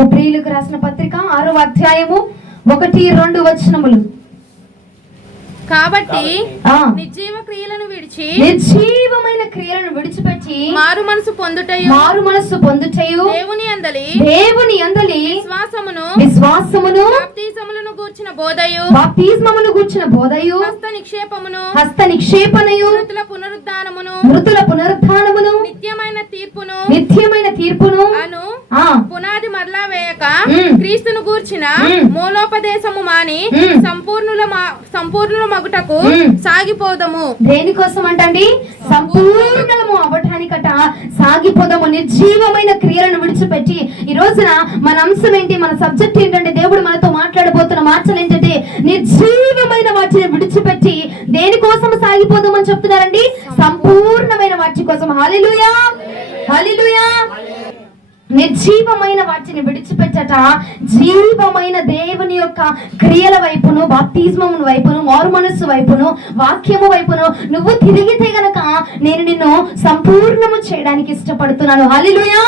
హెబ్రీయులకు రాసిన పత్రిక 6వ అధ్యాయము 1-2 వచనములు. కాబట్టి నిర్జీవ క్రియలను విడిచి నిర్జీవమైన క్రియలను విడిచిపెట్టి మారు మనసు పొందుటయు దేవుని యందలి విశ్వాసమును బాప్తిజములను గూర్చిన బోధయు హస్త నిక్షేపణయు మృతుల పునరుద్ధానమును నిత్యమైన తీర్పును అను పునాది మరలా వేయక క్రీస్తును గూర్చిన మూలోపదేశము మాని సంపూర్ణుల మగుటకు సాగిపోదము. దేనికోసం అంటండి? సంపూర్ణము అవటానికట సాగిపోదము. నిర్జీవమైన క్రియలను విడిచిపెట్టి. ఈ రోజున మన అంశం ఏంటి? మన సబ్జెక్ట్ ఏంటంటే దేవుడు మనతో మాట్లాడబోతున్న మాటలు ఏంటంటే నిర్జీవమైన వాటిని విడిచిపెట్టి దేనికోసం సాగిపోదామని చెప్తున్నారండి? సంపూర్ణమైన వాటి కోసం. హల్లెలూయా, హల్లెలూయా. నిర్జీవమైన వాటిని విడిచిపెట్టట జీవమైన దేవుని యొక్క క్రియల వైపును, బాప్తిజమము వైపును, మారు మనస్సు వైపును, వాక్యము వైపును నువ్వు తిరిగితే గనక నేను నిన్ను సంపూర్ణము చేయడానికి ఇష్టపడుతున్నాను. హల్లెలూయా.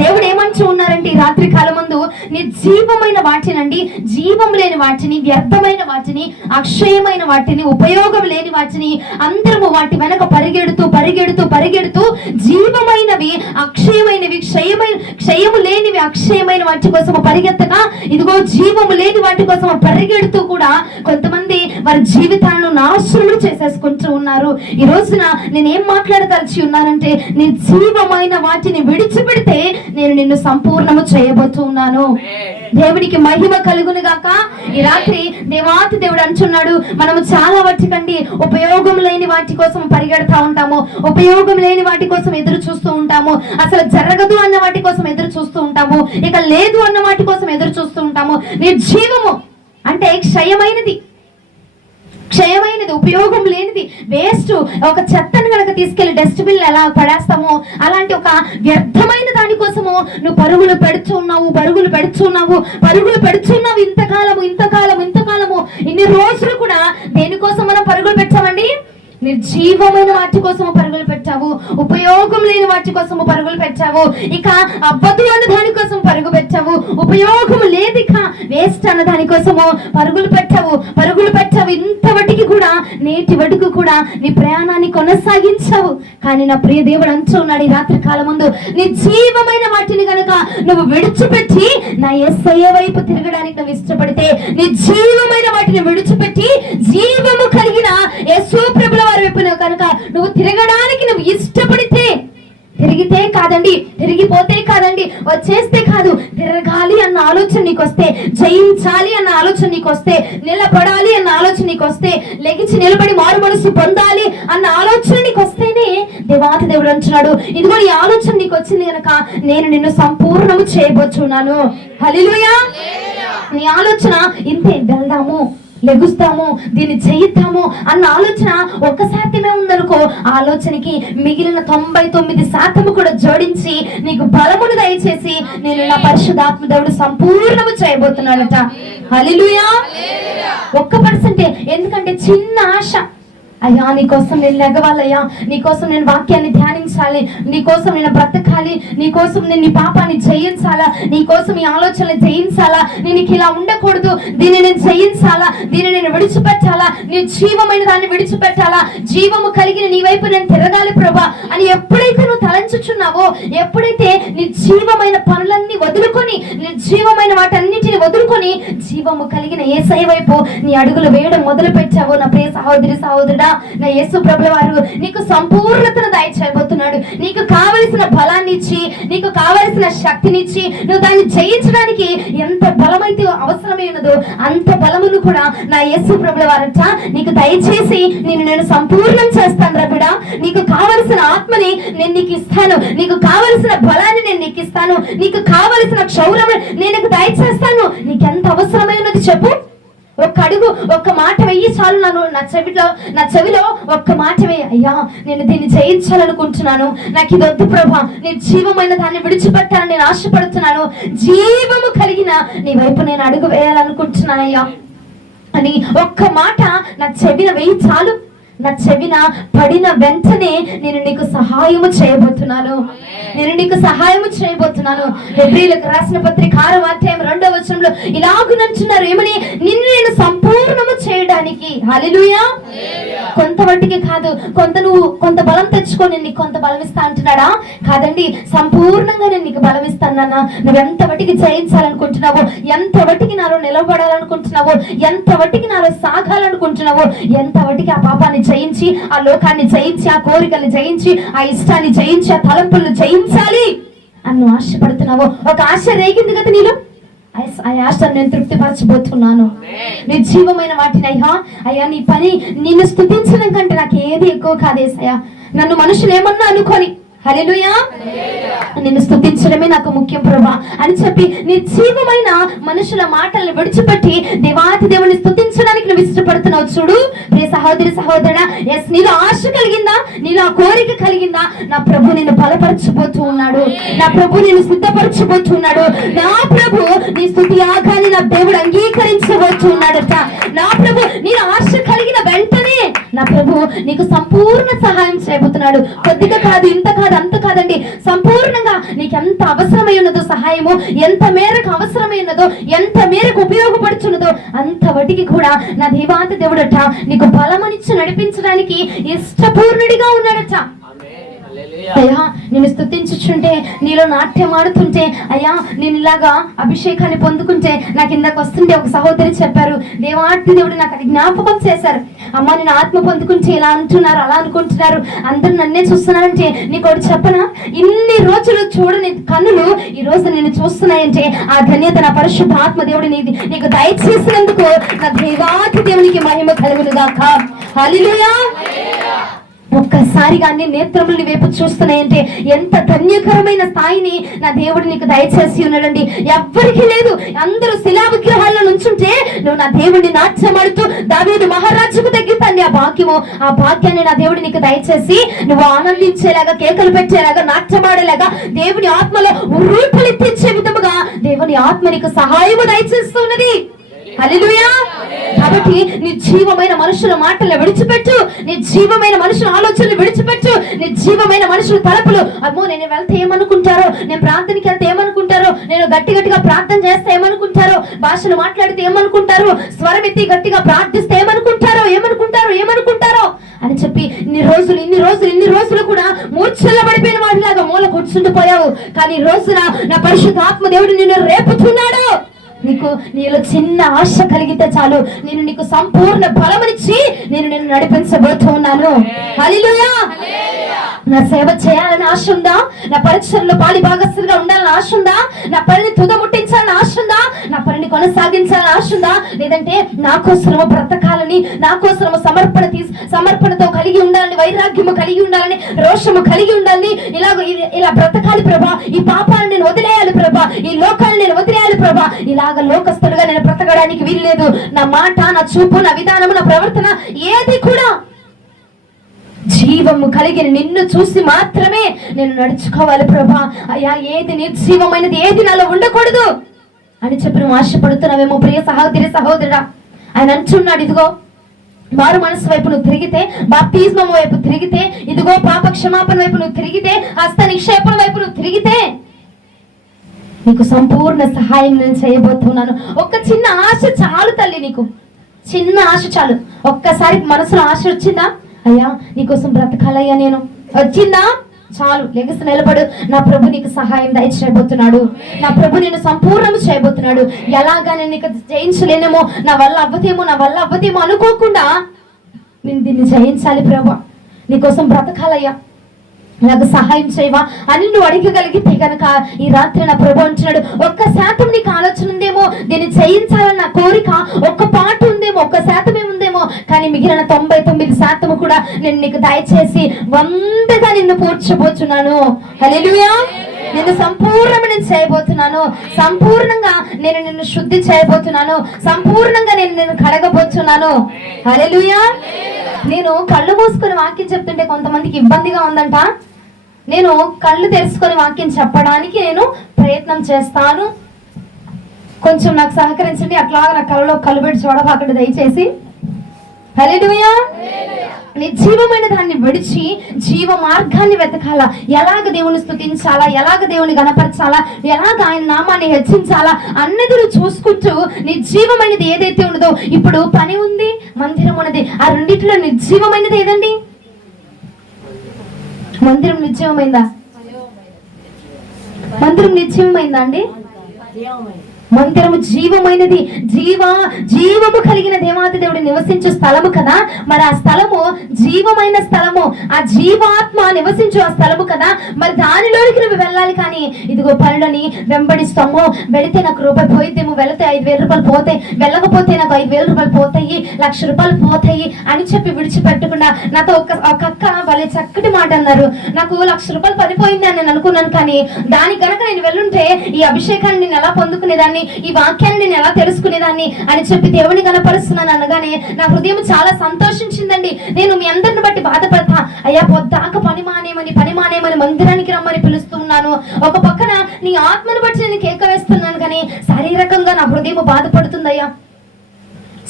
దేవుడు ఏమంటూ ఉన్నారంటే ఈ రాత్రి కాలం ముందు నిర్జీవమైన వాటినండి, జీవం లేని వాటిని, వ్యర్థమైన వాటిని, అక్షయమైన వాటిని, ఉపయోగం లేని వాటిని అందరము వాటి వెనక పరిగెడుతూ జీవమైనవి అక్షయమైనవి, క్షయము లేనివి అక్షయమైన వాటి కోసం పరిగెత్తగా ఇదిగో జీవము లేని వాటి కోసం పరిగెడుతూ కూడా కొంతమంది వారి జీవితాలను నాశనం చేసేసుకుంటూ ఉన్నారు. ఈ రోజున నేనేం మాట్లాడదలిచి ఉన్నానంటే నిర్జీవమైన వాటిని విడిచిపెడితే నేను నిన్ను సంపూర్ణము చేయబోతూ ఉన్నాను. దేవునికి మహిమ కలుగును గాక. ఈ రాత్రి దేవాతి దేవుడు అంటున్నాడు, మనము చాలా వాటికండి ఉపయోగం లేని వాటి కోసం పరిగెడతా ఉంటాము, ఉపయోగం లేని వాటి కోసం ఎదురు చూస్తూ ఉంటాము, అసలు జరగదు అన్న వాటి కోసం ఎదురు చూస్తూ ఉంటాము, ఇక లేదు అన్న వాటి కోసం ఎదురు చూస్తూ ఉంటాము. నిర్జీవము అంటే క్షయమైనది, ఉపయోగం లేనిది, వేస్ట్. ఒక చెత్తను కనుక తీసుకెళ్లి డస్ట్బిన్ ఎలా పడేస్తామో అలాంటి ఒక వ్యర్థమైన దానికోసము నువ్వు పరుగులు పెడుతున్నావు ఇంతకాలము ఇన్ని రోజులు కూడా దేనికోసం మనం పరుగులు పెట్టామండి? నిర్జీవమైన వాటి కోసము పరుగులు పెట్టావు, ఉపయోగం లేని వాటి కోసము పరుగులు పెట్టావు, ఇక అవ్వదు అన్న దానికోసం పరుగు పెట్టావు, ఉపయోగం లేదు ఇక వేస్ట్ అన్న దానికోసము పరుగులు పెట్టావు. ఇంతవటికి కూడా నేటి వరకు కూడా నీ ప్రయాణాన్ని కొనసాగించావు. కానీ నా ప్రియ దేవుడు అంటున్నాడు ఈ రాత్రి కాలం ముందు నిర్జీవమైన వాటిని కనుక నువ్వు విడిచిపెట్టి నా యేసయ్య వైపు తిరగడానికి నువ్వు ఇష్టపడితే, నిర్జీవమైన వాటిని విడిచిపెట్టి జీవము కలిగిన యేసు ప్రభుల వారి వైపు కనుక నువ్వు తిరగడానికి నువ్వు ఇష్టపడితే, తిరిగిపోతే కాదండి, వచ్చేస్తే కాదు, తిరగాలి అన్న ఆలోచన నీకు వస్తే, జయించాలి అన్న ఆలోచన నీకు వస్తే, నిలబడాలి అన్న ఆలోచన నీకు వస్తే, లెగిచి నిలబడి మారు మనసు పొందాలి అన్న ఆలోచన నీకు వస్తేనే దేవాతి దేవుడు అంటున్నాడు, ఇదిగో ఈ ఆలోచన నీకు వచ్చింది కనుక నేను నిన్ను సంపూర్ణము చేయబోచున్నాను. హల్లెలూయా. నీ ఆలోచన ఇంతే, వెళ్దాము, లెగుస్తాము, దీన్ని చేయిద్దాము అన్న ఆలోచన ఒక్కసారిమే ఉందనుకో, ఆలోచనకి మిగిలిన 99% కూడా జోడించి నీకు బలమును దయచేసి నేను నా పరిశుద్ధాత్మ దేవుడు సంపూర్ణము చేయబోతున్నాడట. హల్లెలూయా. 1%. ఎందుకంటే చిన్న ఆశ, అయ్యా నీకోసం నేను లెగవాలయ్యా, నీకోసం నేను వాక్యాన్ని ధ్యానించాలి, నీకోసం నేను బ్రతకాలి, నీకోసం నేను నీ పాపాన్ని జయించాలా, నీకోసం ఈ ఆలోచనలు జయించాలా, నేను ఇలా ఉండకూడదు, దీన్ని నేను జయించాలా, దీన్ని నేను విడిచిపెట్టాలా, నీ జీవమైన దాన్ని విడిచిపెట్టాలా, జీవము కలిగిన నీ వైపు నేను తిరగాలి ప్రభా అని ఎప్పుడైతే నువ్వు తలంచుచున్నావో, ఎప్పుడైతే నీ జీవమైన పనులన్నీ వదులుకొని, నీ జీవమైన వాటన్నిటిని వదులుకొని జీవము కలిగిన యేసయ్య వైపు నీ అడుగులు వేయడం మొదలు పెట్టావో, నా ప్రియ సహోదరుడా, నా యేసు ప్రభువు వారు నీకు సంపూర్ణతను దయచేయబోతున్నాడు. నీకు కావలసిన బలాన్ని ఇచ్చి, నీకు కావలసిన శక్తినిచ్చి, నువ్వు దాన్ని జయించడానికి ఎంత బలమైతే అవసరమైనదో అంత బలమును కూడా నా యేసు ప్రభువు వారట నీకు దయచేసి నేను సంపూర్ణం చేస్తాను రా బిడ్డ. నీకు కావలసిన ఆత్మని నేను నీకు ఇస్తాను, నీకు కావలసిన బలాన్ని నేను నీకు ఇస్తాను, నీకు కావలసిన క్షౌరం నేను నీకు దయచేస్తాను. నీకు ఎంత అవసరమైనది చెప్పు. ఒక్క అడుగు, ఒక్క మాట వెయ్యి చాలు. నా చెవిలో ఒక్క మాట వేయి, అయ్యా నేను దీన్ని జయించాలనుకుంటున్నాను, నాకు ఇది వద్దు ప్రభా, నేను జీవమైన దాన్ని విడిచిపెట్టాలని నేను ఆశపడుతున్నాను, జీవము కలిగిన నీ వైపు నేను అడుగు వేయాలనుకుంటున్నానయ్యా అని ఒక్క మాట నా చెవిన వెయ్యి చాలు. నా చెవిన పడిన వెంటనే నేను నీకు సహాయము చేయబోతున్నాను. నేను నీకు సహాయము చేయబోతున్నాను. హెబ్రీయులకు రాసిన పత్రిక 6వ అధ్యాయం 2వ వచనంలో ఇలాగునంటున్నారు, ఏమని? నిన్ను నేను సంపూర్ణము చేయడానికి. హల్లెలూయా. కొంతవట్టికి కాదు, కొంత బలం తెచ్చుకో, నేను నీకు కొంత బలం ఇస్తా అంటున్నాడా? కాదండి, సంపూర్ణంగా నేను నీకు బలం ఇస్తానన్నా. నువ్వు ఎంత వట్టికి జయించాలనుకుంటున్నావో, ఎంత వట్టికి నాలో నిలబడాలనుకుంటున్నావో, ఎంత వట్టికి నాలో సాగాలనుకుంటున్నావో, ఎంత వట్టికి ఆ పాపాన్ని జయించి, ఆ లోకాన్ని జయించి, ఆ కోరికల్ని జయించి, ఆ ఇష్టాన్ని జయించి, ఆ తలంపులను జయించాలి అని నువ్వు ఆశపడుతున్నావో, ఒక ఆశ రేగింది కదా నీలో, ఆ ఆశను నేను తృప్తిపరచబోతున్నాను. నిర్జీవమైన వాటిని అయ్యా నీ పని నిన్ను స్తుతించడం కంటే నాకు ఏది ఎక్కువ కాదేసయ్యా. నన్ను మనుషులు ఏమన్నా అనుకొని, హల్లెలూయా, నిన్ను స్తుతించడమే నాకు ముఖ్యం ప్రభా అని చెప్పి నిర్జీవమైన మనుషుల మాటలను విడిచిపెట్టి దేవాతి దేవుని స్తుతించడానికి నువ్వు ఇష్టపడుతున్నావు. చూడు ప్రియ సహోదరి సహోదరుడా, ఎస్, నీలో ఆశ కలిగిందా, నీలో ఆ కోరిక కలిగిందా? నా ప్రభు నిన్ను బలపరచబోతూ ఉన్నాడు. నా ప్రభు నిన్ను సిద్ధపరచబోతూ ఉన్నాడు. నా ప్రభు నీ స్తుతి యాగాన్ని నా దేవుడు అంగీకరించబోతూ ఉన్నాడట. నా ప్రభు నీలో ఆశ కలిగిన వెంటనే నా ప్రభు నీకు సంపూర్ణ సహాయం చేయబోతున్నాడు. కొద్దిగా కాదు, ఇంత కాదు, అంత కాదండి, సంపూర్ణంగా నీకు ఎంత అవసరమై ఉన్నదో సహాయము, ఎంత మేరకు అవసరమై ఉన్నదో, ఎంత మేరకు ఉపయోగపడుతున్నదో అంత వాటికి కూడా నా దేవాతి దేవుడట నీకు బలమనిచ్చి నడిపించడానికి ఇష్టపూర్ణుడిగా ఉన్నాడట. అయ్యా నిన్ను స్తుతించుచుంటే, నీలో నాట్యం ఆడుతుంటే, అయ్యా నేను ఇలాగా అభిషేకాన్ని పొందుకుంటే, నాకు ఇందాక వస్తుంటే ఒక సహోదరి చెప్పారు, దేవాతి దేవుడు నాకు అది జ్ఞాపకం చేశారు. అమ్మ నేను ఆత్మ పొందుకుంటే ఇలా అంటున్నారు, అలా అనుకుంటున్నారు, అందరూ నన్నే చూస్తున్నారంటే నీకు ఒకటి చెప్పనా, ఇన్ని రోజులు చూడని కన్నులు ఈ రోజు నేను చూస్తున్నాయంటే ఆ ధన్యత నా పరిశుద్ధ ఆత్మ దేవుడు నీకు దయచేసినందుకు నా దేవాతి దేవునికి మహిమ కలుగును గాక. హల్లెలూయా. ఒక్కసారిగా అన్ని నేత్రములు వైపు చూస్తున్నాయంటే ఎంత ధన్యకరమైన స్థాయిని నా దేవుడు నీకు దయచేసి ఉన్నాడండి. ఎవ్వరికి లేదు, అందరూ శిలా విగ్రహాల్లో నుంచుంటే నువ్వు నా దేవుడిని నాట్యమాడుతూ దావీదు మహారాజుకు తగ్గిస్తాను ఆ భాగ్యము. ఆ భాగ్యాన్ని నా దేవుడు నీకు దయచేసి నువ్వు ఆనందించేలాగా, కేకలు పెట్టేలాగా, నాట్యమాడేలాగా, దేవుని ఆత్మలో ఉర్రూపలెత్తించే విధముగా దేవుని ఆత్మ నీకు సహాయము దయచేస్తున్నది. హల్లెలూయా. కాబట్టి నిర్జీవమైన మనుషుల మాటలు విడిచిపెట్టు, నిర్జీవమైన మనుషుల ఆలోచనలు విడిచిపెట్టు, నిర్జీవమైన మనుషుల తలపులు, అమ్మో నేను వెళ్తే ఏమనుకుంటారో, నేను ప్రార్థనకి వెళ్తే ఏమనుకుంటారో, నేను గట్టిగా ప్రార్థన చేస్తే ఏమనుకుంటారో, భాషలు మాట్లాడితే ఏమనుకుంటారో, స్వరం ఎత్తి గట్టిగా ప్రార్థిస్తే ఏమనుకుంటారో అని చెప్పి ఇన్ని రోజులు కూడా మూర్ఛల్లో పడిపోయిన వాడిలాగా మూల కూర్చుండిపోయావు. కానీ ఈ రోజున నా పరిశుద్ధ ఆత్మ దేవుడు నిన్ను రేపుతున్నాడు. నీలో చిన్న ఆశ కలిగితే చాలు, నేను నీకు సంపూర్ణ బలమనిచ్చి నిన్ను నడిపించబోతూ ఉన్నాను. హల్లెలూయా. నా సేవ చేయాలని ఆశ ఉందా? నా పరిచర్లో పాలి భాగస్థులుగా ఉండాలని ఆశ ఉందా? నా పనిని తుదముట్టించాలని ఆశ ఉందా? నా పనిని కొనసాగించాలని ఆశ ఉందా? లేదంటే నా కోసము బ్రతకాలని, నా కోసము సమర్పణతో కలిగి ఉండాలని, వైరాగ్యము కలిగి ఉండాలని, రోషము కలిగి ఉండాలని, ఇలా బ్రతకాలి ప్రభా, ఈ పాపాలను నేను వదిలేయాలి ప్రభా, ఈ లోకాన్ని నేను వదిలేయాలి ప్రభా, ఇలాగ లోకస్తులుగా నేను బ్రతకడానికి వీల్లేదు. నా మాట, నా చూపు, నా విధానము, నా ప్రవర్తన ఏది కూడా జీవము కలిగిన నిన్ను చూసి మాత్రమే నేను నడుచుకోవాలి ప్రభా. అయ్యా ఏది నిర్జీవమైనది, ఏది నాలో ఉండకూడదు అని చెప్పి నువ్వు ఆశపడుతున్నావేమో ప్రియ సహోదరి సహోదరుడా. ఆయన అంటున్నాడు, ఇదిగో మారు మనసు వైపు నువ్వు తిరిగితే, బాప్తిస్మం వైపు తిరిగితే, ఇదిగో పాప క్షమాపణ వైపు నువ్వు తిరిగితే, హస్త నిక్షేపణ వైపు నువ్వు తిరిగితే నీకు సంపూర్ణ సహాయం నేను చేయబోతున్నాను. ఒక చిన్న ఆశ చాలు తల్లి, నీకు చిన్న ఆశ చాలు. ఒక్కసారి మనసులో ఆశ వచ్చిందా, అయ్యా నీకోసం బ్రతకాలయ్యా, నేను వచ్చిందా, చాలు లెగసి నిలబడు. నా ప్రభు నీకు సహాయం దయచేయబోతున్నాడు. నా ప్రభు నేను సంపూర్ణము చేయబోతున్నాడు. ఎలాగా నేను నీకు జయించలేనేమో, నా వల్ల అవ్వదేమో అనుకోకుండా నేను దీన్ని జయించాలి ప్రభు, నీకోసం బ్రతకాలయ్యా, నాకు సహాయం చేయవా అని నువ్వు అడగగలిగితే కనుక ఈ రాత్రి నా ప్రభు అంటున్నాడు, 1% నీకు ఆలోచన ఉందేమో, దీన్ని జయించాలన్న కోరిక 1% ఉందేమో, 1% ఉందేమో, కానీ మిగిలిన 99% కూడా నేను నీకు దయచేసి 100గా నిన్ను పూడ్చబోతున్నాను. హల్లెలూయా. నిన్ను సంపూర్ణంగా నేను చేయబోతున్నాను, సంపూర్ణంగా నేను నిన్ను శుద్ధి చేయబోతున్నాను, సంపూర్ణంగా నేను నిన్ను కడగబోతున్నాను. హల్లెలూయా. నేను కళ్ళు మూసుకొని వాక్యం చెప్తుంటే కొంతమందికి ఇబ్బందిగా ఉందంట. నేను కళ్ళు తెరుచుకొని వాక్యం చెప్పడానికి నేను ప్రయత్నం చేస్తాను, కొంచెం నాకు సహకరించండి. అట్లాగా నా కళ్ళలో కళ్ళు పెట్టి చూడబాకండి దయచేసి. హల్లెలూయా. నిర్జీవమైన దాన్ని విడిచి జీవ మార్గాన్ని వెతకాలా, ఎలాగ దేవుని స్తుతించాలా, ఎలాగ దేవుని గణపరచాలా, ఎలాగ ఆయన నామాన్ని హెచ్చించాలా అన్నది నువ్వు చూసుకుంటూ నిర్జీవమైనది ఏదైతే ఉన్నదో, ఇప్పుడు పని ఉంది, మందిరం ఉన్నది, ఆ రెండిట్లో నిర్జీవమైనది ఏదండి? మందిరం నిర్జీవమైందా? మందిరం నిర్జీవమైందా అండి? మందిరము జీవమైనది, జీవము కలిగిన దేవాది దేవుడు నివసించు స్థలము కదా. మరి ఆ స్థలము జీవమైన స్థలము, ఆ జీవాత్మ నివసించు ఆ స్థలము కదా. మరి దానిలోనికి నువ్వు వెళ్ళాలి. కానీ ఇదిగో పనులని వెంబడిస్తాము, వెళితే నాకు రూపాయి పోయిద్దేమో, వెళితే 5,000 రూపాయలు పోతాయి, వెళ్ళకపోతే నాకు 5,000 రూపాయలు పోతాయి, 1,00,000 రూపాయలు పోతాయి అని చెప్పి విడిచిపెట్టకుండా, నాతో ఒక అక్క వాళ్ళే చక్కటి మాట అన్నారు. నాకు 1,00,000 రూపాయలు పడిపోయింది అని నేను అనుకున్నాను, కానీ దానికి గనక నేను వెళ్ళుంటే ఈ అభిషేకాన్ని నేను ఎలా పొందుకునేదాన్ని, ఈ వాక్యాన్ని నేను ఎలా తెలుసుకునేదాన్ని అని చెప్పి దేవుని కనపరుస్తున్నాను అనగానే నా హృదయం చాలా సంతోషించిందండి. నేను మీ అందరిని బట్టి బాధపడతా, అయ్యా పొద్దాక పని మానేమని మందిరానికి రమ్మని పిలుస్తున్నాను, ఒక పక్కన నీ ఆత్మను బట్టి నేను కేక వేస్తున్నాను, కానీ శారీరకంగా నా హృదయం బాధపడుతుందయ్యా.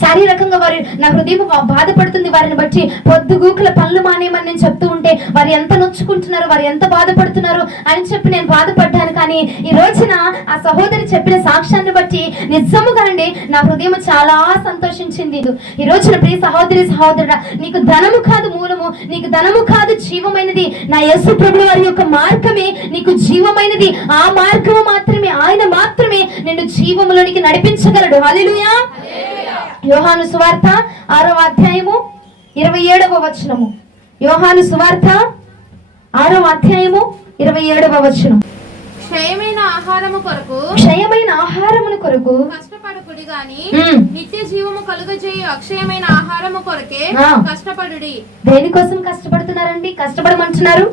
శారీరకంగా నా హృదయం బాధపడుతుంది. వారిని బట్టి పొద్దుగూకుల పనులు మానేమని నేను చెప్తూ ఉంటే వారు ఎంత నొచ్చుకుంటున్నారు, వారు ఎంత బాధపడుతున్నారు అని చెప్పి నేను బాధపడ్డాను. కానీ ఈ రోజున ఆ సహోదరి చెప్పిన సాక్ష్యాన్ని బట్టి నిజముగా అండి నా హృదయం చాలా సంతోషించింది. ఈ రోజున ప్రియ సహోదరుడా, నీకు ధనము కాదు మూలము, నీకు ధనము కాదు జీవమైనది. నా యేసు ప్రభువు వారి యొక్క మార్గమే నీకు జీవమైనది. ఆ మార్గము మాత్రమే, ఆయన మాత్రమే నిన్ను జీవములోనికి నడిపించగలడు. హల్లెలూయా. యోహాను సువార్త 6వ అధ్యాయము 27వ వచనము. యోహాను సువార్త 6వ అధ్యాయము 27వ వచనం. క్షయమైన ఆహారమును కొరకు కష్టపడకుడి గాని నిత్య జీవము కలుగజేయు అక్షయమైన ఆహారము కొరకే కష్టపడుడి. దేనికోసం కష్టపడుతున్నారండి? కష్టపడమంటున్నారు.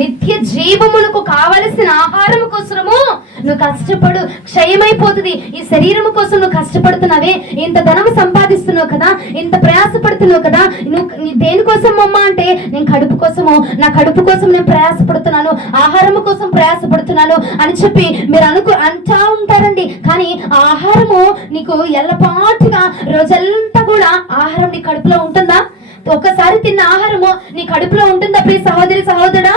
నిత్య జీవమునకు కావలసిన ఆహారం కోసము నువ్వు కష్టపడు, క్షయమైపోతుంది. ఈ శరీరము కోసం నువ్వు కష్టపడుతున్నావే, ఇంత ధనం సంపాదిస్తున్నావు కదా, ఇంత ప్రయాసపడుతున్నావు కదా, నువ్వు దేనికోసం అమ్మా అంటే, నేను కడుపు కోసము, నా కడుపు కోసం నేను ప్రయాసపడుతున్నాను, ఆహారము కోసం ప్రయాసపడుతున్నాను అని చెప్పి మీరు అంటా ఉంటారండి. కానీ ఆహారము నీకు ఎల్లపాటుగా రోజంతా కూడా ఆహారం నీ కడుపులో ఉంటుందా? ఒక్కసారి తిన్న ఆహారము నీ కడుపులో ఉంటుందా ప్రియ సహోదరుడా?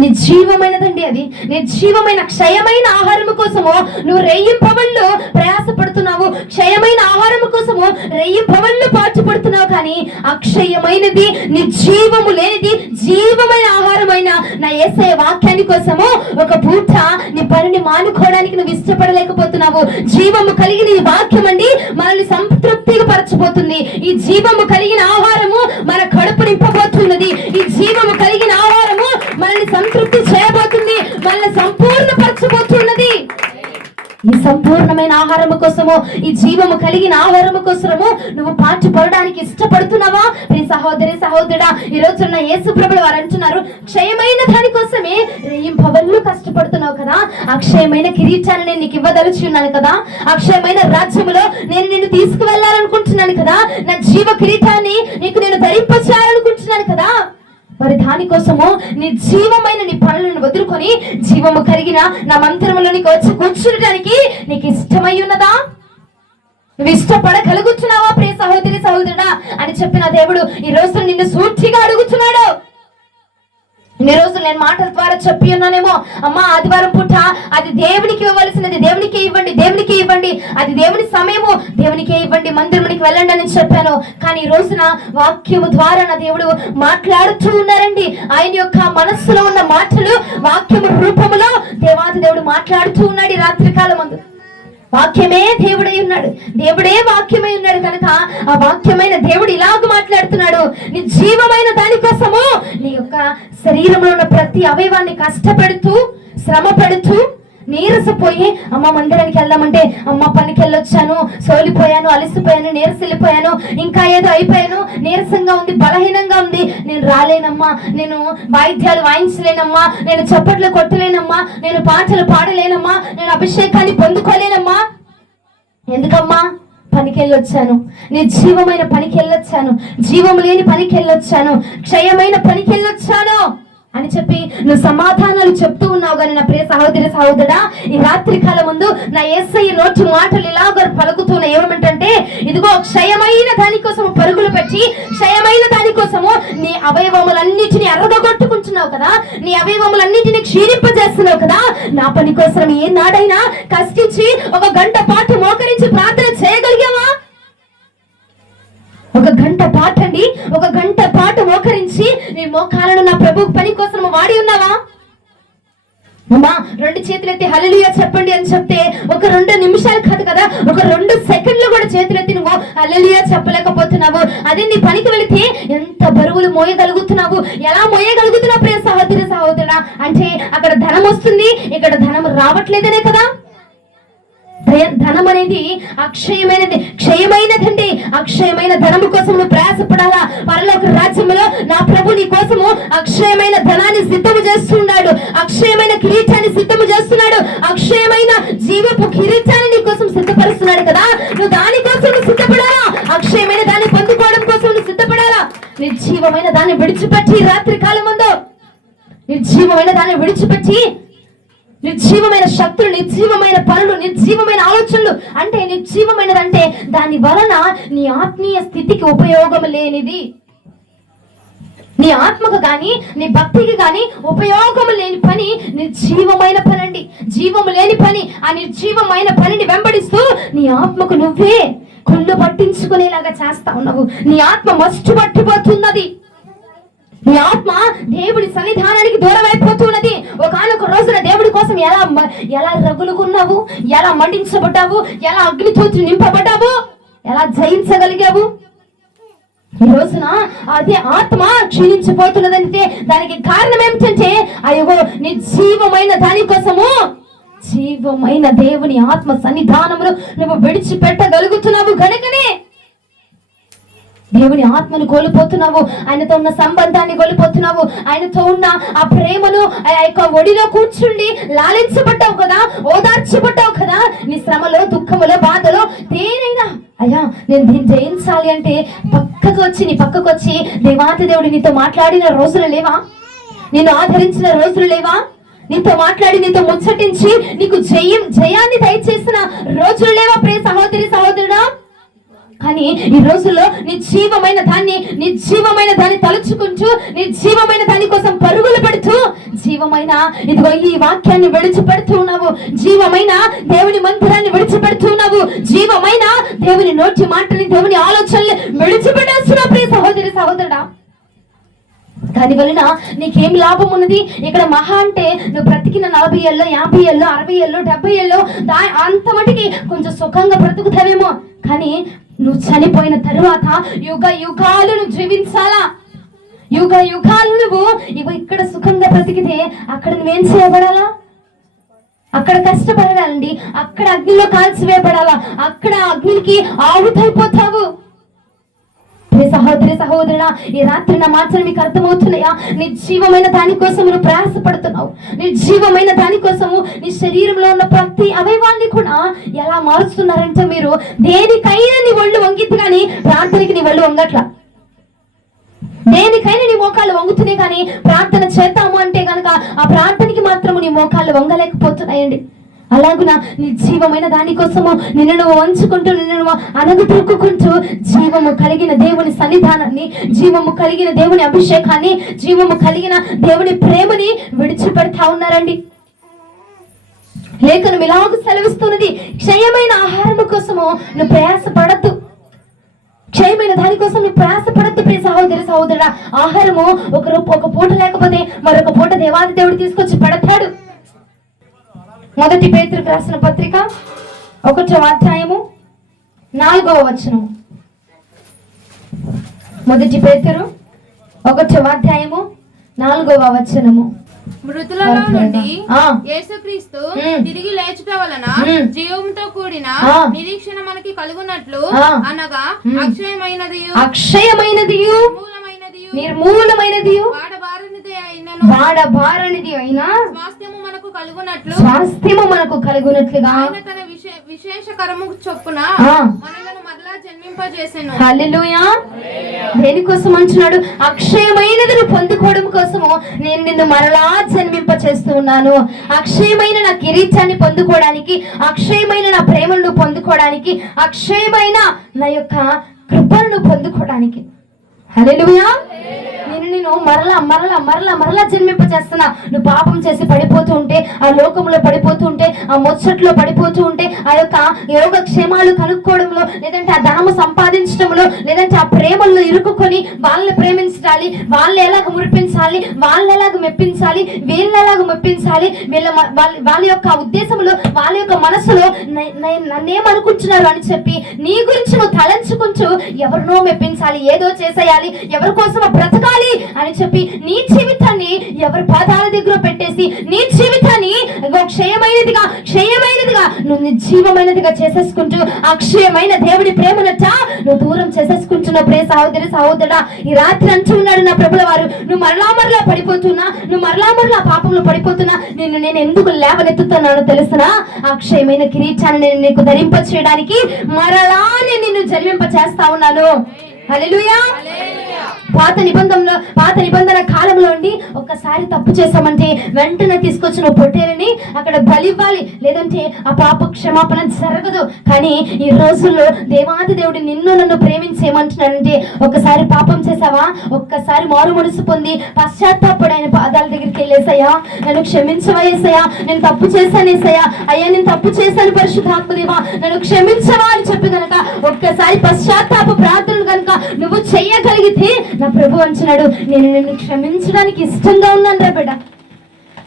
నిర్జీవమైనదండి అది. నిర్జీవమైన క్షయమైన ఆహారము కోసము నువ్వు రెయ్యింపవళ్ళు ప్రయాసపడుతున్నావు, క్షయమైన ఆహారము కోసము రెయ్యింపవళ్ళు పాటుపడుతున్నావు. కానీ అక్షయమైనది, నిర్జీవము లేనిది, జీవమైన ఆహారమైన నా యేసయ్య వాక్యాన్ని కోసము ఒక పూట నీ పనిని మానుకోవడానికి నువ్వు ఇష్టపడలేకపోతున్నావు. జీవము కలిగిన ఈ వాక్యం అండి మనల్ని సంతృప్తిగా పరచబోతుంది. ఈ జీవము కలిగిన ఆహారము మన కడుపు నింపబోతున్నది. ఈ జీవము కలిగిన ఆహారము మనల్ని సంతృప్తి చేయబోతుంది, మనల్ని సంపూర్ణపరచబోతున్నది. ఈ సంపూర్ణమైన ఆహారము కోసము, ఈ జీవము కలిగిన ఆహారము కోసము నువ్వు పాటుపడడానికి ఇష్టపడుతున్నావా? ఈ సహోదరుడా, ఈ రోజున్న యేసు ప్రభువు వారు అంటున్నారు, క్షయమైన దాని కోసమే రెయ్యింపవళ్ళు కష్టపడుతున్నావు కదా, అక్షయమైన కిరీటాన్ని నేను నీకు ఇవ్వదలిచి ఉన్నాను కదా, అక్షయమైన రాజ్యములో నేను నిన్ను తీసుకువెళ్ళాలనుకుంటున్నాను కదా, నా జీవ కిరీటాన్ని నీకు నేను ధరింపచేయాలనుకుంటున్నాను కదా. మరి దానికోసము నీ జీవమైన నీ పనులను వదులుకొని జీవము కలిగిన నా మందిరంలోనికి వచ్చి కూర్చుండటానికి నీకు ఇష్టమై ఉన్నదా? నువ్వు ఇష్టపడగలుగుతున్నావా ప్రియ సహోదరుడా అని చెప్పిన దేవుడు ఈ రోజు నిన్ను సూటిగా అడుగుతున్నాడు. ఇన్ని రోజులు నేను మాటల ద్వారా చెప్పి ఉన్నానేమో, అమ్మా ఆదివారం పూట అది దేవునికి ఇవ్వవలసినది దేవునికే ఇవ్వండి, అది దేవుని సమయము, దేవునికే ఇవ్వండి, మందిరానికి వెళ్ళండి అని చెప్పాను. కానీ ఈ రోజున వాక్యము ద్వారా నా దేవుడు మాట్లాడుతూ ఉన్నారండి. ఆయన యొక్క మనస్సులో ఉన్న మాటలు వాక్యము రూపములో దేవాది దేవుడు మాట్లాడుతూ ఉన్నాడు. ఈ రాత్రి కాలమందు వాక్యమే దేవుడై ఉన్నాడు, దేవుడే వాక్యమై ఉన్నాడు కనుక ఆ వాక్యమైన దేవుడు ఇలాగ మాట్లాడుతున్నాడు. నీ జీవమైన దానికోసము నీ యొక్క శరీరంలో ఉన్న ప్రతి అవయవాన్ని కష్టపెడుతూ, శ్రమ పెడుతూ, నీరసపోయి అమ్మ మందిరానికి వెళ్దామంటే అమ్మ పనికి వెళ్ళొచ్చాను, సోలిపోయాను, అలసిపోయాను, నీరసిల్లిపోయాను, ఇంకా ఏదో అయిపోయాను, నీరసంగా ఉంది, బలహీనంగా ఉంది, నేను రాలేనమ్మా, నేను వాయిద్యాలు వాయించలేనమ్మా, నేను చప్పట్లు కొట్టలేనమ్మా, నేను పాటలు పాడలేనమ్మా, నేను అభిషేకాన్ని పొందుకోలేనమ్మా. ఎందుకమ్మా? పనికి వెళ్ళొచ్చాను, నిర్జీవమైన పనికి వెళ్ళొచ్చాను, జీవం లేని పనికి వెళ్ళొచ్చాను, క్షయమైన పనికి వెళ్ళొచ్చాను అని చెప్పి నువ్వు సమాధానాలు చెప్తూ ఉన్నావు. కానీ నా ప్రియ సహోదరుడా, ఈ రాత్రి కాలం ముందు నా యేసయ్య నోటి మాటలు ఇలాగ పలుకుతున్నా. ఏమంటే ఇదిగో క్షయమైన దానికోసము పరుగులు పెట్టి క్షయమైన దానికోసము నీ అవయవములన్నిటిని అరగొట్టుకుంటున్నావు కదా, నీ అవయవములన్నిటిని క్షీణింపజేస్తున్నావు కదా. నా పని కోసం ఏనాడైనా కష్టించి 1 గంట పాటు మోకరించి ప్రార్థన చేయగలిగావా? 1 గంట పాటు అండి, 1 గంట పాటు మోకరించి నీ మోకాలను నా ప్రభు పని కోసం వాడి ఉన్నావా? అమ్మా 2 చేతులు ఎత్తి హల్లెలూయా చెప్పండి అని చెప్తే ఒక 2 నిమిషాలు కాదు కదా, ఒక 2 సెకండ్లు కూడా చేతులు ఎత్తి నువ్వు హల్లెలూయా చెప్పలేకపోతున్నావు. అదే నీ పనికి వెళితే ఎంత బరువులు మోయగలుగుతున్నావు, ఎలా మోయగలుగుతున్నావు ప్రియ సహోదరి సహోదరుడా? అంటే అక్కడ ధనం వస్తుంది, ఇక్కడ ధనం రావట్లేదనే కదా. ధనం అనేది అక్షయమైనది, క్షయమైనదండి. అక్షయమైన ధనము కోసం నువ్వు ప్రయాసపడాలా. పరలోక రాజ్యంలో నా ప్రభు నీ కోసము అక్షయమైన ధనాన్ని సిద్ధము చేస్తున్నాడు, అక్షయమైన కిరీటాన్ని సిద్ధము చేస్తున్నాడు, అక్షయమైన జీవపు కిరీటాన్ని నీ కోసం సిద్ధపరుస్తున్నాడు కదా. నువ్వు దానికోసం సిద్ధపడాలా, అక్షయమైన దాన్ని పొందుకోవడం కోసం నువ్వు సిద్ధపడాలా. నిర్జీవమైన దాన్ని విడిచిపెట్టి రాత్రి కాలం ముందు నిర్జీవమైన దాన్ని విడిచిపెట్టి నిర్జీవమైన శక్తులు, నిర్జీవమైన పనులు, నిర్జీవమైన ఆలోచనలు అంటే నిర్జీవమైనదంటే దాని వలన నీ ఆత్మీయ స్థితికి ఉపయోగం లేనిది, నీ ఆత్మకు గాని నీ భక్తికి గాని ఉపయోగం లేని పని నిర్జీవమైన పని అండి. జీవము లేని పని, ఆ నిర్జీవమైన పనిని వెంబడిస్తూ నీ ఆత్మకు నువ్వే కుళ్ళు పట్టించుకునేలాగా చేస్తా ఉన్నావు. నీ ఆత్మ మస్టు పట్టిపోతున్నది, నీ ఆత్మ దేవుడి సన్నిధానానికి దూరం అయిపోతున్నది. ఒకనొక రోజున దేవుడి కోసం ఎలా రగులుకున్నావు, ఎలా మండించబడ్డావు, ఎలా అగ్నితో నింపబడ్డావు, ఎలా జయించగలిగావు? ఈ రోజున అదే ఆత్మ క్షీణించిపోతున్నదంటే దానికి కారణం ఏమిటంటే అయ్యో నిర్జీవమైన దానికోసము జీవమైన దేవుని ఆత్మ సన్నిధానమును నువ్వు విడిచిపెట్టగలుగుతున్నావు గనుకనే దేవుని ఆత్మను కోల్పోతున్నావు, ఆయనతో ఉన్న సంబంధాన్ని కోల్పోతున్నావు, ఆయనతో ఉన్న ఆ ప్రేమను ఆ యొక్క ఒడిలో కూర్చుండి లాలించబడ్డావు కదా, ఓదార్చబడ్డావు కదా. నీ శ్రమలో, దుఃఖములో, బాధలో దేనైనా అయ్యా నేను దీన్ని జయించాలి అంటే నీ పక్కకు వచ్చి దేవాతి దేవుడు నీతో మాట్లాడిన రోజులు లేవా? నిన్ను ఆదరించిన రోజులు లేవా? నీతో మాట్లాడి నీతో ముచ్చటించి నీకు జయాన్ని దయచేసిన రోజులు లేవా ప్రియ సహోదరి సహోదరుడా? కానీ ఈ రోజుల్లో నిర్జీవమైన దాన్ని తలుచుకుంటూ నిర్జీవమైన దాని కోసం పరుగులు పెడుతూ జీవమైన ఇదిగో ఈ వాక్యాన్ని విడిచిపెడుతూ ఉన్నావు, జీవమైన దేవుని మందిరాన్ని విడిచిపెడుతూ ఉన్నావు, జీవమైన దేవుని నోటి మాటని, దేవుని ఆలోచనలు విడిచిపెట్టేస్తున్నావు ప్రియ సహోదరి సహోదరుడా. దాని వలన నీకేం లాభం ఉన్నది? ఇక్కడ మహా అంటే నువ్వు బ్రతికిన 40 ఏళ్ళు, 50 ఏళ్ళు, 60 ఏళ్ళు, 70 ఏళ్ళు అంత మటుకి కొంచెం సుఖంగా బ్రతుకుతావేమో. కానీ నువ్వు చనిపోయిన తరువాత యుగ యుగాలు నువ్వు జీవించాలా. యుగ యుగాలు నువ్వు ఇక్కడ సుఖంగా బ్రతికితే అక్కడ నువ్వేం చేయబడాలా? అక్కడ కష్టపడాలండి, అక్కడ అగ్నిలో కాల్చివేయబడాలా, అక్కడ అగ్నికి ఆహుతైపోతావు. సహోదరి సహోదరుడా, ఈ రాత్రి నా మాటలు మీకు అర్థమవుతున్నాయా? నిర్జీవమైన దానికోసం నువ్వు ప్రయాసపడుతున్నావు. నిర్జీవమైన దానికోసము నీ శరీరంలో ఉన్న ప్రతి అవయవాన్ని కూడా ఎలా మారుస్తున్నారంటే మీరు దేనికైనా నీ ఒళ్ళు వంగిద్ది కానీ ప్రార్థనకి నీ ఒళ్ళు వంగట్లా. దేనికైనా నీ మోకాళ్ళు వంగుతున్నాయి కానీ ప్రార్థన చేద్దాము అంటే కనుక ఆ ప్రార్థనకి మాత్రము నీ మోకాళ్ళు వంగలేకపోతున్నాయండి. అలాగున నిర్జీవమైన దానికోసము నిన్ను నువ్వు వంచుకుంటూ, నిన్ను నువ్వు అనగదొక్కుకుంటూ జీవము కలిగిన దేవుని సన్నిధానాన్ని, జీవము కలిగిన దేవుని అభిషేకాన్ని, జీవము కలిగిన దేవుని ప్రేమని విడిచిపెడతా ఉన్నారండి. లేఖనం ఇలాగ సెలవిస్తున్నది, క్షయమైన ఆహారము కోసము నువ్వు ప్రయాసపడద్దు, క్షయమైన దానికోసం నువ్వు ప్రయాసపడద్దు ప్రియ సహోదరి సహోదరుడా. ఆహారము ఒక పూట లేకపోతే మరొక పూట దేవాది దేవుడు తీసుకొచ్చి పెడతాడు. మొదటి పేతురుకు రాసిన పత్రిక 1వ అధ్యాయము 4వ వచనము. మొదటి పేతురు 1వ అధ్యాయము 4వ వచనము. మృతులలో నుండి యేసుక్రీస్తు తిరిగి లేచుట వలన జీవంతో కూడిన నిరీక్షణ మనకి కలుగునట్లు, అనగా అక్షయమైనది నిర్మూలమైనది వాడబారనిది అయినా స్వాస్థ్యము మనకు కలుగునట్లుగా ఆయన తన విశేష కరము చొప్పున మనలను మరల మరలా జన్మింపజేసెను. హల్లెలూయా. దేనికోసం అంటున్నాడు? అక్షయమైనది నువ్వు పొందుకోవడం కోసము నేను నిన్ను మరలా జన్మింప చేస్తూ ఉన్నాను. అక్షయమైన నా కిరీటాన్ని పొందుకోవడానికి, అక్షయమైన నా ప్రేమను పొందుకోవడానికి, అక్షయమైన నా యొక్క కృపను పొందుకోవడానికి. హల్లెలూయా. నేను మరలా మరలా మరలా మరలా జన్మింప చేస్తున్నా. నువ్వు పాపం చేసి పడిపోతూ ఉంటే, ఆ లోకంలో పడిపోతూ ఉంటే, ఆ ముచ్చట్లో పడిపోతూ ఉంటే, ఆ యొక్క యోగక్షేమాలు కనుక్కోవడంలో, లేదంటే ఆ ధనము సంపాదించడంలో, లేదంటే ఆ ప్రేమల్లో ఇరుక్కుని వాళ్ళని ప్రేమించాలి, వాళ్ళు ఎలాగ మురిపించాలి, వాళ్ళు ఎలాగ మెప్పించాలి, వీళ్ళని ఎలాగ మెప్పించాలి, వాళ్ళ యొక్క ఉద్దేశంలో, వాళ్ళ యొక్క మనసులో నన్నేమనుకుంటున్నారు అని చెప్పి నీ గురించి నువ్వు తలంచుకుంటూ ఎవరినో మెప్పించాలి, ఏదో చేసేయాలి, ఎవరి కోసం బ్రతకాలి అని చెప్పి నీ జీవితాన్ని ఎవరి పాదాల దగ్గర పెట్టేసి నీ జీవితాన్ని క్షయమైనదిగా నువ్వు నిర్జీవమైనదిగా చేసేసుకుంటూ అక్షయమైన దేవుడి ప్రేమనట నువ్వు దూరం చేసేసుకుంటున్నావు. ప్రియ సహోదరి సహోదరుడా, ఈ రాత్రి అంటూ ఉన్నాడు నా ప్రభుల వారు, నువ్వు మరలా మరలా పడిపోతున్నా, నువ్వు మరలా మరలా పాపంలో పడిపోతున్నా, నేను ఎందుకు లేవనెత్తుతున్నానో తెలుసునా? అక్షయమైన కిరీటాన్ని నేను నీకు ధరింప చేయడానికి మరలా నేను నిన్ను జన్మింప చేస్తా ఉన్నాను. హల్లెలూయా. పాత నిబంధన కాలంలో ఉండి ఒక్కసారి తప్పు చేసామంటే వెంటనే తీసుకొచ్చిన పొట్టేలని అక్కడ బలివ్వాలి, లేదంటే ఆ పాప క్షమాపణ జరగదు. కానీ ఈ రోజుల్లో దేవాది దేవుడు నిన్ను నన్ను ప్రేమించేమంటున్నాడంటే, ఒక్కసారి పాపం చేసావా, ఒక్కసారి మారు మనసు పొంది పశ్చాత్తాపడు ఆయన పాదాల దగ్గరికి వెళ్ళేసయ్యా, నన్ను క్షమించవా యేసయ్యా, నేను తప్పు చేశాను యేసయ్యా, అయ్యా నేను తప్పు చేశాను పరిశుద్ధాత్మదేవా నన్ను క్షమించవా అని చెప్పి కనుక ఒక్కసారి పశ్చాత్తాప ప్రార్థనలు కనుక నువ్వు చెయ్యగలిగితే నా ప్రభు అంటున్నాడు, నేను నిన్ను క్షమించడానికి ఇష్టంగా ఉన్నాను రా బిడ్డ,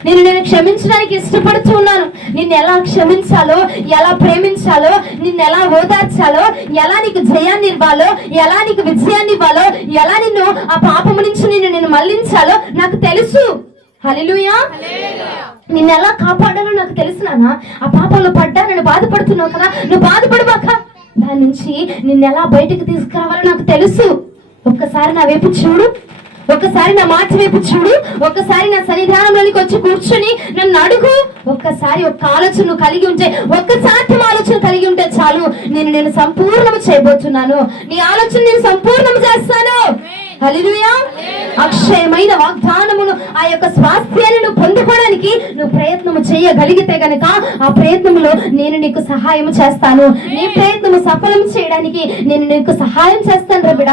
నేను క్షమించడానికి ఇష్టపడుతూ ఉన్నాను. నిన్ను ఎలా క్షమించాలో, ఎలా ప్రేమించాలో, నిన్ను ఎలా ఓదార్చాలో, ఎలా నీకు జయాన్ని ఇవ్వాలో, ఎలా నీకు విజయాన్ని ఇవ్వాలో, ఎలా నిన్ను ఆ పాపము నుంచి నిన్ను మళ్లించాలో నాకు తెలుసు. హల్లెలూయా. నిన్ను ఎలా కాపాడాలో నాకు తెలుసు నాన్న. ఆ పాపంలో పడ్డా నన్ను బాధపడుతున్నావు కదా, నువ్వు బాధపడబాక, దాని నుంచి నిన్ను ఎలా బయటకు తీసుకురావాలో నాకు తెలుసు. ఒక్కసారి నా వైపు చూడు, ఒక్కసారి నా మాట వైపు చూడు, ఒక్కసారి నా సన్నిధానంలోనికి వచ్చి కూర్చొని నన్ను అడుగు. ఒక్కసారి ఒక్క ఆలోచన కలిగి ఉంటే, ఒక్కసారి ఆలోచన కలిగి ఉంటే చాలు, నేను సంపూర్ణం చేయబోతున్నాను. నీ ఆలోచన నేను సంపూర్ణం చేస్తాను. హల్లెలూయా. అక్షయమైన వాగ్దానమును, ఆ యొక్క స్వాస్థ్యాన్ని నువ్వు పొందుకోవడానికి నువ్వు ప్రయత్నము చేయగలిగితే గనక ఆ ప్రయత్నంలో నేను నీకు సహాయం చేస్తాను. నీ ప్రయత్నము సఫలం చేయడానికి నేను నీకు సహాయం చేస్తాను రా బిడ్డ.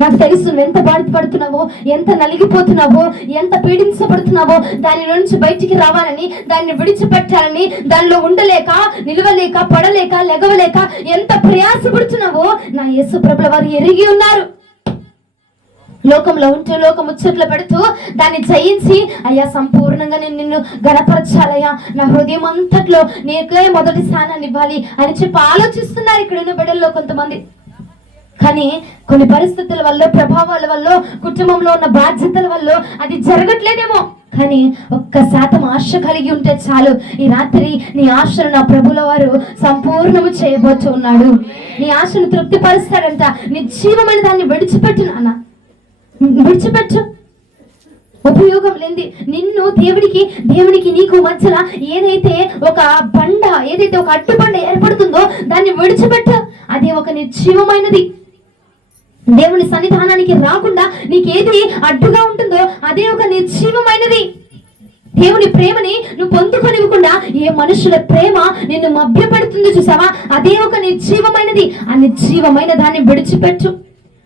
నాకు తెలుసు నువ్వు ఎంత బాధపడుతున్నావో, ఎంత నలిగిపోతున్నావో, ఎంత పీడించబడుతున్నావో, దాని నుంచి బయటికి రావాలని, దాన్ని విడిచిపెట్టాలని, దానిలో ఉండలేక, నిలవలేక, పడలేక, లెగవలేక ఎంత ప్రయాసపడుతున్నావో నా యేసు ప్రభుల వారు ఎరిగి ఉన్నారు. లోకంలో ఉంటూ లోకం ముచ్చట్లు పెడుతూ దాన్ని జయించి, అయ్యా సంపూర్ణంగా నేను నిన్ను గణపరచాలయ్యా, నా హృదయం అంతట్లో నీకే మొదటి స్థానాన్ని ఇవ్వాలి అని చెప్పి ఆలోచిస్తున్నారు ఇక్కడ ఉన్న బిడ్డల్లో కొంతమంది. కానీ కొన్ని పరిస్థితుల వల్ల, ప్రభావాల వల్ల, కుటుంబంలో ఉన్న బాధ్యతల వల్ల అది జరగట్లేదేమో. కానీ 1% ఆశ కలిగి ఉంటే చాలు, ఈ రాత్రి నీ ఆశను నా ప్రభుల వారు సంపూర్ణము చేయబోతూ ఉన్నాడు. నీ ఆశను తృప్తిపరుస్తాడంట. నీ జీవమైన దాన్ని విడిచిపెట్టు నాన్న, విడిచిపెట్టు. ఉపయోగం లేని నిన్ను దేవునికి నీకు మధ్యలో ఏదైతే ఒక బండ, ఏదైతే ఒక అడ్డుబండ ఏర్పడుతుందో దాన్ని విడిచిపెట్టు. అది ఒక నిర్జీవమైనది. దేవుని సన్నిధానానికి రాకుండా నీకేది అడ్డుగా ఉంటుందో అదే ఒక నిర్జీవమైనది. దేవుని ప్రేమని నువ్వు పొందుకొనివ్వకుండా ఏ మనుషుల ప్రేమ నిన్ను మభ్యపెడుతుందో చూసావా, అదే ఒక నిర్జీవమైనది. ఆ నిర్జీవమైన దాన్ని విడిచిపెట్టు.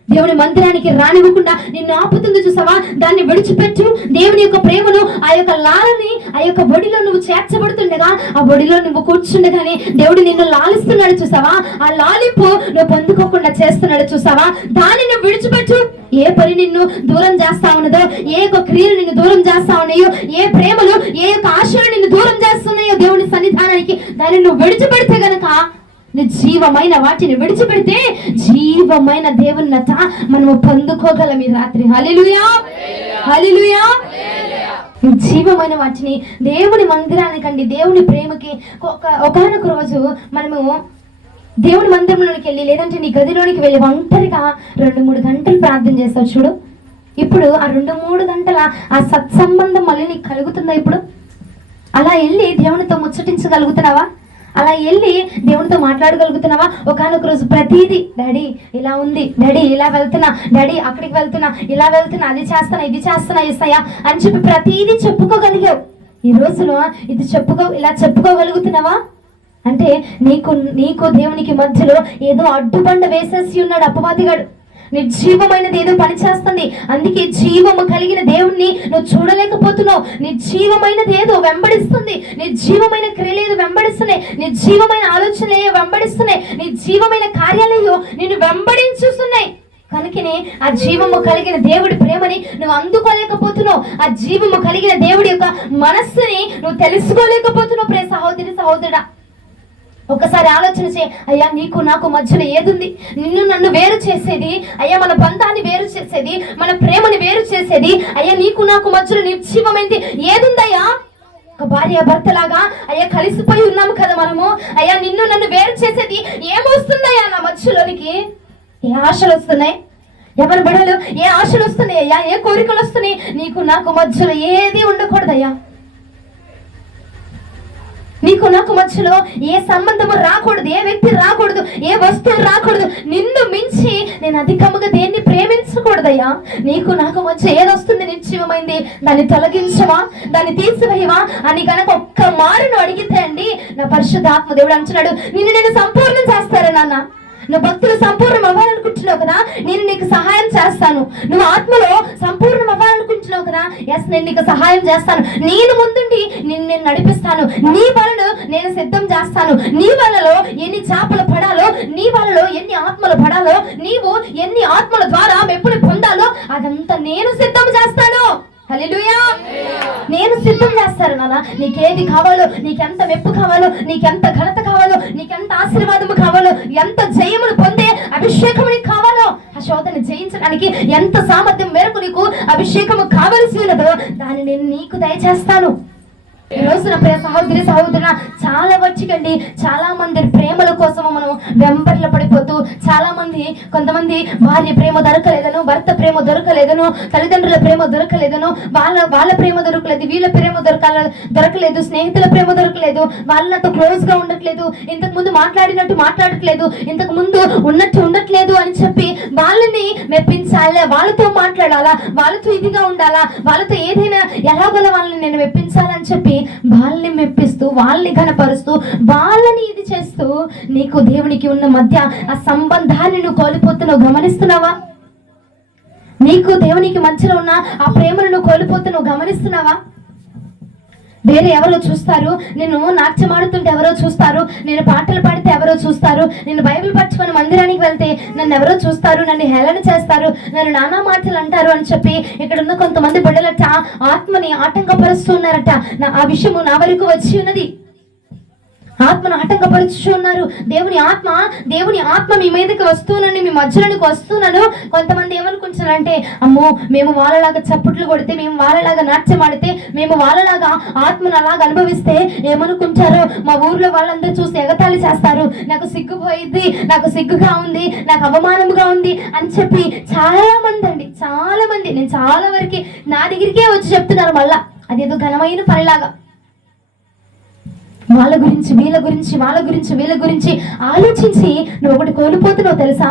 దేవుని మందిరానికి రానివ్వకుండా నిన్ను ఆపుతుంది చూసావా, దాన్ని విడిచిపెట్టు. దేవుని యొక్క ప్రేమను, ఆ యొక్క లాలని, ఆ యొక్క ఒడిలో నువ్వు చేర్చబడుతుండగా, ఆ ఒడిలో నువ్వు కూర్చుండగానే దేవుడు నిన్ను లాలిస్తున్నాడు చూసావా, ఆ లాలింపు నువ్వు పొందుకోకుండా చేస్తున్నాడు చూసావా, దాన్ని నువ్వు విడిచిపెట్టు. ఏ పని నిన్ను దూరం చేస్తా ఉన్నదో, ఏ యొక్క క్రియలు నిన్ను దూరం చేస్తా ఉన్నాయో, ఏ ప్రేమలు, ఏ యొక్క ఆశలు నిన్ను దూరం చేస్తున్నాయో దేవుని సన్నిధానానికి, దాన్ని నువ్వు విడిచిపెడితే గనక, జీవమైన వాటిని విడిచిపెడితే జీవమైన దేవున్నత మనము పొందుకోగలం ఈ రాత్రి. హల్లెలూయా, హల్లెలూయా. జీవమైన వాటిని దేవుని మందిరానికండి, దేవుని ప్రేమకి ఒకనొక రోజు మనము దేవుని మందిరంలోనికి వెళ్ళి, లేదంటే నీ గదిలోనికి వెళ్ళి ఒంటరిగా 2-3 గంటలు ప్రార్థన చేస్తావు చూడు. ఇప్పుడు ఆ 2-3 గంటల ఆ సత్సంబంధం మళ్ళీ నీకు కలుగుతుందా? ఇప్పుడు అలా వెళ్ళి దేవునితో ముచ్చటించగలుగుతున్నావా? అలా వెళ్ళి దేవునితో మాట్లాడగలుగుతున్నావా? ఒకానొక రోజు ప్రతిదీ డాడీ ఇలా ఉంది, డాడీ ఇలా వెళ్తున్నా, డాడీ అక్కడికి వెళ్తున్నా, ఇలా వెళ్తున్నా, అది చేస్తున్నా, ఇది చేస్తున్నా యేసయ్యా అని చెప్పి ప్రతిదీ చెప్పుకోగలిగావు. ఈ రోజులో ఇది ఇలా చెప్పుకోగలుగుతున్నావా? అంటే నీకు దేవునికి మధ్యలో ఏదో అడ్డుబండ వేసేసి ఉన్నాడు అపవాదిగాడు. నిర్జీవమైనది ఏదో పని చేస్తుంది. అందుకే జీవము కలిగిన దేవుణ్ణి నువ్వు చూడలేకపోతున్నావు. నిర్జీవమైనది ఏదో వెంబడిస్తుంది, నిర్జీవమైన క్రియలు ఏదో వెంబడిస్తున్నాయి, నిర్జీవమైన ఆలోచనలు ఏదో వెంబడిస్తున్నాయి, నిర్జీవమైన కార్యాలయం నిన్ను వెంబడించుస్తున్నాయి. కనుకనే ఆ జీవము కలిగిన దేవుడి ప్రేమని నువ్వు అందుకోలేకపోతున్నావు. ఆ జీవము కలిగిన దేవుడి యొక్క మనస్సుని నువ్వు తెలుసుకోలేకపోతున్నావు. ప్రియ సహోదరి సహోదరుడా, ఒకసారి ఆలోచన చేయి. అయ్యా, నీకు నాకు మధ్యలో ఏదుంది? నిన్ను నన్ను వేరు చేసేది, అయ్యా మన బంధాన్ని వేరు చేసేది, మన ప్రేమని వేరు చేసేది, అయ్యా నీకు నాకు మధ్యలో నిర్జీవమైంది ఏదుందయ్యా? ఒక భార్య భర్తలాగా అయ్యా కలిసిపోయి ఉన్నాము కదా మనము. అయ్యా నిన్ను నన్ను వేరు చేసేది ఏమొస్తుందయ్యా నా మధ్యలోనికి? ఏ ఆశలు వస్తున్నాయి? ఎవరి బడలు ఏ ఆశలు వస్తున్నాయి అయ్యా? ఏ కోరికలు వస్తున్నాయి? నీకు నాకు మధ్యలో ఏది ఉండకూడదయ్యా. నీకు నాకు మధ్యలో ఏ సంబంధము రాకూడదు, ఏ వ్యక్తి రాకూడదు, ఏ వస్తువు రాకూడదు. నిన్ను మించి నేను అధికముగా దేన్ని ప్రేమించకూడదయ్యా. నీకు నాకు మధ్య ఏదొస్తుంది నిర్జీవమైంది, దాన్ని తొలగించవా, దాన్ని తీసివేయవా అని కనుక ఒక్క మారును అడిగితే అండి, నా పరిశుద్ధాత్మ దేవుడు అంటున్నాడు, నిన్ను నేను సంపూర్ణం చేస్తారా నాన్న. నువ్వు భక్తులు సంపూర్ణం అవ్వాలనుకుంటున్నావు కదా, నేను నీకు సహాయం చేస్తాను. నువ్వు ఆత్మలో సంపూర్ణం అవ్వాలనుకుంటున్నావు కదా, ఎస్ నేను నీకు సహాయం చేస్తాను. నేను ముందుండి నేను నడిపిస్తాను. నీ వలలో నేను సిద్ధం చేస్తాను. నీ వలలో ఎన్ని చేపలు పడాలో, నీ వలలో ఎన్ని ఆత్మలు పడాలో, నీవు ఎన్ని ఆత్మల ద్వారా మెప్పుని పొందాలో అదంతా నేను సిద్ధం చేస్తాను. హల్లెలూయా. నేను సిద్ధం చేస్తాను నాన్న. నీకేది కావాలో, నీకెంత మెప్పు కావాలో, నీకెంత ఘనత కావాలో, నీకెంత ఆశీర్వాదము కావాలో, ఎంత జయమును పొందే అభిషేకము నీకు కావాలో, ఆ శోధన జయించడానికి ఎంత సామర్థ్యం మేరకు నీకు అభిషేకము కావలసి ఉన్నదో దాన్ని నేను నీకు దయచేస్తాను. ఈ రోజున ప్రియ సహోదరి సహోదరుల, చాలా వచ్చికండి చాలా మంది ప్రేమల కోసము మనం వెంబర్ల పడిపోతూ, చాలా మంది కొంతమంది భార్య ప్రేమ దొరకలేదను, భర్త ప్రేమ దొరకలేదను, తల్లిదండ్రుల ప్రేమ దొరకలేదను, వాళ్ళ ప్రేమ దొరకలేదు, వీళ్ళ ప్రేమ దొరకలేదు, స్నేహితుల ప్రేమ దొరకలేదు, వాళ్ళతో క్లోజ్ గా ఉండట్లేదు, ఇంతకు ముందు మాట్లాడినట్టు మాట్లాడట్లేదు, ఇంతకు ముందు ఉన్నట్టు ఉండట్లేదు అని చెప్పి వాళ్ళని మెప్పించాలా, వాళ్ళతో మాట్లాడాలా, వాళ్ళతో ఇదిగా ఉండాలా, వాళ్ళతో ఏదైనా ఎలాగోలా వాళ్ళని నేను మెప్పించాలని చెప్పి వాళ్ళని మెప్పిస్తూ, వాళ్ళని ఘనపరుస్తూ, వాళ్ళని ఇది చేస్తూ నీకు దేవునికి ఉన్న మధ్య ఆ సంబంధాన్ని నువ్వు కోల్పోతున్నావు. గమనిస్తున్నావా? నీకు దేవునికి మధ్యలో ఉన్న ఆ ప్రేమను నువ్వు కోల్పోతున్నావు. గమనిస్తున్నావా? వేరే ఎవరో చూస్తారు, నేను నాట్యం ఆడుతుంటే ఎవరో చూస్తారు, నేను పాటలు పాడితే ఎవరో చూస్తారు, నేను బైబిల్ పట్టుకొని మందిరానికి వెళ్తే నన్ను ఎవరో చూస్తారు, నన్ను హేళన చేస్తారు, నన్ను నానా మాటలు అంటారు అని చెప్పి ఇక్కడ ఉన్న కొంతమంది బిడ్డలట ఆత్మని ఆటంకపరుస్తున్నారట. ఆ విషయము నా వరకు వచ్చి ఉన్నది. ఆత్మను ఆటంకపరుచున్నారు. దేవుని ఆత్మ మీ మీదకి వస్తున్నాను, మీ మధ్యలోనికి వస్తున్నాను. కొంతమంది ఏమనుకుంటున్నారంటే, అమ్మో మేము వాళ్ళలాగా చప్పుట్లు కొడితే, మేము వాళ్ళలాగా నాట్యం ఆడితే, మేము వాళ్ళలాగా ఆత్మను అలాగా అనుభవిస్తే ఏమనుకుంటారో, మా ఊర్లో వాళ్ళందరూ చూసి ఎగతాళి చేస్తారు, నాకు సిగ్గుపోయింది, నాకు సిగ్గుగా ఉంది, నాకు అవమానంగా ఉంది అని చెప్పి చాలా మంది నేను చాలా వరకు నా దగ్గరికే వచ్చి చెప్తున్నారు. మళ్ళా అదేదో ఘనమైన పనిలాగా వాళ్ళ గురించి వీళ్ళ గురించి ఆలోచించి నువ్వు ఒకటి కోల్పోతున్నావు తెలుసా?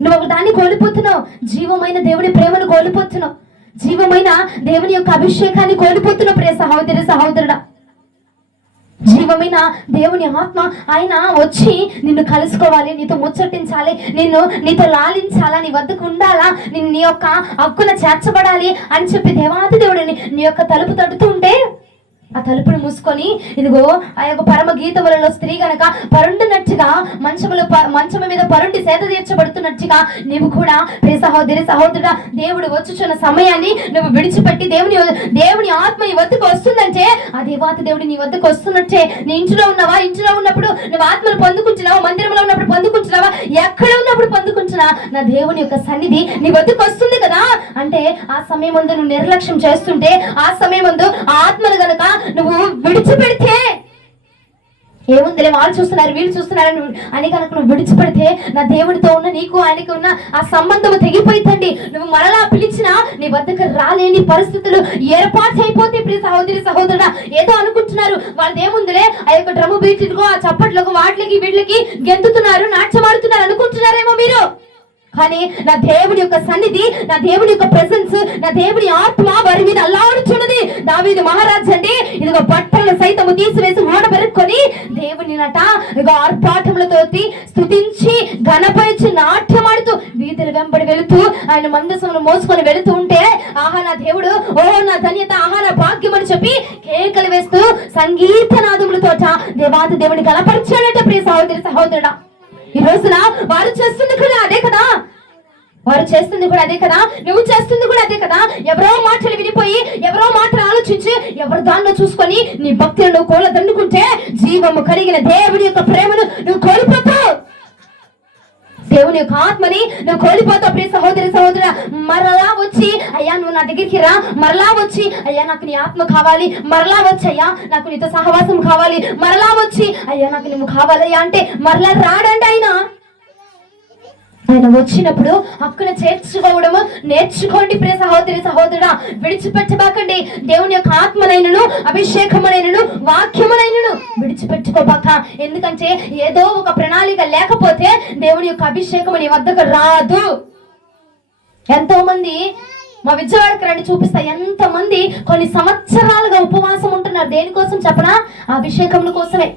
నువ్వు ఒక దాన్ని కోల్పోతున్నావు. జీవమైన దేవుని ప్రేమను కోల్పోతున్నావు, జీవమైన దేవుని యొక్క అభిషేకాన్ని కోల్పోతున్నావు. ప్రియ సహోదరి సహోదరుడా, జీవమైన దేవుని ఆత్మ ఆయన వచ్చి నిన్ను కలుసుకోవాలి, నీతో ముచ్చటించాలి, నీతో లాలించాలా, నీ వద్దకు ఉండాలా, నీ యొక్క హక్కున చేర్చబడాలి అని చెప్పి దేవాది దేవుడిని నీ యొక్క తలుపు తడుతూ ఉంటే ఆ తలుపుని మూసుకొని, ఇదిగో ఆ యొక్క పరమ గీతములలో స్త్రీ గనక పరుండునట్టుగా మంచము మీద పరుండి సేద తీర్చబడుతున్నట్టుగా నీవు కూడా ప్రియ సహోదరి సహోదరుడా, దేవుడు వచ్చుచున్న సమయాన్ని నువ్వు విడిచిపెట్టి దేవుని ఆత్మ నీ వద్దకు వస్తుందంటే ఆ దేవాతి దేవుడు నీ వద్దకు వస్తున్నట్టే. నీ ఇంట్లో ఉన్నావా? ఇంట్లో ఉన్నప్పుడు నువ్వు ఆత్మను పొందుకుంటున్నావా? మందిరంలో ఉన్నప్పుడు పొందుకుంటున్నావా? ఎక్కడ ఉన్నప్పుడు పొందుకుంటున్నా నా దేవుని యొక్క సన్నిధి నీ వద్దకు వస్తుంది కదా. అంటే ఆ సమయం ముందు నువ్వు నిర్లక్ష్యం చేస్తుంటే, ఆ సమయం ముందు ఆత్మను గనక నువ్వు విడిచిపెడితే ఏముందిలే వాళ్ళు చూస్తున్నారు వీళ్ళు చూస్తున్నారు అని కనుక నువ్వు విడిచిపెడితే నా దేవుడితో ఉన్న నీకు ఆయనకి ఉన్న ఆ సంబంధం తెగిపోయిందండి. నువ్వు మరలా పిలిచినా నీ వద్దకు రాలేని పరిస్థితులు ఏర్పాటు అయిపోతే ప్రియ సహోదరి సహోదరుడా. ఏదో అనుకుంటున్నారు వాళ్ళది ఏముందిలే, ఆ యొక్క డ్రమ్ము బీట్లకు ఆ చప్పట్లకు వాటికి వీళ్ళకి గెంతుతున్నారు నాట్యమాడుతున్నారు అనుకుంటున్నారేమో మీరు. కానీ నా దేవుడి యొక్క సన్నిధి, నా దేవుడి యొక్క ప్రెసెన్స్, నా దేవుడి ఆత్మ వారి మీద అల్లాడుచున్నది. దావీదు మహారాజు అండి ఇదిగో బట్టలను సైతము తీసివేసి ఓడబెరుక్కొని దేవుని నట ఇదిగో ఆర్భాటములతో స్తుతించి ఘనపరిచి నాట్యమాడుతూ వీధుల వెంబడి వెళుతూ ఆయన మందసమును మోసుకొని వెళుతూ ఉంటే ఆహా నా దేవుడు, ఓ నా ధన్యత, ఆహా నా భాగ్యం అని చెప్పి కేకలు వేస్తూ సంగీత నాదములతో దేవాది దేవుని గణపరిచాడట. ప్రియ సహోదరి సహోదరుడా, ఈ రోజున వారు చేస్తుంది కూడా అదే కదా, వారు చేస్తుంది కూడా అదే కదా, నువ్వు చేస్తుంది కూడా అదే కదా. ఎవరో మాటలు వినిపోయి, ఎవరో మాటలు ఆలోచించి, ఎవరు దానిలో చూసుకొని నీ భక్తులు నువ్వు కోలదన్నుకుంటే జీవము కలిగిన దేవుడి యొక్క ప్రేమను నువ్వు కోల్పోతావు, దేవుని యొక్క ఆత్మని నువ్వు కోల్పోతావు. ప్రియ సహోదరి సహోదర, మరలా వచ్చి అయ్యా నువ్వు నా దగ్గరికి రా, మరలా వచ్చి అయ్యా నాకు నీ ఆత్మ కావాలి, మరలా వచ్చి అయ్యా నాకు నీతో సహవాసం కావాలి, మరలా వచ్చి అయ్యా నాకు నువ్వు కావాలయ్యా అంటే మరలా రాడండి ఆయన. ఆయన వచ్చినప్పుడు అక్కడ చేర్చుకోవడము నేర్చుకోండి ప్రియ సహోదరి సహోదరుడా. విడిచిపెట్టబాకండి దేవుని యొక్క ఆత్మనైనను అభిషేకమునైనను వాక్యమునైనను విడిచిపెట్టుకోబాక. ఎందుకంటే ఏదో ఒక ప్రణాళిక లేకపోతే దేవుని యొక్క అభిషేకము నీ వద్దకు రాదు. ఎంతో మంది మా విజయవాడకి రండి చూపిస్తా, ఎంతమంది కొన్ని సంవత్సరాలుగా ఉపవాసం ఉంటున్నారు. దేనికోసం చెప్పనా? ఆ అభిషేకముల కోసమే.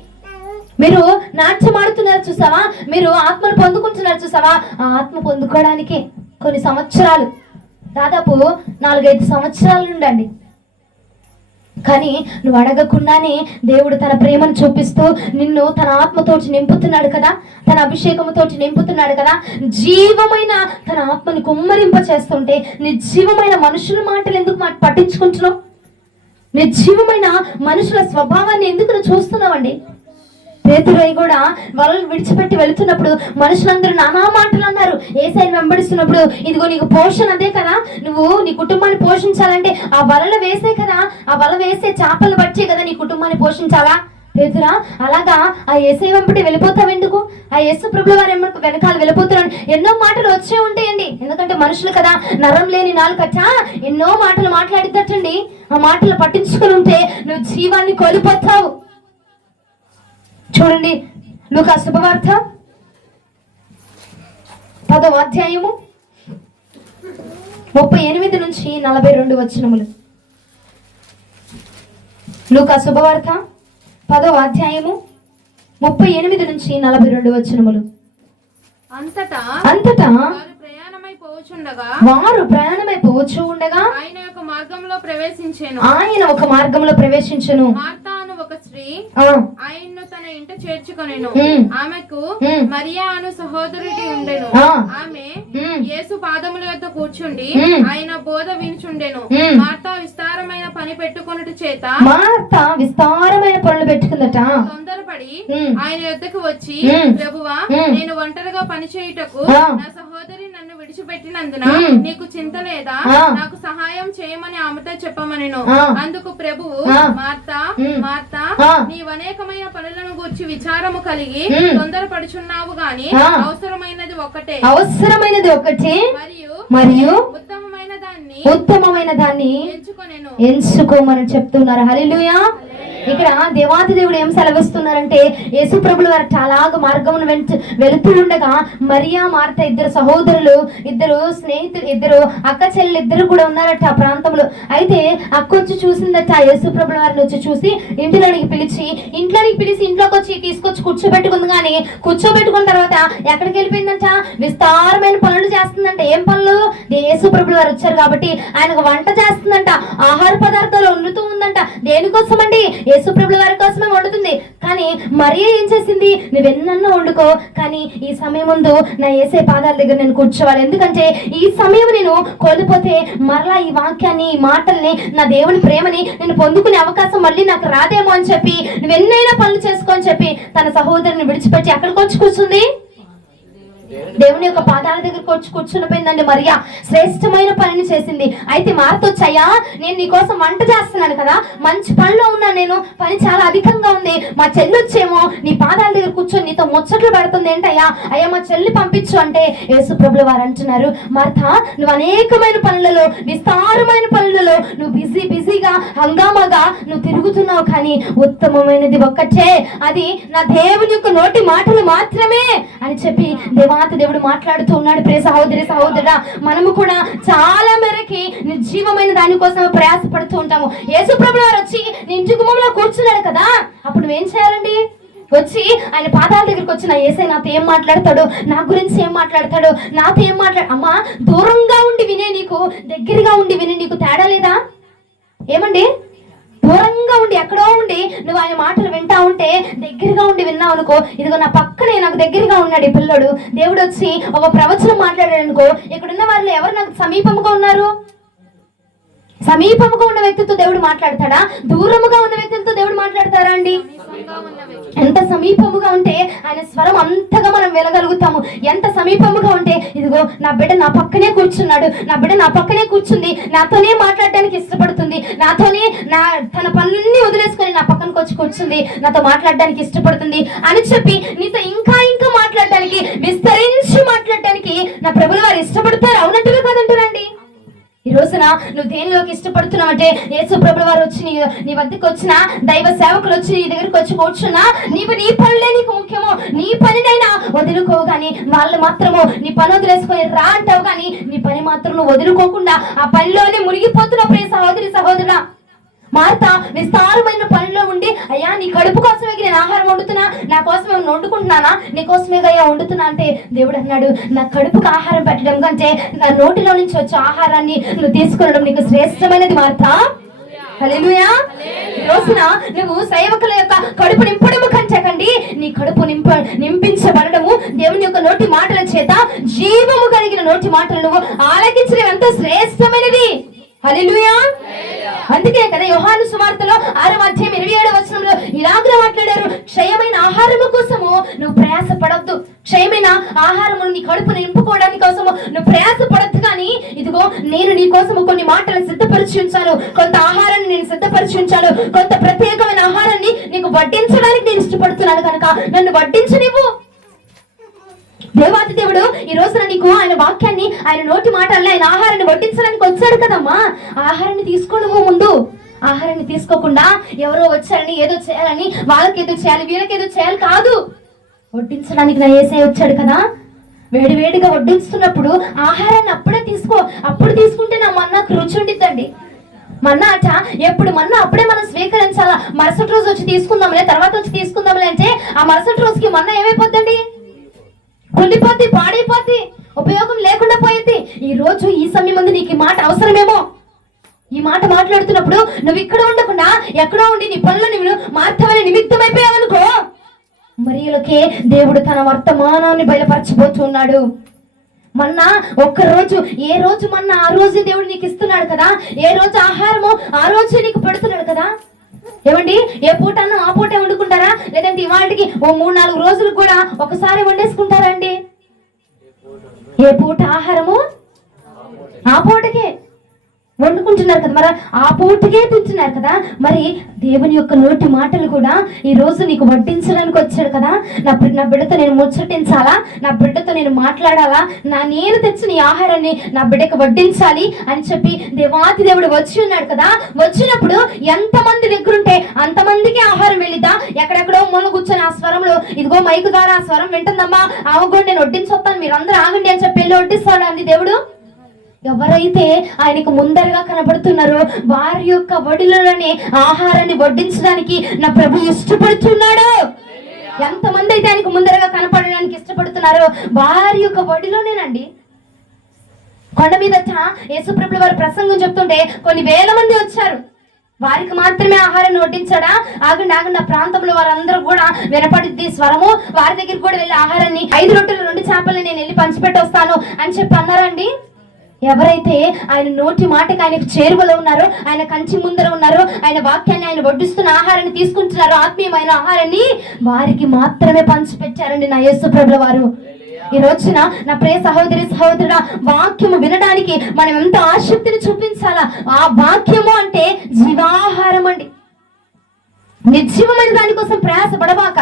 మీరు నాట్యం ఆడుతున్నారు చూసావా, మీరు ఆత్మను పొందుకుంటున్నారు చూసావా, ఆ ఆత్మ పొందుకోవడానికి కొన్ని సంవత్సరాలు, దాదాపు 4-5 సంవత్సరాల నుండి. కానీ నువ్వు అడగకుండానే దేవుడు తన ప్రేమను చూపిస్తూ నిన్ను తన ఆత్మతోటి నింపుతున్నాడు కదా, తన అభిషేకముతోటి నింపుతున్నాడు కదా. జీవమైన తన ఆత్మని కుమ్మరింప చేస్తుంటే నిర్జీవమైన మనుషుల మాటలు ఎందుకు పట్టించుకుంటున్నావు? నిర్జీవమైన మనుషుల స్వభావాన్ని ఎందుకు నువ్వు చూస్తున్నావండి? పేతురు కూడా వలలు విడిచిపెట్టి వెళుతున్నప్పుడు మనుషులందరూ నానా మాటలు అన్నారు. యేసయ్యను వెంబడిస్తున్నప్పుడు ఇదిగో నీకు పోషణ అదే కదా, నువ్వు నీ కుటుంబాన్ని పోషించాలంటే ఆ వలలు వేసే కదా, ఆ వల వేసే చేపలు పట్టే కదా నీ కుటుంబాన్ని పోషించాలా? పేతురా అలాగా ఆ యేసయ్య వెంబడి వెళ్ళిపోతావు ఎందుకు? ఆ యేసు ప్రభుల వారి వెనకాల వెళ్ళిపోతున్నాడు. ఎన్నో మాటలు వచ్చే ఉంటాయండి, ఎందుకంటే మనుషులు కదా, నరం లేని నాలుకట ఎన్నో మాటలు మాట్లాడిద్దటండి. ఆ మాటలు పట్టించుకుని ఉంటే నువ్వు జీవాన్ని కోల్పోతావు. చూడండి లూకా శుభవార్త 10వ అధ్యాయము 38 నుంచి 42 వచనములు. లూకా శుభవార్త 10వ అధ్యాయము 38 నుంచి 42 వచనములు. అంతటా వారు ప్రయాణమై పోవచ్చు ఉండగా ఆయన ఒక మార్గంలో ప్రవేశించెను. మార్తా అను ఒక స్త్రీ ఆయన్ను తన ఇంట చేర్చుకొనెను. ఆమెకు మరియా అను సహోదరుడి ఉండెను. ఆమె యేసు పాదముల యొద్ద కూర్చుండి ఆయన బోధ వినుచుండెను. మార్తా విస్తారమైన పని పెట్టుకొనుట చేత పెట్టుకుందట తొందరపడి ఆయన యొద్దకు వచ్చి, ప్రభువా నేను ఒంటరిగా పని చేయుటకు నా సహోదరి నన్ను విడిచిపెట్టినందున నీకు చింత లేదా? నాకు సహాయం చేయమని ఆమెతో చెప్పమనెను. అందుకు ప్రభువు, మార్తా మార్తా, నీవు అనేకమైన పనులను గూర్చి విచారము కలిగి తొందరపడుచున్నావు గాని అవసరమైనది ఒకటే మరియు ఉత్తమమైన దాన్ని ఎంచుకోమని చెప్తున్నారు. హల్లెలూయా. ఇక్కడ దేవాది దేవుడు ఏం సెలవిస్తున్నారంటే, యేసు ప్రభులు వారు చాలా మార్గమును వెళుతూ ఉండగా మరియా మార్త ఇద్దరు సహోదరులు, ఇద్దరు స్నేహితులు, ఇద్దరు అక్క చెల్లెలు ఇద్దరు కూడా ఉన్నారట ఆ ప్రాంతంలో. అయితే అక్క వచ్చి చూసిందట యేసు ప్రభుల వారిని వచ్చి చూసి ఇంట్లోకి పిలిచి ఇంట్లోకి వచ్చి తీసుకొచ్చి కూర్చోబెట్టుకుంది. కానీ కూర్చోబెట్టుకున్న తర్వాత ఎక్కడికి వెళ్ళిపోయిందంట? విస్తారమైన పనులు చేస్తుందంట. ఏం పనులు? యేసు ప్రభుల వారు వచ్చారు కాబట్టి ఆయనకు వంట చేస్తుందంట, ఆహార పదార్థాలు వండుతూ ఉందంట. దేనికోసం అండి? యేసు ప్రభుల వారి కోసమే వండుతుంది. కానీ మరియా ఏం చేసింది? నువ్వెన్నన్నా వండుకో, కానీ ఈ సమయం ముందు నా యేసే పాదాల దగ్గర నేను కూర్చోవాలి. ఎందుకంటే ఈ సమయం నేను కోల్పోతే మరలా ఈ వాక్యాన్ని, ఈ మాటల్ని, నా దేవుని ప్రేమని నేను పొందుకునే అవకాశం మళ్ళీ నాకు రాదేమో అని చెప్పి నువ్వెన్నైనా పనులు చేసుకో అని చెప్పి తన సహోదరుని విడిచిపెట్టి అక్కడికి వచ్చి కూర్చుంది. దేవుని యొక్క పాదాల దగ్గరకు వచ్చి కూర్చునిపోయిందండి మరియా. శ్రేష్టమైన పనిని చేసింది. అయితే మార్తొచ్చయ్యా, నేను నీకోసం వంట చేస్తున్నాను కదా, మంచి పనిలో ఉన్నా, నేను పని చాలా అధికంగా ఉంది, మా చెల్లి వచ్చేమో నీ పాదాల దగ్గర కూర్చొని నీతో ముచ్చట్లు పెడుతుంది ఏంటయ్యా, అయ్యా మా చెల్లి పంపించు అంటే యేసు ప్రభుల వారు అంటున్నారు, మార్త నువ్వు అనేకమైన పనులలో, విస్తారమైన పనులలో నువ్వు బిజీగా హంగామాగా నువ్వు తిరుగుతున్నావు, కానీ ఉత్తమమైనది ఒక్కటే, అది నా దేవుని యొక్క నోటి మాటలు మాత్రమే అని చెప్పి దేవాతి దేవుడు మాట్లాడుతూ ఉన్నాడు. ప్రియ సహోదరి సహోదరుడా, మనము కూడా చాలా మేరకి నిర్జీవమైన దానికోసం ప్రయాసపడుతూ ఉంటాము. యేసు ప్రభువు వారు వచ్చి నీ ఇంటి గుమ్మంలో కూర్చున్నాడు కదా, అప్పుడు నువ్వేం చేయాలండి? వచ్చి ఆయన పాదాల దగ్గరికి వచ్చి, నా యేసయ్య నాతో ఏం మాట్లాడతాడు, నా గురించి ఏం మాట్లాడతాడు, నాతో ఏం అమ్మా, దూరంగా ఉండి వినే నీకు, దగ్గరగా ఉండి వినే నీకు తేడా లేదా? ఏమండి, దూరంగా ఉండి ఎక్కడో ఉండి నువ్వు ఆయన మాటలు వింటా ఉంటే, దగ్గరగా ఉండి విన్నావు అనుకో, ఇదిగో నా పక్కనే నాకు దగ్గరగా ఉన్నాడు ఈ పిల్లడు, దేవుడు వచ్చి ఒక ప్రవచనం మాట్లాడాడు అనుకో, ఇక్కడున్న వాళ్ళు ఎవరు నాకు సమీపంగా ఉన్నారు? సమీపముగా ఉన్న వ్యక్తితో దేవుడు మాట్లాడతాడా? దూరముగా ఉన్న వ్యక్తులతో దేవుడు మాట్లాడతారా అండి? ఎంత సమీపముగా ఉంటే ఆయన స్వరం అంతగా మనం వినగలుగుతాము. ఎంత సమీపముగా ఉంటే, ఇదిగో నా బిడ్డ నా పక్కనే కూర్చున్నాడు, నా బిడ్డ నా పక్కనే కూర్చుంది, నాతోనే మాట్లాడడానికి ఇష్టపడుతుంది, నాతోనే తన పనులన్నీ వదిలేసుకొని నా పక్కనకి వచ్చి కూర్చుంది, నాతో మాట్లాడడానికి ఇష్టపడుతుంది అని చెప్పి నీతో ఇంకా ఇంకా మాట్లాడడానికి, విస్తరించి మాట్లాడడానికి నా ప్రభువుల వారు ఇష్టపడతారు. అవునంటారా కాదంటారండి? ఈ రోజున నువ్వు దేనిలోకి ఇష్టపడుతున్నావు అంటే, యేసు ప్రభువుల వారు వచ్చి నీ వద్దకు వచ్చిన, దైవ సేవకులు వచ్చి నీ దగ్గరికి వచ్చి కూర్చున్నా, నీవు నీ పనులే నీకు ముఖ్యమో, నీ పనినైనా వదులుకోవు, కానీ వాళ్ళు మాత్రము నీ పని వదిలేసుకొని రా అంటావు, కానీ నీ పని మాత్రం నువ్వు వదులుకోకుండా ఆ పనిలోనే మునిగిపోతున్నావు. ప్రియ సహోదరి సహోదరుడా, మార్త విస్తారమైన పనిలో ఉండి, అయ్యా నీ కడుపు కోసమే నేను ఆహారం వండుతున్నా, నా కోసం ఏమైనా వండుకుంటున్నానా, నీ కోసమే అయ్యా వండుతున్నా అంటే, దేవుడు అన్నాడు, నా కడుపుకు ఆహారం పెట్టడం కంటే నా నోటిలో నుంచి వచ్చే ఆహారాన్ని నువ్వు తీసుకునడం నీకు శ్రేష్టమైనది మార్త. హల్లెలూయా. ఈ రోజున నువ్వు సేవకుల యొక్క కడుపు నింపడము కంటే నీ కడుపు నింపించబడము దేవుని యొక్క నోటి మాటల చేత, జీవము కలిగిన నోటి మాటలు నువ్వు ఆలకించడం ఎంతో శ్రేష్టమైనది. హల్లెలూయా. అందుకే కదా యోహాను సువార్తలో 6వ అధ్యాయం 27వ వచనంలో ఇలాగ మాట్లాడారు, క్షయమైన ఆహారము కోసము నువ్వు ప్రయాస పడొద్దు, క్షయమైన ఆహారము నీ కడుపు నింపుకోవడానికి కోసము నువ్వు ప్రయాస పడొద్దు, కానీ ఇదిగో నేను నీ కోసము కొన్ని మాటలు సిద్ధపరిచి ఉంచాను, కొంత ఆహారాన్ని నేను సిద్ధపరిచి ఉంచాను, కొంత ప్రత్యేకమైన ఆహారాన్ని నీకు వడ్డించడానికి నేను ఇష్టపడుతున్నాను, కనుక నన్ను వడ్డించనివ్వు. దేవాతి దేవుడు ఈ రోజున నీకు ఆయన వాక్యాన్ని, ఆయన నోటి మాటల్ని, ఆయన ఆహారాన్ని వడ్డించడానికి వచ్చాడు కదమ్మా. ఆహారాన్ని తీసుకోవడం ముందు, ఆహారాన్ని తీసుకోకుండా ఎవరో వచ్చారని ఏదో చేయాలని, వాళ్ళకి ఏదో చేయాలి, వీళ్ళకి ఏదో చేయాలి కాదు, వడ్డించడానికి నా యేసయ్య వచ్చాడు కదా. వేడివేడిగా వడ్డిస్తున్నప్పుడు ఆహారాన్ని అప్పుడే తీసుకో, అప్పుడు తీసుకుంటే నా మన్నాకు రుచి ఉండిద్దండి. మన్నా అట ఎప్పుడు మన్నా అప్పుడే మనం స్వీకరించాలా, మరుసటి రోజు వచ్చి తీసుకుందాంలే, తర్వాత వచ్చి తీసుకుందాంలే అంటే ఆ మరుసటి రోజుకి మన్నా ఏమైపోద్దండి? కుళ్ళిపోద్ది, పాడైపోద్ది, ఉపయోగం లేకుండా పోయింది. ఈ రోజు ఈ సమయం ముందు నీకు ఈ మాట అవసరమేమో. ఈ మాట మాట్లాడుతున్నప్పుడు నువ్వు ఇక్కడ ఉండకుండా ఎక్కడో ఉండి నీ పనులు నువ్వు మార్తమని నిమిత్తమైపోయావనుకో, మరియలకే దేవుడు తన వర్తమానాన్ని బయలుపరచబోతున్నాడు. మన్నా ఒక్కరోజు, ఏ రోజు మన్నా ఆ రోజు దేవుడు నీకు ఇస్తున్నాడు కదా, ఏ రోజు ఆహారము ఆ రోజు నీకు పెడుతున్నాడు కదా. ఏమండి, ఏ పూట అన్నం ఆ పూటే వండుకుంటారా, లేదంటే ఇవాళకి ఓ 3-4 రోజులు కూడా ఒకసారి వండేసుకుంటారా అండి? ఏ పూట ఆహారము ఆ పూటకే వండుకుంటున్నారు కదా, మరి ఆ పూటకే తింటున్నారు కదా. మరి దేవుని యొక్క నోటి మాటలు కూడా ఈ రోజు నీకు వడ్డించడానికి వచ్చాడు కదా. నా బిడ్డతో నేను ముచ్చటించాలా, నా బిడ్డతో నేను మాట్లాడాలా, నేను తెచ్చిన ఈ ఆహారాన్ని నా బిడ్డకు వడ్డించాలి అని చెప్పి దేవాతి దేవుడు వచ్చి ఉన్నాడు కదా. వచ్చినప్పుడు ఎంతమంది దగ్గరుంటే అంతమందికి ఆహారం వెళ్ళిద్దా. ఎక్కడెక్కడో మూల కూర్చొని ఆ స్వరంలో, ఇదిగో మైకు ద్వారా ఆ స్వరం వింటుందమ్మా, ఆవగోండి నేను వడ్డించొస్తాను, మీరందరూ ఆగండి అని చెప్పి వెళ్ళి వడ్డిస్తాడు అండి దేవుడు. ఎవరైతే ఆయనకు ముందరగా కనబడుతున్నారో వారి యొక్క వడిలోనే ఆహారాన్ని వడ్డించడానికి నా ప్రభు ఇష్టపడుతున్నాడు. ఎంతమంది అయితే ఆయనకు ముందరగా కనపడడానికి ఇష్టపడుతున్నారో వారి యొక్క వడిలోనేనండి. కొండ మీదట యేసు ప్రభువు వారు ప్రసంగం చెప్తుంటే కొన్ని వేల మంది వచ్చారు, వారికి మాత్రమే ఆహారాన్ని వడ్డించాడా? ఆగండి ఆగండి, ఆ ప్రాంతంలో వారందరూ కూడా వినపడిద్ది స్వరము, వారి దగ్గరికి కూడా వెళ్ళి ఆహారాన్ని 5 రొట్టెలు 2 చేపలు నేను వెళ్ళి పంచిపెట్టి వస్తాను అని చెప్పి అన్నారండి. ఎవరైతే ఆయన నోటి మాటకి ఆయనకు చేరువలో ఉన్నారో, ఆయన కంచి ముందర ఉన్నారో, ఆయన వాక్యాన్ని, ఆయన వడ్డిస్తున్న ఆహారాన్ని తీసుకుంటున్నారో, ఆత్మీయమైన ఆహారాన్ని వారికి మాత్రమే పంచిపెట్టారండి నా యేసు ప్రభుల వారు. ఈ రోజున నా ప్రియ సహోదరి సహోదరుడా, వాక్యము వినడానికి మనం ఎంత ఆసక్తిని చూపించాలా. ఆ వాక్యము అంటే జీవాహారం అండి. నిర్జీవమైన దానికోసం ప్రయాస పడబాక.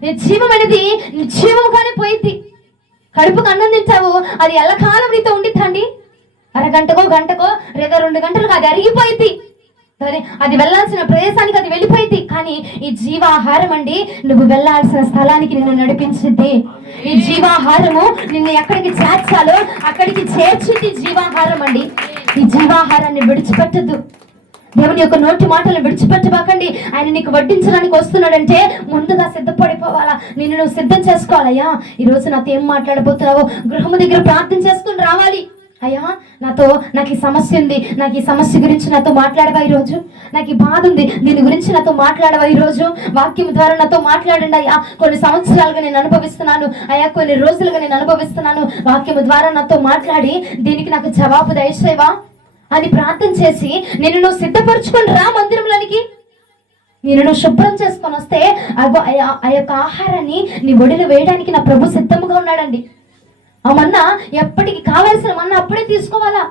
నిర్జీవమైనది నిర్జీవముగానే పోయింది. కడుపుకు అన్నం తింటావు, అది ఎల్లకాలం నీతో ఉండిద్దండి. అరగంటకో గంటకో లేదా 2 గంటలకు అది అరిగిపోయింది. సరే, అది వెళ్ళాల్సిన ప్రదేశానికి అది వెళ్ళిపోయింది. కానీ ఈ జీవాహారం అండి నువ్వు వెళ్ళాల్సిన స్థలానికి నిన్ను నడిపించింది. ఈ జీవాహారము నిన్ను ఎక్కడికి చేర్చాలో అక్కడికి చేర్చింది జీవాహారం అండి. ఈ జీవాహారాన్ని విడిచిపెట్టద్దు. దేవుని యొక్క నోటి మాటలను విడిచిపెట్టబాకండి. ఆయన నీకు వడ్డించడానికి వస్తున్నాడంటే ముందుగా సిద్ధపడిపోవాలా. నిన్ను నువ్వు సిద్ధం చేసుకోవాలయ్యా. ఈ రోజు నాతో ఏం మాట్లాడబోతున్నావో గృహము దగ్గర ప్రార్థన చేసుకుని రావాలి. అయ్యా, నాకు ఈ సమస్య ఉంది, నాకు ఈ సమస్య గురించి నాతో మాట్లాడవా ఈరోజు. నాకు ఈ బాధ ఉంది, దీని గురించి నాతో మాట్లాడవా ఈరోజు. వాక్యం ద్వారా నాతో మాట్లాడండి అయ్యా. కొన్ని సంవత్సరాలుగా నేను అనుభవిస్తున్నాను అయ్యా, కొన్ని రోజులుగా నేను అనుభవిస్తున్నాను. వాక్యం ద్వారా నాతో మాట్లాడి దీనికి నాకు జవాబు దయచేవా అని ప్రార్థన చేసి నిన్ను నువ్వు సిద్ధపరచుకొని రా మందిరంలోనికి. నేను నువ్వు శుభ్రం చేసుకొని వస్తే ఆ యొక్క ఆహారాన్ని నీ ఒడిలో వేయడానికి నా ప్రభు సిద్ధముగా ఉన్నాడండి. ఆ మన్నా ఎప్పటికి కావాల్సిన మన్నా అప్పుడే తీసుకోవాలా.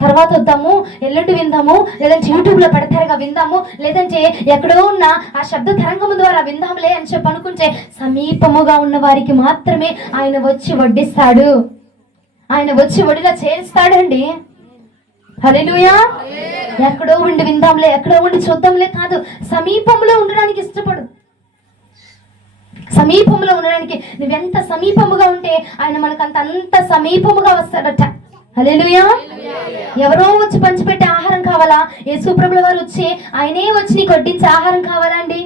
తర్వాత వద్దాము, ఎల్లుండి విందాము, లేదంటే యూట్యూబ్లో పెడతారుగా విందాము, లేదంటే ఎక్కడో ఉన్న ఆ శబ్ద తరంగము ద్వారా విందాములే అని చెప్పి అనుకుంటే సమీపముగా ఉన్న వారికి మాత్రమే ఆయన వచ్చి వడ్డిస్తాడు. ఆయన వచ్చి ఒడిలో చేస్తాడండి. హల్లెలూయా. ఎక్కడో ఉండి విందాంలే, ఎక్కడో ఉండి చూద్దాంలే కాదు, సమీపంలో ఉండడానికి ఇష్టపడు. సమీపంలో ఉండడానికి నువ్వెంత సమీపముగా ఉంటే ఆయన మనకు అంత సమీపముగా వస్తాడట. హల్లెలూయా. ఎవరో వచ్చి పంచిపెట్టే ఆహారం కావాలా? యేసు ప్రభుల వారు వచ్చి ఆయనే వచ్చి నీకు వడ్డించే ఆహారం కావాలా అండి?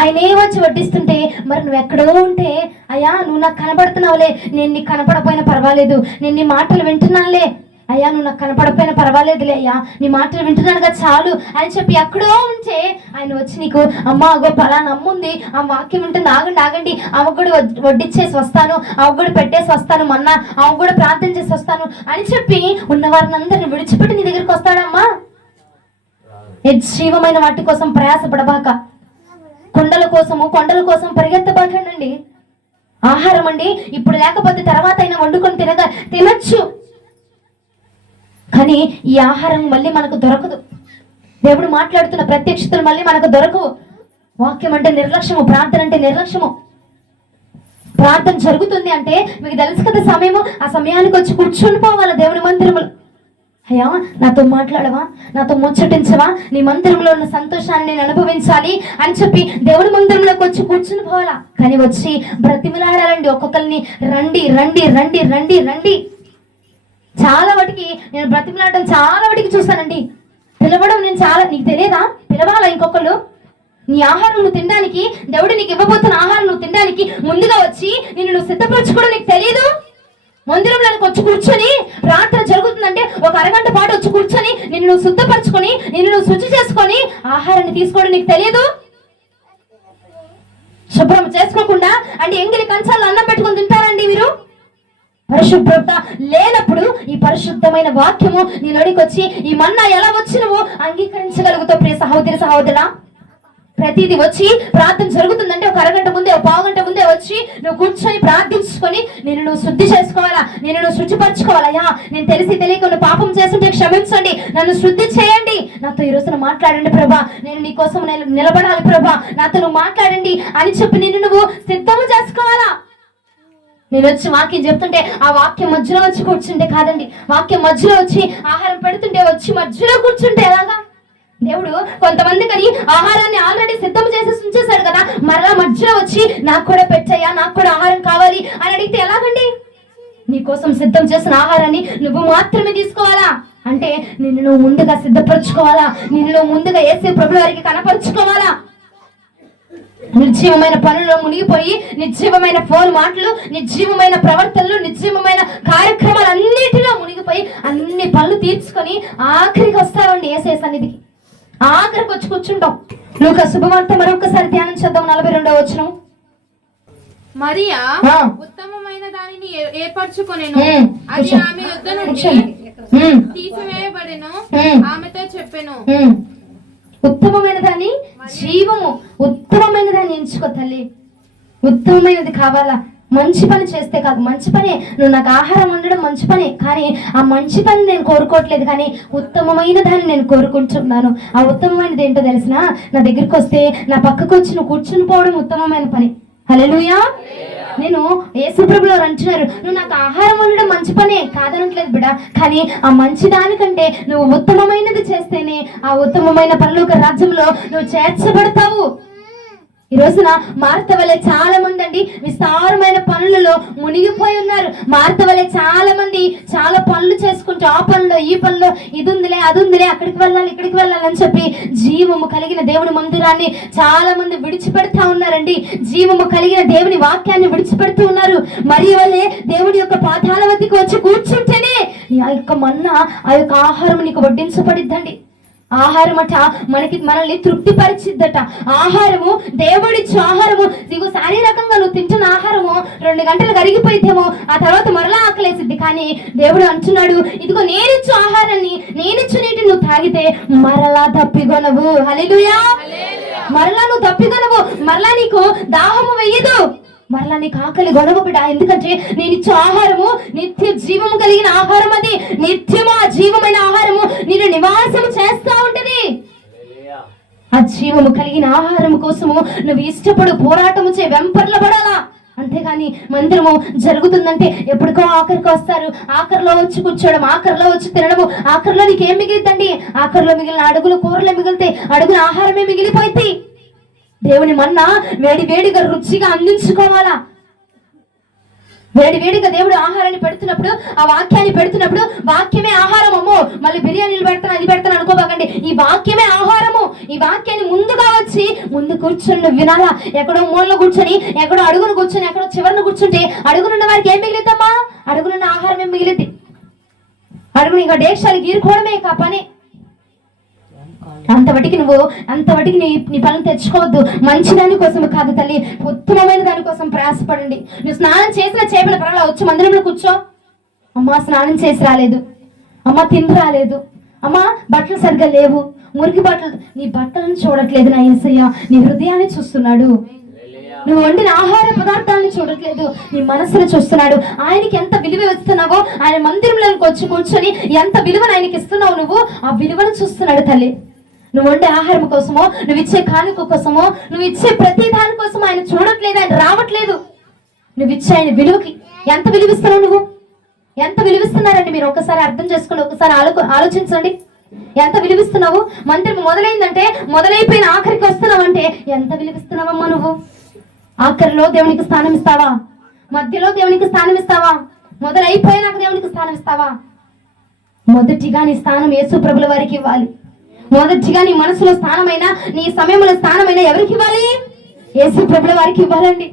ఆయనే వచ్చి వడ్డిస్తుంటే మరి నువ్వు ఎక్కడో ఉంటే అయ్యా నువ్వు నాకు కనబడుతున్నావులే, నేను నీకు కనపడపోయినా పర్వాలేదు, నేను నీ మాటలు వింటున్నానులే అయ్యా, నువ్వు నాకు కనపడపోయినా పర్వాలేదులే అయ్యా, నీ మాటలు వింటున్నానుగా చాలు అని చెప్పి ఎక్కడో ఉంటే ఆయన వచ్చి నీకు అమ్మ అగో పలానా అమ్మ ఉంది, ఆ వాక్యం ఉంటుంది, ఆగండి ఆమె కూడా వడ్డిచ్చేసి వస్తాను, ఆమె కూడా పెట్టేసి వస్తాను, మొన్న ఆమె కూడా ప్రార్థన చేసి వస్తాను అని చెప్పి ఉన్న వారిని అందరిని విడిచిపెట్టి నీ దగ్గరికి వస్తాడమ్మా. నిర్జీవమైన వాటి కోసం ప్రయాసపడబాక. కొండల కోసం పరిగెత్తబాకండి. ఆహారం అండి ఇప్పుడు లేకపోతే తర్వాత అయినా వండుకొని తినచ్చు, కానీ ఈ ఆహారం మళ్ళీ మనకు దొరకదు. దేవుడు మాట్లాడుతున్న ప్రత్యక్షతలు మళ్ళీ మనకు దొరకవు. వాక్యం అంటే నిర్లక్ష్యము, ప్రార్థన అంటే నిర్లక్ష్యము. ప్రార్థన జరుగుతుంది అంటే మీకు తెలుసు కదా సమయము, ఆ సమయానికి వచ్చి కూర్చొని పోవాలి దేవుని మందిరములో. అయ్యా నాతో మాట్లాడవా, నాతో ముచ్చటించవా, నీ మందిరంలో ఉన్న సంతోషాన్ని నేను అనుభవించాలి అని చెప్పి దేవుని మందిరంలోకి వచ్చి కూర్చుని పోవాలా. కానీ వచ్చి బ్రతిమిలాడాలండి ఒక్కొక్కరిని, రండి రండి రండి రండి రండి. చాలా వాటికి నేను బ్రతిమలాడడం చాలా వాటికి చూస్తానండి. పిలవడం నేను చాలా, నీకు తెలియదా? పిలవాలా ఇంకొకళ్ళు నీ ఆహారం నువ్వు తినడానికి, దేవుడు నీకు ఇవ్వబోతున్న ఆహారం నువ్వు తినడానికి ముందుగా వచ్చి నువ్వు సిద్ధపరచుకోవడం నీకు తెలియదు? మందిరంలోకి వచ్చి కూర్చొని ప్రార్థన జరుగుతుందంటే ఒక అరగంట పాటు వచ్చి కూర్చొని నువ్వు శుద్ధపరచుకొని నువ్వు శుచి చేసుకొని ఆహారాన్ని తీసుకోవడం నీకు తెలియదు? శుభ్రం చేసుకోకుండా అంటే ఎంగిలి కంచాల్లో అన్నం పెట్టుకొని తింటారండి మీరు? పరిశుభ్రత లేనప్పుడు ఈ పరిశుద్ధమైన వాక్యము నీ నోడికి వచ్చి ఈ మన్నా ఎలా వచ్చి నువ్వు అంగీకరించగలుగుతావు? ప్రియ సహోదరి సహోదరా, ప్రతిదీ వచ్చి ప్రార్థన జరుగుతుందంటే ఒక అరగంట ముందే, ఒక పావుగంట ముందే వచ్చి నువ్వు కూర్చొని ప్రార్థించుకొని నువ్వు శుద్ధి చేసుకోవాలా, నువ్వు శుచిపరచుకోవాలయ్యా. నేను తెలిసి తెలియక నువ్వు పాపం చేస్తుంటే క్షమించండి, నన్ను శుద్ధి చేయండి, నాతో ఈ రోజున మాట్లాడండి ప్రభా, నేను నీ కోసం నిలబడాలి ప్రభా, నాతో నువ్వు మాట్లాడండి అని చెప్పి నువ్వు సిద్ధం చేసుకోవాలా. నేను వచ్చి వాక్యం చెప్తుంటే ఆ వాక్యం మధ్యలో వచ్చి కూర్చుంటే కాదండి, వాక్యం మధ్యలో వచ్చి ఆహారం పెడుతుంటే వచ్చి మధ్యలో కూర్చుంటే ఎలాగా? దేవుడు కొంతమందికి ఆహారాన్ని ఆల్రెడీ సిద్ధం చేసి ఉంచేశాడు కదా, మరలా మధ్యలో వచ్చి నాకు కూడా పెట్టయ్యా, నాకు కూడా ఆహారం కావాలి అని అడిగితే ఎలాగండి? నీ కోసం సిద్ధం చేసిన ఆహారాన్ని నువ్వు మాత్రమే తీసుకోవాలా అంటే నిన్ను నువ్వు ముందుగా సిద్ధపరచుకోవాలా, నిన్ను నువ్వు ముందుగా యేసు ప్రభువు వారికి కనపరుచుకోవాలా. నిర్జీవమైన పనుల్లో మునిగిపోయి నిర్జీవమైన ఫోన్ మాటలు, నిర్జీవమైన ప్రవర్తనలు, నిర్జీవమైన కార్యక్రమాలు అన్నిటిలో మునిగిపోయి అన్ని పనులు తీర్చుకొని ఆఖరికి వస్తామండి యేసయ్య సన్నిధికి. ఆఖరికి వచ్చి కూర్చుంటాం. లూకా శుభవార్త మరొకసారి ధ్యానం చేద్దాం. 42వ వచనం. మరియా ఉత్తమమైన దానిని ఏర్పరచుకొనెను, అది ఆమె యొద్ద నుండి తీసివేయబడెను, ఆమెతో చెప్పెను. ఉత్తమమైన దాన్ని, జీవము, ఉత్తమమైన దాన్ని ఎంచుకో తల్లి. ఉత్తమమైనది కావాలా? మంచి పని చేస్తే కాదు, మంచి పనే, నువ్వు నాకు ఆహారం వండడం మంచి పనే, కానీ ఆ మంచి పని నేను కోరుకోవట్లేదు, కానీ ఉత్తమమైన దాన్ని నేను కోరుకుంటున్నాను. ఆ ఉత్తమమైనది ఏంటో తెలిసిన, నా దగ్గరికి వస్తే నా పక్కకు వచ్చి నువ్వు కూర్చుని పోవడం ఉత్తమమైన పని. హల్లెలూయా. నేను యేసుప్రభులు వారు అంటున్నారు, నువ్వు నాకు ఆహారం వండడం మంచి పనే, కాదనట్లేదు బిడ్డ, కానీ ఆ మంచి దానికంటే నువ్వు ఉత్తమమైనది చేస్తేనే ఆ ఉత్తమమైన పరలోక రాజ్యంలో నువ్వు చేర్చబడతావు. ఈ రోజున మార్త వలె చాలా మంది అండి విస్తారమైన పనులలో మునిగిపోయి ఉన్నారు. మార్త వలె చాలా మంది చాలా పనులు చేసుకుంటూ, ఆ పనులు ఈ పనులు, ఇది ఉందిలే అది ఉందిలే, అక్కడికి వెళ్ళాలి ఇక్కడికి వెళ్ళాలని చెప్పి జీవము కలిగిన దేవుని మందిరాన్ని చాలా మంది విడిచిపెడతా ఉన్నారండి. జీవము కలిగిన దేవుని వాక్యాన్ని విడిచిపెడుతూ ఉన్నారు. మరి వలె దేవుని యొక్క పాదాల వద్దకు వచ్చి కూర్చుంటేనే ఆ యొక్క మన్నా, ఆ యొక్క ఆహారం నీకు వడ్డించబడిద్దండి. ఆహారం అట మనల్ని తృప్తి పరిచిద్దట. ఆహారము దేవుడిచ్చు ఆహారము, నీకు శారీరకంగా నువ్వు తింటున్న ఆహారము 2 గంటలు కరిగిపోయితేమో ఆ తర్వాత మరలా ఆకలేసిద్ది, కానీ దేవుడు అంటున్నాడు, ఇదిగో నేనిచ్చు ఆహారాన్ని, నేనిచ్చు నీటిని నువ్వు తాగితే మరలా తప్పికొనవు. హల్లెలూయా. మరలా నువ్వు తప్పికొనవు, మరలా నీకు దాహము వెయ్యదు, మరలా నీకు ఆకలి గొడవ బిడ్డ. ఎందుకంటే నేను ఇచ్చే ఆహారము నిత్య జీవము కలిగిన ఆహారం, అది నిత్యము ఆ జీవమైన ఆహారము నేను నివాసము చేస్తా ఉంటది. ఆ జీవము కలిగిన ఆహారం కోసము నువ్వు ఇష్టపడు, పోరాటము చే, వెంపర్లబడాలా. అంతేగాని మందిరము జరుగుతుందంటే ఎప్పటికో ఆఖరికి వస్తారు, ఆఖరిలో వచ్చి కూర్చోవడం, ఆఖరిలో వచ్చి తినడము, ఆఖరిలో నీకేం మిగిలిద్దండి? ఆఖరిలో మిగిలిన అడుగులు కూరలే మిగిలితే, అడుగుల ఆహారమే మిగిలిపోయింది. దేవుని మన్నా వేడి వేడిగా రుచిగా అందించుకోవాలా. వేడి వేడిగా దేవుడు ఆహారాన్ని పెడుతున్నప్పుడు, ఆ వాక్యాన్ని పెడుతున్నప్పుడు, వాక్యమే ఆహారం. అమ్మో మళ్ళీ బిర్యానీలు పెడతాను అది పెడతాను అనుకోబాకండి, ఈ వాక్యమే ఆహారము. ఈ వాక్యాన్ని ముందుగా వచ్చి ముందు కూర్చొని వినాలా. ఎక్కడో మూలలో కూర్చొని, ఎక్కడో అడుగును కూర్చొని, ఎక్కడో చివరిని కూర్చుంటే అడుగునున్న వారికి ఏం మిగిలిద్దమ్మా? అడుగునున్న ఆహారం ఏం మిగిలిద్ది? అడుగుని ఇంకా డేక్షాలు గీరుకోవడమే కా పని. అంతవటికి నీ పనులు తెచ్చుకోవద్దు. మంచి దాని కోసం కాదు తల్లి, ఉత్తమమైన దానికోసం ప్రయాసపడండి. నువ్వు స్నానం చేసిన చేపల పర్వాలా, వచ్చి మందిరంలో కూర్చో. అమ్మా స్నానం చేసి రాలేదు, అమ్మ తిని రాలేదు, అమ్మ బట్టలు సరిగ్గా లేవు, మురికి బట్టలు, నీ బట్టలను చూడట్లేదు నా యేసయ్య, నీ హృదయాన్ని చూస్తున్నాడు. నువ్వు వండిన ఆహార పదార్థాలను చూడట్లేదు, నీ మనసును చూస్తున్నాడు. ఆయనకి ఎంత విలువ ఇస్తున్నావో, ఆయన మందిరంలోకి వచ్చి కూర్చొని ఎంత విలువను ఆయనకి ఇస్తున్నావు, నువ్వు ఆ విలువను చూస్తున్నాడు తల్లి. నువ్వు వండే ఆహారం కోసమో, నువ్వు ఇచ్చే కానుక కోసమో, నువ్వు ఇచ్చే ప్రతి దాని కోసం ఆయన చూడట్లేదు, ఆయన రావట్లేదు. నువ్వు ఇచ్చే ఆయన విలువకి ఎంత విలువిస్తున్నావు, నువ్వు ఎంత విలువిస్తున్నారండి? మీరు ఒకసారి అర్థం చేసుకోండి, ఒకసారి ఆలోచించండి. ఎంత విలువిస్తున్నావు? మందిరం మొదలైందంటే, మొదలైపోయిన ఆఖరికి వస్తున్నావు అంటే ఎంత విలువిస్తున్నావమ్మా నువ్వు? ఆఖరిలో దేవునికి స్థానం ఇస్తావా? మధ్యలో దేవునికి స్థానం ఇస్తావా? మొదలైపోయినాక దేవునికి స్థానం ఇస్తావా? మొదటిగా నీ స్థానం యేసు ప్రభుల వారికి ఇవ్వాలి. మొదటిగా నీ మనసులో స్థానమైన, నీ సమయంలో స్థానమైన ఎవరికి ఇవ్వాలి? యేసు ప్రభుల వారికి ఇవ్వాలండి.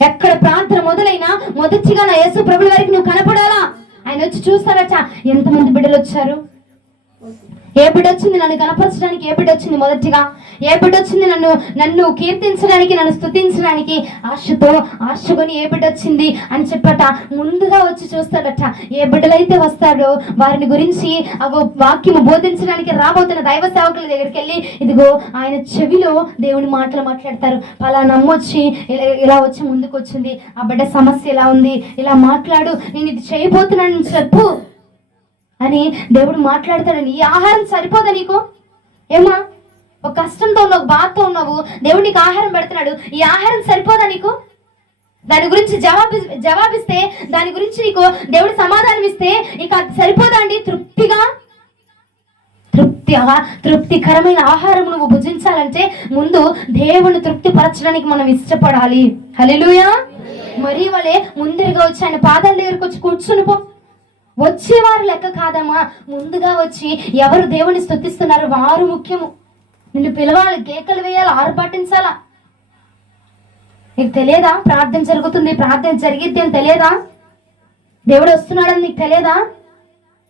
ఎక్కడ ప్రార్థన మొదలైనా మొదటిగా నా యేసు ప్రభుల వారికి నువ్వు కనపడాలా. ఆయన వచ్చి చూస్తాడట, ఎంతమంది బిడ్డలు వచ్చారు, ఏ బిడ్డ వచ్చింది నన్ను కనపరచడానికి, ఏ బిడ్డ వచ్చింది మొదటిగా, ఏ బిడ్డ వచ్చింది నన్ను కీర్తించడానికి, నన్ను స్తుతించడానికి ఆశకొని ఏ బిడ్డ వచ్చింది అని చెప్పట ముందుగా వచ్చి చూస్తాడట. ఏ బిడ్డలైతే వస్తాడో వారిని గురించి వాక్యము బోధించడానికి రాబోతున్న దైవ సేవకుల దగ్గరికి వెళ్ళి, ఇదిగో ఆయన చెవిలో దేవుని మాటలు మాట్లాడతారు. పలానా నమ్మొచ్చి ఇలా వచ్చి ముందుకు వచ్చింది, ఆ బిడ్డ సమస్య ఇలా ఉంది, ఇలా మాట్లాడు, నేను ఇది చేయబోతున్నానని చెప్పు అని దేవుడు మాట్లాడతాడని. ఈ ఆహారం సరిపోదా నీకు? ఏమా ఒక కష్టంతో ఉన్నావు, బాధతో ఉన్నావు, దేవుడు నీకు ఆహారం పెడుతున్నాడు, ఈ ఆహారం సరిపోదా నీకు? దాని గురించి జవాబిస్తే, దాని గురించి నీకు దేవుడు సమాధానం ఇస్తే ఇక సరిపోదా అండి? తృప్తికరమైన ఆహారం నువ్వు భుజించాలంటే ముందు దేవుని తృప్తి పరచడానికి మనం ఇష్టపడాలి. హల్లెలూయా. మరి వాళ్ళే ముందరగా వచ్చి ఆయన పాదాల దగ్గరకు వచ్చి కూర్చుని పో. వచ్చేవారు లెక్క కాదమ్మా, ముందుగా వచ్చి ఎవరు దేవుని స్తుతిస్తున్నారు వారు ముఖ్యము. నిన్ను పిలవాలి, కేకలు వేయాలి, ఆర్పాటించాలా. నీకు తెలియదా ప్రార్థన జరుగుతుంది, ప్రార్థన జరిగిద్ది అని తెలియదా? దేవుడు వస్తున్నాడని నీకు తెలియదా?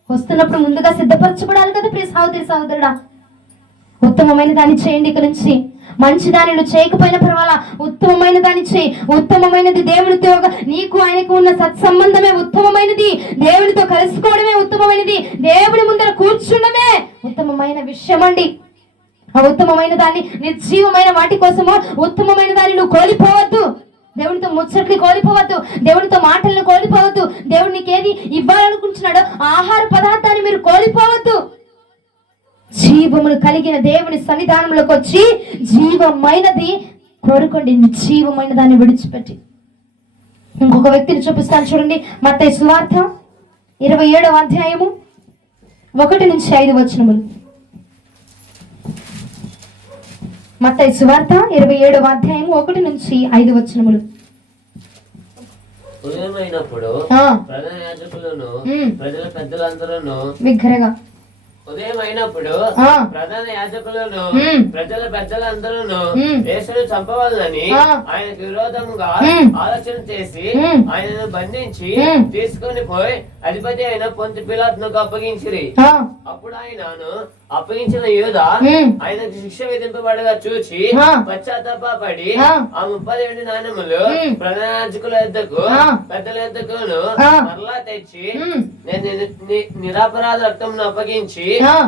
వస్తున్నప్పుడు ముందుగా సిద్ధపరచబడాలి కదా ప్రియ సహోదరుడా. ఉత్తమమైన దాన్ని చేయండి. ఇక నుంచి మంచి దాన్ని నువ్వు చేయకపోయినా పర్వాలా, ఉత్తమమైన దాన్ని చేయి. ఉత్తమమైనది దేవునితో, నీకు ఆయనకు ఉన్న సత్సంబంధమే ఉత్తమమైనది. దేవునితో కలుసుకోవడమే ఉత్తమమైనది. దేవుని ముందర కూర్చుండమే ఉత్తమమైన విషయం అండి. ఆ ఉత్తమమైన దాన్ని, నిర్జీవమైన వాటి కోసమో ఉత్తమమైన దాన్ని నువ్వు కోల్పోవద్దు. దేవునితో ముచ్చట్లు కోల్పోవద్దు, దేవునితో మాటలను కోల్పోవద్దు. దేవుడు నీకు ఏది ఇవ్వాలనుకుంటున్నాడో ఆహార పదార్థాన్ని మీరు కోల్పోవద్దు. జీవమును కలిగిన దేవుని సన్నిధానంలోకి వచ్చి జీవమైనది కోరుకోండి, జీవమైన దాన్ని విడిచిపెట్టి. ఇంకొక వ్యక్తిని చూపిస్తాను చూడండి. మత్తయి సువార్త 27వ అధ్యాయము 1-5 వచనములు. మత్తయి సువార్త 27వ అధ్యాయము 1-5 వచనములు. ఉదయమైనప్పుడు ప్రధాన యాజకులను ప్రజల పెద్దలందరూ బిగ్గరగా ఉదయమైనప్పుడు ప్రధాన యాజకులను ప్రజల పెద్దలందరూ యేసును చంపవాలని ఆయనకు విరోధంగా ఆలోచన చేసి ఆయనను బంధించి తీసుకుని పోయి అధిపతి అయిన పొంతి పిలాతునకు అప్పగించిరి. అప్పుడు ఆయనను అప్పగించిన యూదా ఆయనకు శిక్ష విధింపబడగా చూచి పశ్చాత్తాపడి ఆ 32 నాణెములు ప్రధాన యాజకుల యొద్దకు పెద్దల యొద్దకును మరలా తెచ్చి నేను నిరపరాధ రక్తమును అప్పగించి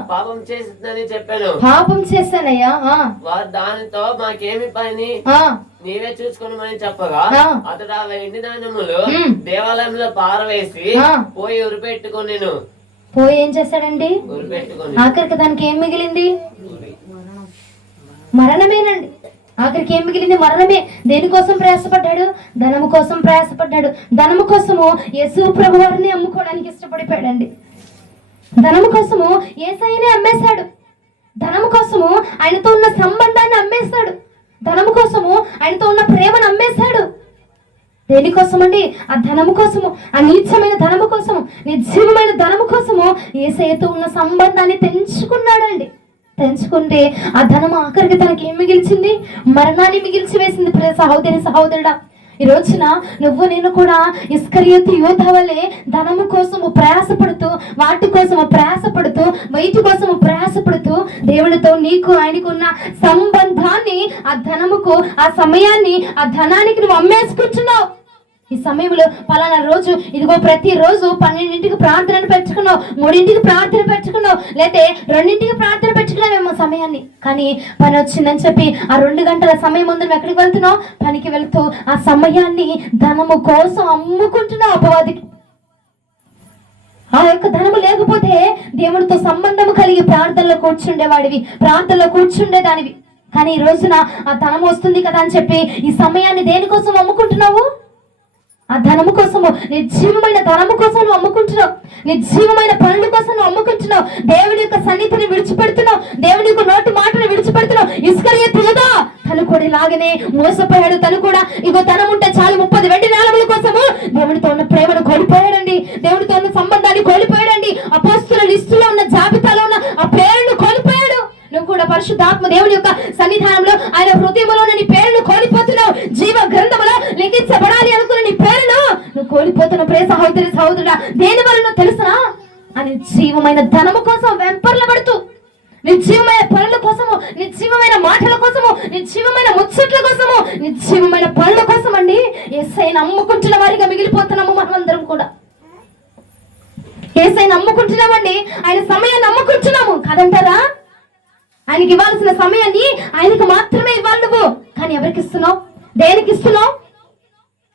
పాపం చేసిందని చెప్పాను. పాపం చేశానయ్యా, వారు దానితో మాకేమి పని, నీవే చూసుకోమని చెప్పగా అతడు ఆ 2 నాణెములు దేవాలయంలో పారవేసి పోయి ఉరిపెట్టుకొనెను. పోయి ఏం చేశాడండి? ఆఖరికి దానికి ఏం మిగిలింది? మరణమేనండి. ఆఖరికి ఏం మిగిలింది? మరణమే. దేనికోసం ప్రయాసపడ్డాడు? ధనము కోసం ప్రయాసపడ్డాడు. ధనము కోసము యేసు ప్రభువారిని అమ్ముకోవడానికి ఇష్టపడిపోయాడండి. ధనము కోసము యేసయ్యనే అమ్మేశాడు. ధనము కోసము ఆయనతో ఉన్న సంబంధాన్ని అమ్మేశాడు. ధనము కోసము ఆయనతో ఉన్న ప్రేమను అమ్మేశాడు. దేనికోసం అండి? ఆ ధనము కోసము, ఆ నీచమైన ధనము కోసము, నిర్జీవమైన ధనము కోసము యేసయ్యతో ఉన్న సంబంధాన్ని తెంచుకున్నాడండి. తెంచుకుంటే ఆ ధనము ఆఖరికి తనకి ఏం మిగిల్చింది? మరణాన్ని మిగిల్చి వేసింది. సహోదరుడా, ఈ రోజున నువ్వు నేను కూడా ఇస్కరియోతు యూదా వలె ధనము కోసము ప్రయాసపడుతూ, వాటి కోసము ప్రయాసపడుతూ, వైటి కోసము ప్రయాసపడుతూ దేవునితో నీకు ఆయనకున్న సంబంధాన్ని, ఆ ధనముకు, ఆ సమయాన్ని, ఆ ధనానికి నువ్వు అమ్మేసుకుంటున్నావు. ఈ సమయంలో పలానా రోజు ఇదిగో ప్రతిరోజు 12ంటికి ప్రార్థన పెట్టుకున్నావు, 3ంటికి ప్రార్థన పెట్టుకున్నావు, లేతే 2ంటికి ప్రార్థన పెట్టుకున్నావేమో సమయాన్ని. కానీ పని వచ్చిందని చెప్పి ఆ 2 గంటల సమయం ముందు నువ్వు ఎక్కడికి వెళ్తున్నావు? పనికి వెళ్తూ ఆ సమయాన్ని ధనము కోసం అమ్ముకుంటున్నావు అపవాదికి. ఆ యొక్క ధనము లేకపోతే దేవుడితో సంబంధము కలిగి ప్రార్థనలో కూర్చుండేవాడివి, ప్రార్థనలో కూర్చుండేదానివి. కానీ ఈ రోజున ఆ ధనం వస్తుంది కదా అని చెప్పి ఈ సమయాన్ని దేనికోసం అమ్ముకుంటున్నావు? ఆ ధనము కోసము, నిర్జీవమైన ధనము కోసం నువ్వు అమ్ముకుంటున్నావు. నిర్జీవమైన పనుల కోసం నువ్వు అమ్ముకుంటున్నావు. దేవుడి యొక్క సన్నిధిని విడిచిపెడుతున్నావు. దేవుడి యొక్క నోటి మాటను విడిచిపెడుతున్నావు. ఇస్కరియోతు యూదా తను కూడా ఇలాగనే మోసపోయాడు. తను కూడా ఇగో ధనం ఉంటే చాలు 30 వెండి నాణెముల కోసము దేవుడితో ఉన్న ప్రేమను కోల్పోయాడండి. దేవుడితో ఉన్న సంబంధాన్ని కోల్పోయాడండి. అపోస్తుల లిస్టులో ఉన్న జాబితాలో ఉన్న ఆ పేరును కోల్పోయాడు. నువ్వు కూడా పరిశుద్ధాత్మ దేవుని యొక్క సన్నిధానంలో ఆయన హృదయంలో నీ పేరును కోల్పోతున్నావు. జీవ గ్రంథములో లిఖించబడాలి అనుకున్న నీ పేరును నువ్వు కోల్పోతున్నావు. ప్రియ సహోదరుడా, దేని వలన తెలుసునా? అని జీవమైన ధనము కోసం వెంపర్లబడుతూ, నిర్జీవమైన పనుల కోసము, నిర్జీవమైన మాటల కోసము, నిర్జీవమైన ముచ్చట్ల కోసము, నిర్జీవమైన పనుల కోసం అండి యేసయ్యను అమ్ముకుంటున్న వారిగా మిగిలిపోతున్నాము మనమందరం కూడా. యేసయ్యను అమ్ముకుంటున్నామండి. ఆయన సమయాన్ని అమ్ముకుంటున్నాము కాదంటారా? ఆయనకి ఇవ్వాల్సిన సమయాన్ని ఆయనకు మాత్రమే ఇవ్వాలి నువ్వు. కానీ ఎవరికి ఇస్తున్నావు? దేనికి ఇస్తున్నావు?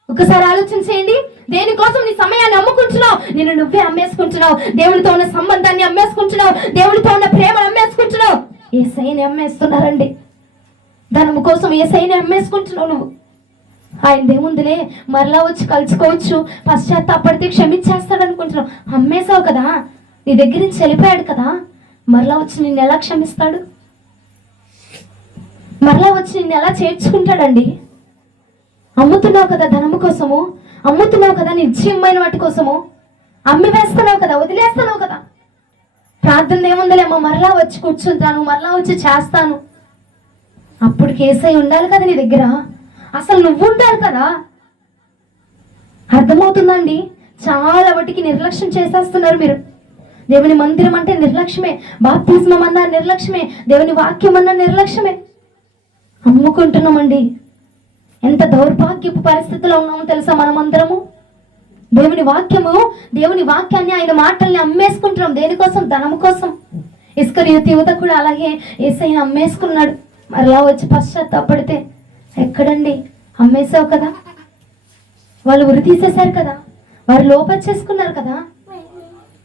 ఒకసారి ఆలోచన చేయండి. దేనికోసం నీ సమయాన్ని అమ్ముకుంటున్నావు? నిన్ను నువ్వే అమ్మేసుకుంటున్నావు. దేవుడితో ఉన్న సంబంధాన్ని అమ్మేసుకుంటున్నావు. దేవుడితో ఉన్న ప్రేమను అమ్మేసుకుంటున్నావు. యేసయ్యని అమ్మేస్తున్నారండి. ధనము కోసం యేసయ్యని అమ్మేసుకుంటున్నావు నువ్వు. ఆయన ఏముందిలే, మరలా వచ్చి కలుసుకోవచ్చు, పశ్చాత్తాపడితే క్షమించేస్తాడు అనుకుంటున్నావు. అమ్మేశావు కదా, నీ దగ్గర నుంచి వెళ్ళిపోయాడు కదా, మరలా వచ్చి నిన్ను ఎలా క్షమిస్తాడు? మరలా వచ్చి నిన్ను ఎలా చేర్చుకుంటాడండి? అమ్ముతున్నావు కదా ధనము కోసము, అమ్ముతున్నావు కదా నిర్జీవమైన వాటి కోసము, అమ్మి వేస్తున్నావు కదా, వదిలేస్తున్నావు కదా. ప్రార్థన ఏముందలేమో, మరలా వచ్చి కూర్చుంటాను, మరలా వచ్చి చేస్తాను. అప్పుడు యేసయ్య ఉండాలి కదా నీ దగ్గర, అసలు నువ్వు ఉండాలి కదా. అర్థమవుతుందండి? చాలా వాటికి నిర్లక్ష్యం చేసేస్తున్నారు మీరు. దేవుని మందిరం అంటే నిర్లక్ష్యమే, బాప్తిస్మం అన్నా నిర్లక్ష్యమే, దేవుని వాక్యం అన్నా నిర్లక్ష్యమే. అమ్ముకుంటున్నామండి. ఎంత దౌర్భాగ్యపు పరిస్థితిలో ఉన్నామో తెలుసా మనమందరము? దేవుని వాక్యాన్ని, ఆయన మాటల్ని అమ్మేసుకుంటున్నాం. దేనికోసం? ధనము కోసం. ఇస్కరియోతు యూదా కూడా అలాగే యేసయ్యను అమ్మేసుకున్నాడు. మరలా వచ్చి పశ్చాత్తాపడితే ఎక్కడండి? అమ్మేసావు కదా, వాళ్ళు ఉరి తీసేశారు కదా, వారు లోపచ్చేసుకున్నారు కదా.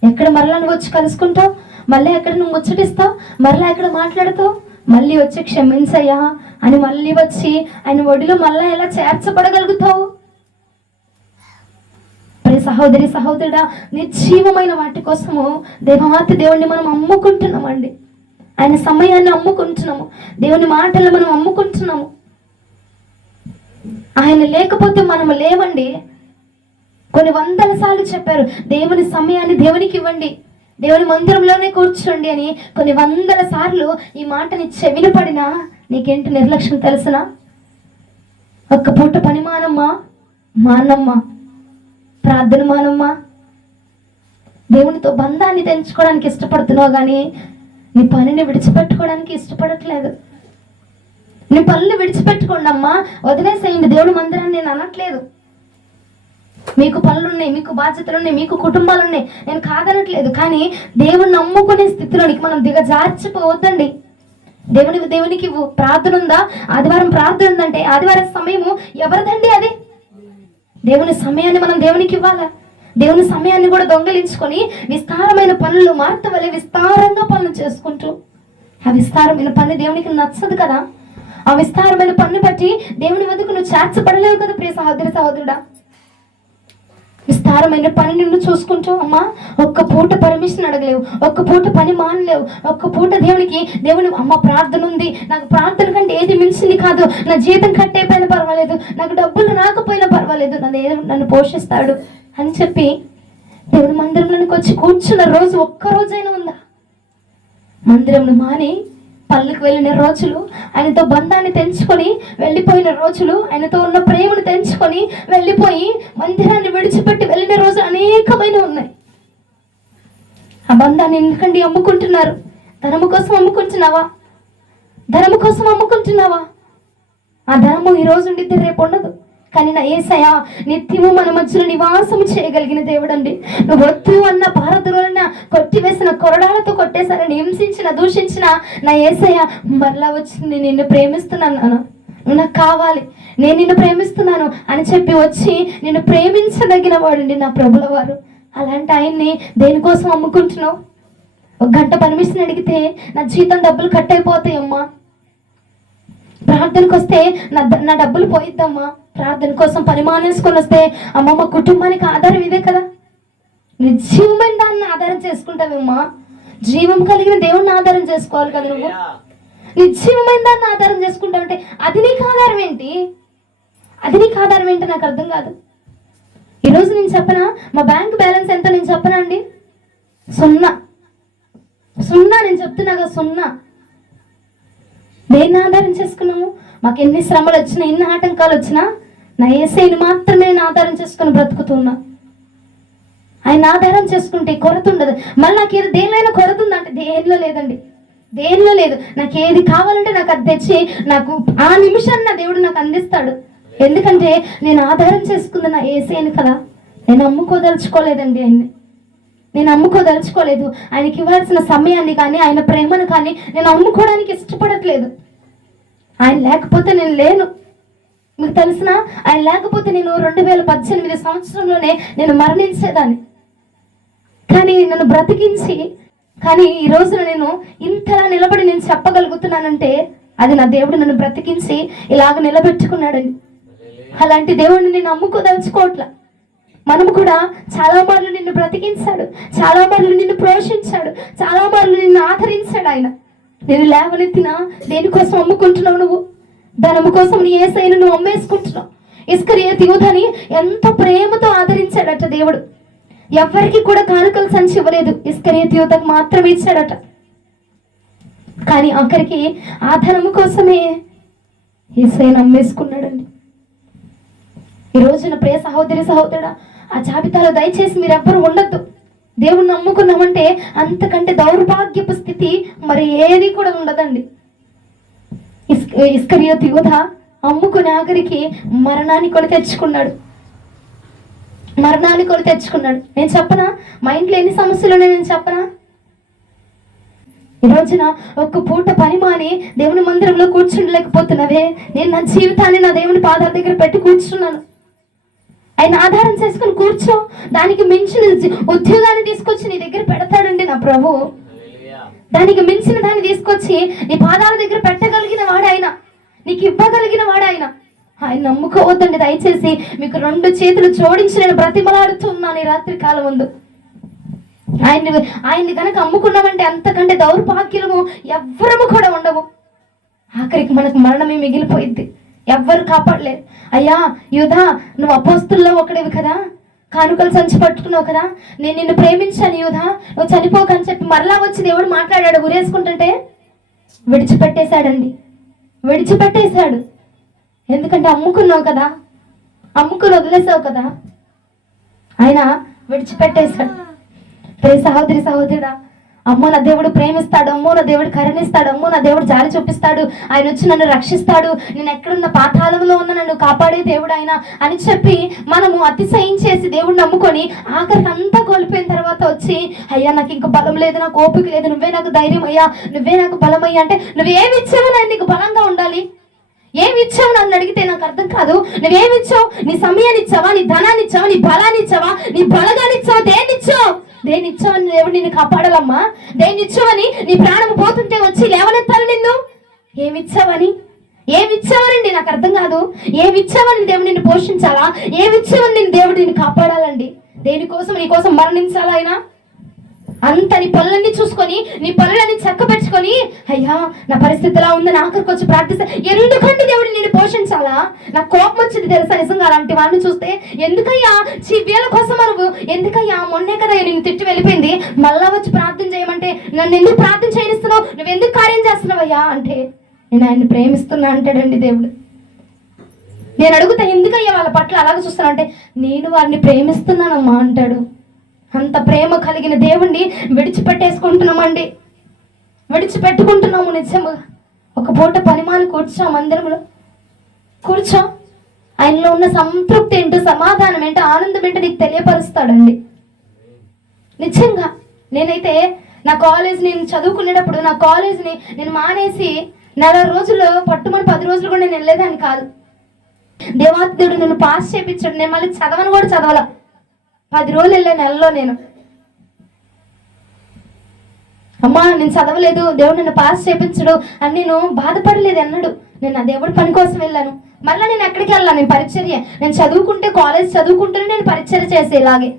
ఎక్కడ మరలా నువ్వు వచ్చి కలుసుకుంటావు, మళ్ళీ ఎక్కడ నువ్వు ముచ్చటిస్తావు, మరలా ఎక్కడ మాట్లాడుతావు, మళ్ళీ వచ్చి క్షమించయ్యా అని మళ్ళీ వచ్చి ఆయన ఒడిలో మళ్ళా ఎలా చేర్చబడగలుగుతావు? సహోదరి సహోదరుడా, నిర్జీవమైన వాటి కోసము దేవాతి దేవుణ్ణి మనం అమ్ముకుంటున్నామండి. ఆయన సమయాన్ని అమ్ముకుంటున్నాము, దేవుని మాటలు మనం అమ్ముకుంటున్నాము. ఆయన లేకపోతే మనం లేవండి. కొన్ని వందల సార్లు చెప్పారు, దేవుని సమయాన్ని దేవునికి ఇవ్వండి, దేవుని మందిరంలోనే కూర్చోండి అని. కొన్ని వందల సార్లు ఈ మాటని చెవిన పడినా నీకేంటి నిర్లక్ష్యం తెలుసునా? ఒక్క పూట పని మానమ్మా, ప్రార్థన మానమ్మా. దేవునితో బంధాన్ని తెంచుకోవడానికి ఇష్టపడుతున్నావు కానీ నీ పనిని విడిచిపెట్టుకోవడానికి ఇష్టపడట్లేదు. నీ పనులు విడిచిపెట్టుకోండి అమ్మా, వదిలేసేయండి దేవుని మందిరాన్ని నేను అనట్లేదు. మీకు పనులున్నాయి, మీకు బాధ్యతలు ఉన్నాయి, మీకు కుటుంబాలు ఉన్నాయి, నేను కాదనట్లేదు. కానీ దేవుణ్ణి నమ్ముకునే స్థితిలోనికి మనం దిగజార్చిపోవద్దండి. దేవునికి ప్రార్థన ఉందా? ఆదివారం ప్రార్థన ఉందంటే ఆదివారం సమయము ఎవరిదండి? అది దేవుని సమయాన్ని మనం దేవునికి ఇవ్వాలా? దేవుని సమయాన్ని కూడా దొంగలించుకొని విస్తారమైన పనులు మార్త వలె విస్తారంగా పనులు చేసుకుంటూ, ఆ విస్తారమైన పని దేవునికి నచ్చదు కదా. ఆ విస్తారమైన పన్ను బట్టి దేవుని వద్దకు నువ్వు చేర్చబడలేవు కదా ప్రియ సహోదరి సహోదరుడా. విస్తారమైన పని నిన్ను చూసుకుంటూ అమ్మా ఒక్క పూట పర్మిషన్ అడగలేవు, ఒక్క పూట పని మానలేవు, ఒక్క పూట దేవుని అమ్మ ప్రార్థన ఉంది, నాకు ప్రార్థన కంటే ఏది మించింది కాదు, నా జీతం కట్టేపోయినా పర్వాలేదు, నాకు డబ్బులు రాకపోయినా పర్వాలేదు, నన్ను పోషిస్తాడు అని చెప్పి దేవుని మందిరంలోనికి వచ్చి కూర్చున్న రోజు ఒక్క రోజైనా ఉందా? మందిరంను మాని పళ్ళుకు వెళ్ళిన రోజులు, ఆయనతో బంధాన్ని తెంచుకొని వెళ్ళిపోయిన రోజులు, ఆయనతో ఉన్న ప్రేమను తెంచుకొని వెళ్ళిపోయి మందిరాన్ని విడిచిపెట్టి వెళ్ళిన రోజులు అనేకమైన ఉన్నాయి. ఆ బంధాన్ని ఎందుకండి అమ్ముకుంటున్నారు? ధనము కోసం అమ్ముకుంటున్నావా? ధనము కోసం అమ్ముకుంటున్నావా? ఆ ధనము ఈ రోజు ఉండిద్ది, రేపు ఉండదు. కానీ నా యేసయ్య నిత్యము మన మధ్యలో నివాసము చేయగలిగిన దేవుడండి. నువ్వు వద్దు అన్న పారదులన్న కొట్టివేసిన కొరడాలతో కొట్టేశారని హింసించిన దూషించిన నా యేసయ్య మరలా వచ్చి నిన్ను ప్రేమిస్తున్నాను, నువ్వు నాకు కావాలి, నేను నిన్ను ప్రేమిస్తున్నాను అని చెప్పి వచ్చి నిన్ను ప్రేమించదగిన వాడండి నా ప్రభుల వారు. అలాంటి ఆయన్ని దేనికోసం అమ్ముకుంటున్నావు? ఒక గంట పర్మిషన్ అడిగితే నా జీతం డబ్బులు కట్ అయిపోతాయమ్మా. ప్రార్థనకు వస్తే నా డబ్బులు పోయిద్దమ్మా. ప్రార్థన కోసం పని మానేసుకొని వస్తే అమ్మ మా కుటుంబానికి ఆధారం ఇదే కదా. నిర్జీవమైన దాన్ని ఆధారం చేసుకుంటావమ్మా. జీవం కలిగిన దేవుణ్ణి ఆధారం చేసుకోవాలి కదా నువ్వు. నిర్జీవమైన దాన్ని ఆధారం చేసుకుంటావంటే అది నీకు ఆధారం ఏంటి? అది నీకు ఆధారం ఏంటి నాకు అర్థం కాదు. ఈరోజు నేను చెప్పనా మా బ్యాంక్ బ్యాలెన్స్ ఎంత? నేను చెప్పనా అండి, సున్నా. నేను చెప్తున్నాగా సున్నా. దేన్ని ఆధారం చేసుకున్నాము? మాకు ఎన్ని శ్రమలు వచ్చినా, ఎన్ని ఆటంకాలు వచ్చినా నా యేసయ్యని మాత్రమే నేను ఆధారం చేసుకుని బ్రతుకుతున్నా. ఆయన ఆధారం చేసుకుంటే కొరత ఉండదు. మళ్ళీ నాకు ఏది దేనిలో కొరత ఉందంటే దేనిలో లేదండి, దేనిలో లేదు. నాకు ఏది కావాలంటే నాకు అది తెచ్చి నాకు ఆ నిమిషాన్ని నా దేవుడు నాకు అందిస్తాడు. ఎందుకంటే నేను ఆధారం చేసుకుంది నా యేసయ్యని కదా. నేను అమ్ముకోదలుచుకోలేదండి ఆయన్ని, నేను అమ్ముకోదలుచుకోలేదు. ఆయనకి ఇవ్వాల్సిన సమయాన్ని కానీ ఆయన ప్రేమను కానీ నేను అమ్ముకోవడానికి ఇష్టపడట్లేదు. ఆయన లేకపోతే నేను లేను. మీకు తెలిసిన ఆయన లేకపోతే నేను 2018 సంవత్సరంలోనే నేను మరణించేదాన్ని. కానీ నన్ను బ్రతికించి, కానీ ఈ రోజున నేను ఇంతలా నిలబడి నేను చెప్పగలుగుతున్నానంటే అది నా దేవుడు నన్ను బ్రతికించి ఇలాగ నిలబెట్టుకున్నాడండి. అలాంటి దేవుడిని నేను అమ్ముకోదలుచుకోవట్లా. మనము కూడా చాలా మార్లు నిన్ను బ్రతికించాడు, చాలా మార్లు నిన్ను పోషించాడు, చాలా మార్లు నిన్ను ఆదరించాడు ఆయన. నేను లేవనెత్తినా దేనికోసం అమ్ముకుంటున్నావు నువ్వు? ధనము కోసం నీ యేసయ్యను నువ్వు అమ్మేసుకుంటున్నావు. ఇస్కరియోతు యూదాని ఎంతో ప్రేమతో ఆదరించాడట దేవుడు. ఎవరికి కూడా కానుకలు సంచి ఇవ్వలేదు, ఇస్కరియోతు యూదాకు మాత్రమే ఇచ్చాడట. కానీ ఆఖరికి ఆ ధనము కోసమే యేసయ్యను అమ్మేసుకున్నాడండి. ఈ రోజున ప్రియ సహోదరి సహోదరుడా, ఆ జాబితాలో దయచేసి మీరు ఎవ్వరు ఉండొద్దు. దేవుణ్ణి నమ్ముకున్నామంటే అంతకంటే దౌర్భాగ్యపు స్థితి మరి ఏది కూడా ఉండదండి. ఇస్కరియోతు యూదా అమ్ముకుని ఆఖరికి మరణాన్ని కొని తెచ్చుకున్నాడు. నేను చెప్పనా మా ఇంట్లో ఎన్ని సమస్యలు ఉన్నాయి? నేను చెప్పనా? ఈ రోజున ఒక్క పూట పని మాని దేవుని మందిరంలో కూర్చుండలేకపోతున్నావే. నేను నా జీవితాన్ని నా దేవుని పాదాల దగ్గర పెట్టి కూర్చున్నాను. ఆయన ఆధారం చేసుకుని కూర్చో. దానికి మించిన ఉద్యోగాన్ని తీసుకొచ్చి నీ దగ్గర పెడతాడండి నా ప్రభు. దానికి మించిన దాన్ని తీసుకొచ్చి నీ పాదాల దగ్గర పెట్టగలిగిన వాడు ఆయన, నీకు ఇవ్వగలిగిన వాడు ఆయన. ఆయన నమ్ముకోవద్దండి దయచేసి. మీకు 2 చేతులు జోడించి నేను బ్రతిమలాడుతున్నాను ఈ రాత్రి కాలం ముందు. ఆయన్ని కనుక అమ్ముకున్నామంటే అంతకంటే దౌర్భాగ్యము ఎవ్వరము కూడా ఉండవు. ఆఖరికి మనకు మరణమే మిగిలిపోయింది, ఎవ్వరు కాపాడలేరు. అయ్యా యూదా, నువ్వు అపోస్తుల్లో ఒకడివి కదా, కానుకలు సంచి పట్టుకున్నావు కదా, నేను నిన్ను ప్రేమించాను యూదా, నువ్వు చనిపోకని చెప్పి మరలా వచ్చి దేవుడు మాట్లాడాడు. ఉరేసుకుంటుంటే విడిచిపెట్టేశాడండి, విడిచిపెట్టేశాడు. ఎందుకంటే అమ్ముకున్నావు కదా, అమ్ముకుని వదిలేసావు కదా, ఆయన విడిచిపెట్టేశాడు. ప్రియ సహోదరి సహోదరుడా, అమ్మో నా దేవుడు ప్రేమిస్తాడు, అమ్మో నా దేవుడు కరుణిస్తాడు, అమ్మో నా దేవుడు జాలి చూపిస్తాడు, ఆయన వచ్చి నన్ను రక్షిస్తాడు, నేను ఎక్కడున్న పాతాళంలో ఉన్న నన్ను కాపాడే దేవుడు ఆయన అని చెప్పి మనము అతిశయించేసి దేవుడిని నమ్ముకొని ఆఖరికి అంతా కోల్పోయిన తర్వాత వచ్చి అయ్యా నాకు ఇంక బలం లేదు, నాకు ఓపిక లేదు, నువ్వే నాకు ధైర్యం అయ్యా, నువ్వే నాకు బలం అయ్యా అంటే నువ్వేమి ఇచ్చావు? నేను నీకు బలంగా ఉండాలి. ఏమి ఇచ్చావు నన్ను అడిగితే నాకు అర్థం కాదు. నువ్వేమి ఇచ్చావు? నీ సమయాన్ని ఇచ్చావా, నీ ధనాన్ని ఇచ్చావా, నీ బలాన్ని ఇచ్చావా, నీ బలగాన్ని ఇచ్చావా? దేన్ని ఇచ్చావు? దేన్ని ఇచ్చావని దేవుడు నిన్ను కాపాడాలమ్మా? దేన్ని ఇచ్చావని నీ ప్రాణం పోతుంటే వచ్చి లేవనెత్తాలి నిన్ను? ఏమిచ్చావని, ఏమిచ్చావనండి నాకు అర్థం కాదు. ఏమిచ్చావని దేవుడు నిన్ను పోషించాలా? ఏమిచ్చావని నేను దేవుడు నిన్ను కాపాడాలండి? దేనికోసం? నీ కోసం మరణించాలా ఆయన? అంత నీ పనులన్నీ చూసుకొని నీ పనులన్నీ చక్కపెట్టుకొని అయ్యా నా పరిస్థితి ఎలా ఉందని ఆఖరికి వచ్చి ప్రార్థిస్తా. ఎందుకంటే దేవుడు నిన్ను పోషించాలా? నాకు కోపం వచ్చింది తెలుసా నిజంగా అలాంటి వాళ్ళని చూస్తే. ఎందుకయ్యా వీళ్ళ కోసం నువ్వు, ఎందుకయ్యా మొన్నే కదా నిన్ను తిట్టి వెళ్ళిపోయింది, మళ్ళా వచ్చి ప్రార్థన చేయమంటే నన్ను ఎందుకు ప్రార్థన చేయనిస్తున్నావు, నువ్వు ఎందుకు కార్యం చేస్తున్నావయ్యా అంటే నేను ఆయన్ని ప్రేమిస్తున్నా అంటాడండి దేవుడు. నేను అడుగుతా ఎందుకయ్యా వాళ్ళ పట్ల అలాగ చూస్తాను అంటే నేను వారిని ప్రేమిస్తున్నానమ్మా అంటాడు. అంత ప్రేమ కలిగిన దేవుణ్ణి విడిచిపెట్టేసుకుంటున్నామండి, విడిచిపెట్టుకుంటున్నాము. నిజంగా ఒక పూట పనిమాని కూర్చో, మందిరంలో కూర్చో, ఆయనలో ఉన్న సంతృప్తి ఏంటో, సమాధానం ఏంటో, ఆనందం ఏంటో నీకు తెలియపరుస్తాడండి. నిజంగా నేనైతే నా కాలేజ్, నేను చదువుకునేటప్పుడు నా కాలేజ్ని నేను మానేసి 4 రోజులు పట్టుమని 10 రోజులు కూడా నేను వెళ్ళేదాన్ని కాదు. దేవాదేవుడు నన్ను పాస్ చేయించాడు. నేను మళ్ళీ చదవను కూడా చదవాల. 10 రోజులు వెళ్ళే నెలలో నేను అమ్మా నేను చదవలేదు, దేవుడు నన్ను పాస్ చేయించడు అని నేను బాధపడలేదు అన్నాడు. నేను ఆ దేవుడి పని కోసం వెళ్ళాను. మళ్ళీ నేను ఎక్కడికి వెళ్ళాను? నేను పరిచర్య, నేను చదువుకుంటే కాలేజ్ చదువుకుంటూనే నేను పరిచర్య చేసేలాగే,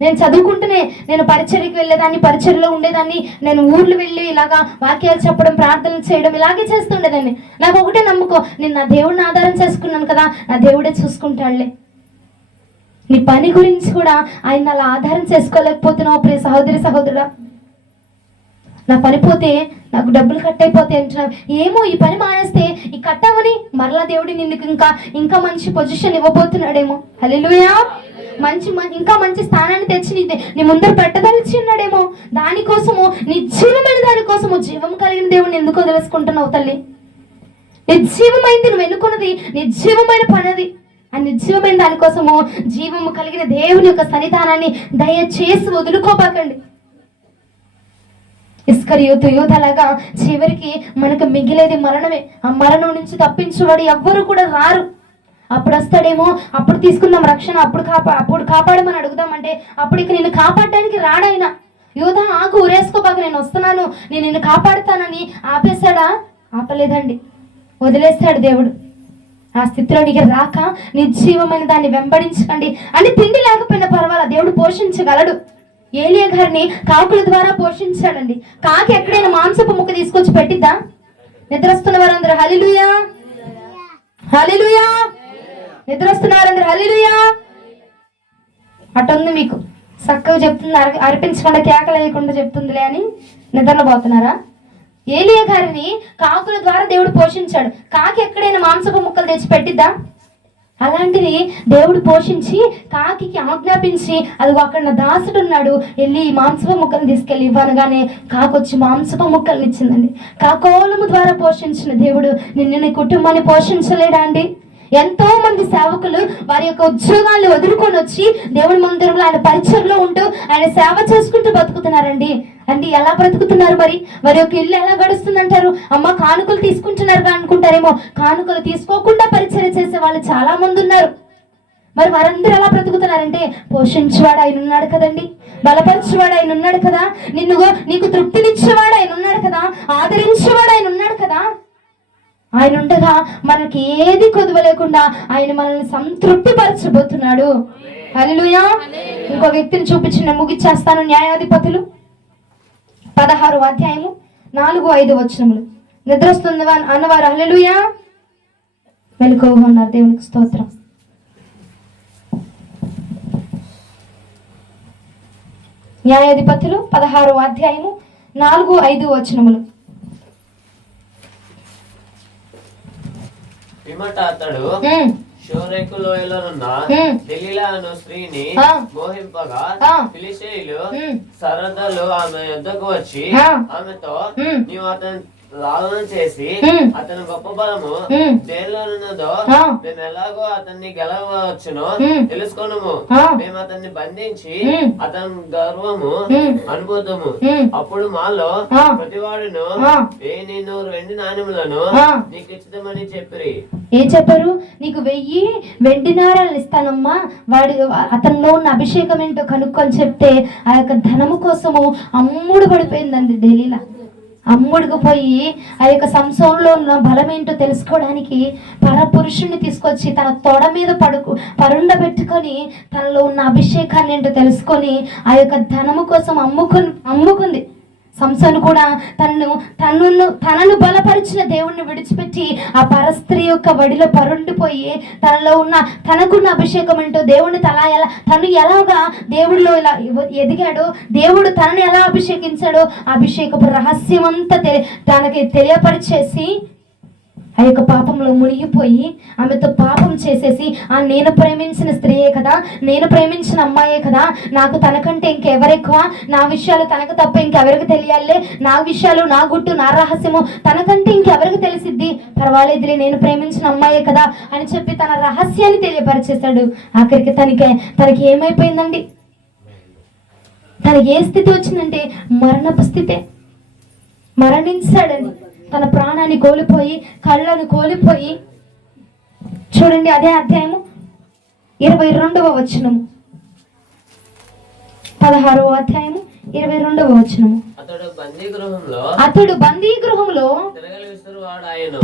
నేను చదువుకుంటూనే నేను పరిచర్యకి వెళ్ళేదాన్ని, పరిచర్యలో ఉండేదాన్ని, నేను ఊర్లు వెళ్ళి ఇలాగా వాక్యాలు చెప్పడం, ప్రార్థనలు చేయడం ఇలాగే చేస్తుండేదాన్ని. నాకు ఒకటే నమ్మకం, నేను నా దేవుడిని ఆధారం చేసుకున్నాను కదా, నా దేవుడే చూసుకుంటాడులే. నీ పని గురించి కూడా ఆయన అలా ఆధారం చేసుకోలేకపోతున్నావు ప్రియ సహోదరి సహోదరుడా. నా పని పోతే నాకు డబ్బులు కట్ అయిపోతాయి అంటున్నావు. ఏమో ఈ పని మానేస్తే ఈ కట్టవని మరలా దేవుడి నిన్ను ఇంకా మంచి పొజిషన్ ఇవ్వబోతున్నాడేమో. హల్లెలూయా. ఇంకా మంచి స్థానాన్ని తెచ్చి నీ ముందర పెట్టదలిచి ఉన్నాడేమో. దానికోసము నిర్జీవమైన దానికోసము జీవం కలిగిన దేవుడిని ఎందుకో తెలుసుకుంటున్నావు తల్లి. నిర్జీవమైంది నువ్వు ఎన్నుకున్నది, నిర్జీవమైన పనది. ఆ నిర్జీవమైన దానికోసము జీవము కలిగిన దేవుని యొక్క సన్నిధానాన్ని దయచేసి వదులుకోబాకండి. ఇస్కరియోతు యూదలాగా చివరికి మనకు మిగిలేది మరణమే. ఆ మరణం నుంచి తప్పించువాడు ఎవ్వరు కూడా రారు. అప్పుడు వస్తాడేమో, అప్పుడు తీసుకుందాం రక్షణ, అప్పుడు కాపాడమని అడుగుదామంటే అప్పటికి నిన్ను కాపాడడానికి రాడాయన. యూదా ఆగు, ఊరేసుకోబాక, నేను వస్తున్నాను, నేను నిన్ను కాపాడుతానని ఆపేశాడా? ఆపలేదండి, వదిలేస్తాడు దేవుడు. ఆ స్థితిలోనికి రాక నిర్జీవమైన దాన్ని వెంబడించకండి అని. తిండి లేకపోయినా పర్వాలా, దేవుడు పోషించగలడు. ఏలియా గారిని కాకుల ద్వారా పోషించాడండి. కాకి ఎక్కడైనా మాంసపు ముక్క తీసుకొచ్చి పెట్టిద్దా? నిద్రస్తున్న వారందరూ హల్లెలూయా, హల్లెలూయా. నిద్రస్తున్న వారందరూ హల్లెలూయా. అటుంది మీకు చక్కగా చెప్తుంది, అర్పించకుండా కేకలు వేయకుండా చెప్తుందిలే అని నిద్రలో పోతున్నారా? ఏలియా గారిని కాకుల ద్వారా దేవుడు పోషించాడు. కాకి ఎక్కడైనా మాంసపు ముక్కలు తెచ్చి పెట్టిద్దా? అలాంటిది దేవుడు పోషించి కాకి ఆజ్ఞాపించి, అదిగో అక్కడ నా దాసుడు ఉన్నాడు, వెళ్ళి ఈ మాంసపు ముక్కలు తీసుకెళ్ళి ఇవ్వనగానే కాకొచ్చి మాంసపు ముక్కల్ని ఇచ్చిందండి. కాకోలము ద్వారా పోషించిన దేవుడు నిన్ను నీ కుటుంబాన్ని పోషించలేడా అండి? ఎంతో మంది సేవకులు వారి యొక్క ఉద్యోగాన్ని వదులుకొని వచ్చి దేవుడి మందిరంలో ఆయన పరిచర్లో ఉంటూ ఆయన సేవ చేసుకుంటూ బతుకుతున్నారండి. అంటే ఎలా బ్రతుకుతున్నారు మరి? వారి యొక్క ఇల్లు ఎలా గడుస్తుందంటారు? అమ్మ కానుకలు తీసుకుంటున్నారు అనుకుంటారేమో. కానుకలు తీసుకోకుండా పరిచర్య చేసే వాళ్ళు చాలా మంది ఉన్నారు. మరి వారందరూ ఎలా బ్రతుకుతున్నారంటే, పోషించేవాడు ఆయన ఉన్నాడు కదండి, బలపరిచేవాడు ఆయన ఉన్నాడు కదా, నీకు తృప్తినిచ్చేవాడు ఆయన ఉన్నాడు కదా, ఆదరించేవాడు ఆయన ఉన్నాడు కదా. ఆయన ఉండగా మనకి ఏది కొదువ లేకుండా ఆయన మనల్ని సంతృప్తి పరచబోతున్నాడు. హల్లెలూయా. ఇంకో వ్యక్తిని చూపించిన ముగిచ్చేస్తాను. న్యాయాధిపతులు 16వ అధ్యాయము 4-5 వచనములు. నిద్ర వస్తుంది అన్నవారు హల్లెలూయా మెలకువగా ఉన్నారు. దేవునికి స్తోత్రం. న్యాయాధిపతులు 16వ అధ్యాయము 4-5 వచనములు. పిమ్మట అతడు షోరెకు లోయలోనున్న దెలీలా అను స్త్రీని మోహింపగా ఫిలిష్తీయులు సరదలు ఆమె యొద్దకు వచ్చి ఆమెతో, నీవు అతను లాలన చేసి అతని గొప్ప బలము దేనిలోనున్నదో మేము ఎలాగో అతన్ని గెలవచ్చునో తెలుసుకొనుము. మేము అతన్ని బంధించి అతని గర్వము అనుభూతము. అప్పుడు మాలో ప్రతివాడును 1000 వెండి నాణ్యములను నీకు ఇచ్చిదమని చెప్పిరి. ఏం చెప్పారు? నీకు 1000 వెండి నాణాలను ఇస్తానమ్మా, అతనిలో ఉన్న అభిషేకం ఏంటో కనుక్కొని చెప్తే ఆ యొక్క ధనము కోసము అమ్ముడు పడిపోయిందండి డెలీలా. అమ్ముడుకు పోయి ఆ యొక్క సంసోనులో ఉన్న బలం ఏంటో తెలుసుకోవడానికి పరపురుషుణ్ణి తీసుకొచ్చి తన తొడ మీద పరుండబెట్టుకొని తనలో ఉన్న అభిషేకాన్ని ఏంటో తెలుసుకొని ఆ యొక్క ధనము కోసం అమ్ముకుంది. సంసోను కూడా తనను బలపరిచిన దేవుణ్ణి విడిచిపెట్టి ఆ పరస్త్రీ యొక్క వడిలో పరుండిపోయి తనకున్న అభిషేకం ఏంటో దేవుడిని తను ఎలాగా దేవుడిలో ఇలా ఎదిగాడో, దేవుడు తనని ఎలా అభిషేకించాడో అభిషేకపు రహస్యం అంతా తనకి తెలియపరిచేసి ఆ యొక్క పాపంలో మునిగిపోయి ఆమెతో పాపం చేసేసి, నేను ప్రేమించిన స్త్రీయే కదా, నేను ప్రేమించిన అమ్మాయే కదా, నాకు తనకంటే ఇంకెవరెక్కువ, నా విషయాలు తనకు తప్ప ఇంకెవరికి తెలియాలే, నా విషయాలు, నా గుట్టు, నా రహస్యము తనకంటే ఇంకెవరికి తెలిసిద్ది, పర్వాలేదులే నేను ప్రేమించిన అమ్మాయే కదా అని చెప్పి తన రహస్యాన్ని తెలియపరిచేశాడు. ఆఖరికి తనకి ఏమైపోయిందండి? తనకి ఏ స్థితి వచ్చిందంటే మరణపు స్థితే. మరణించాడని తన ప్రాణాన్ని కోల్పోయి, కళ్ళను కోల్పోయి. చూడండి అదే అధ్యాయము 22వ వచనము, 16వ అధ్యాయము 22వ వచనము. అతడు బందీ గృహంలో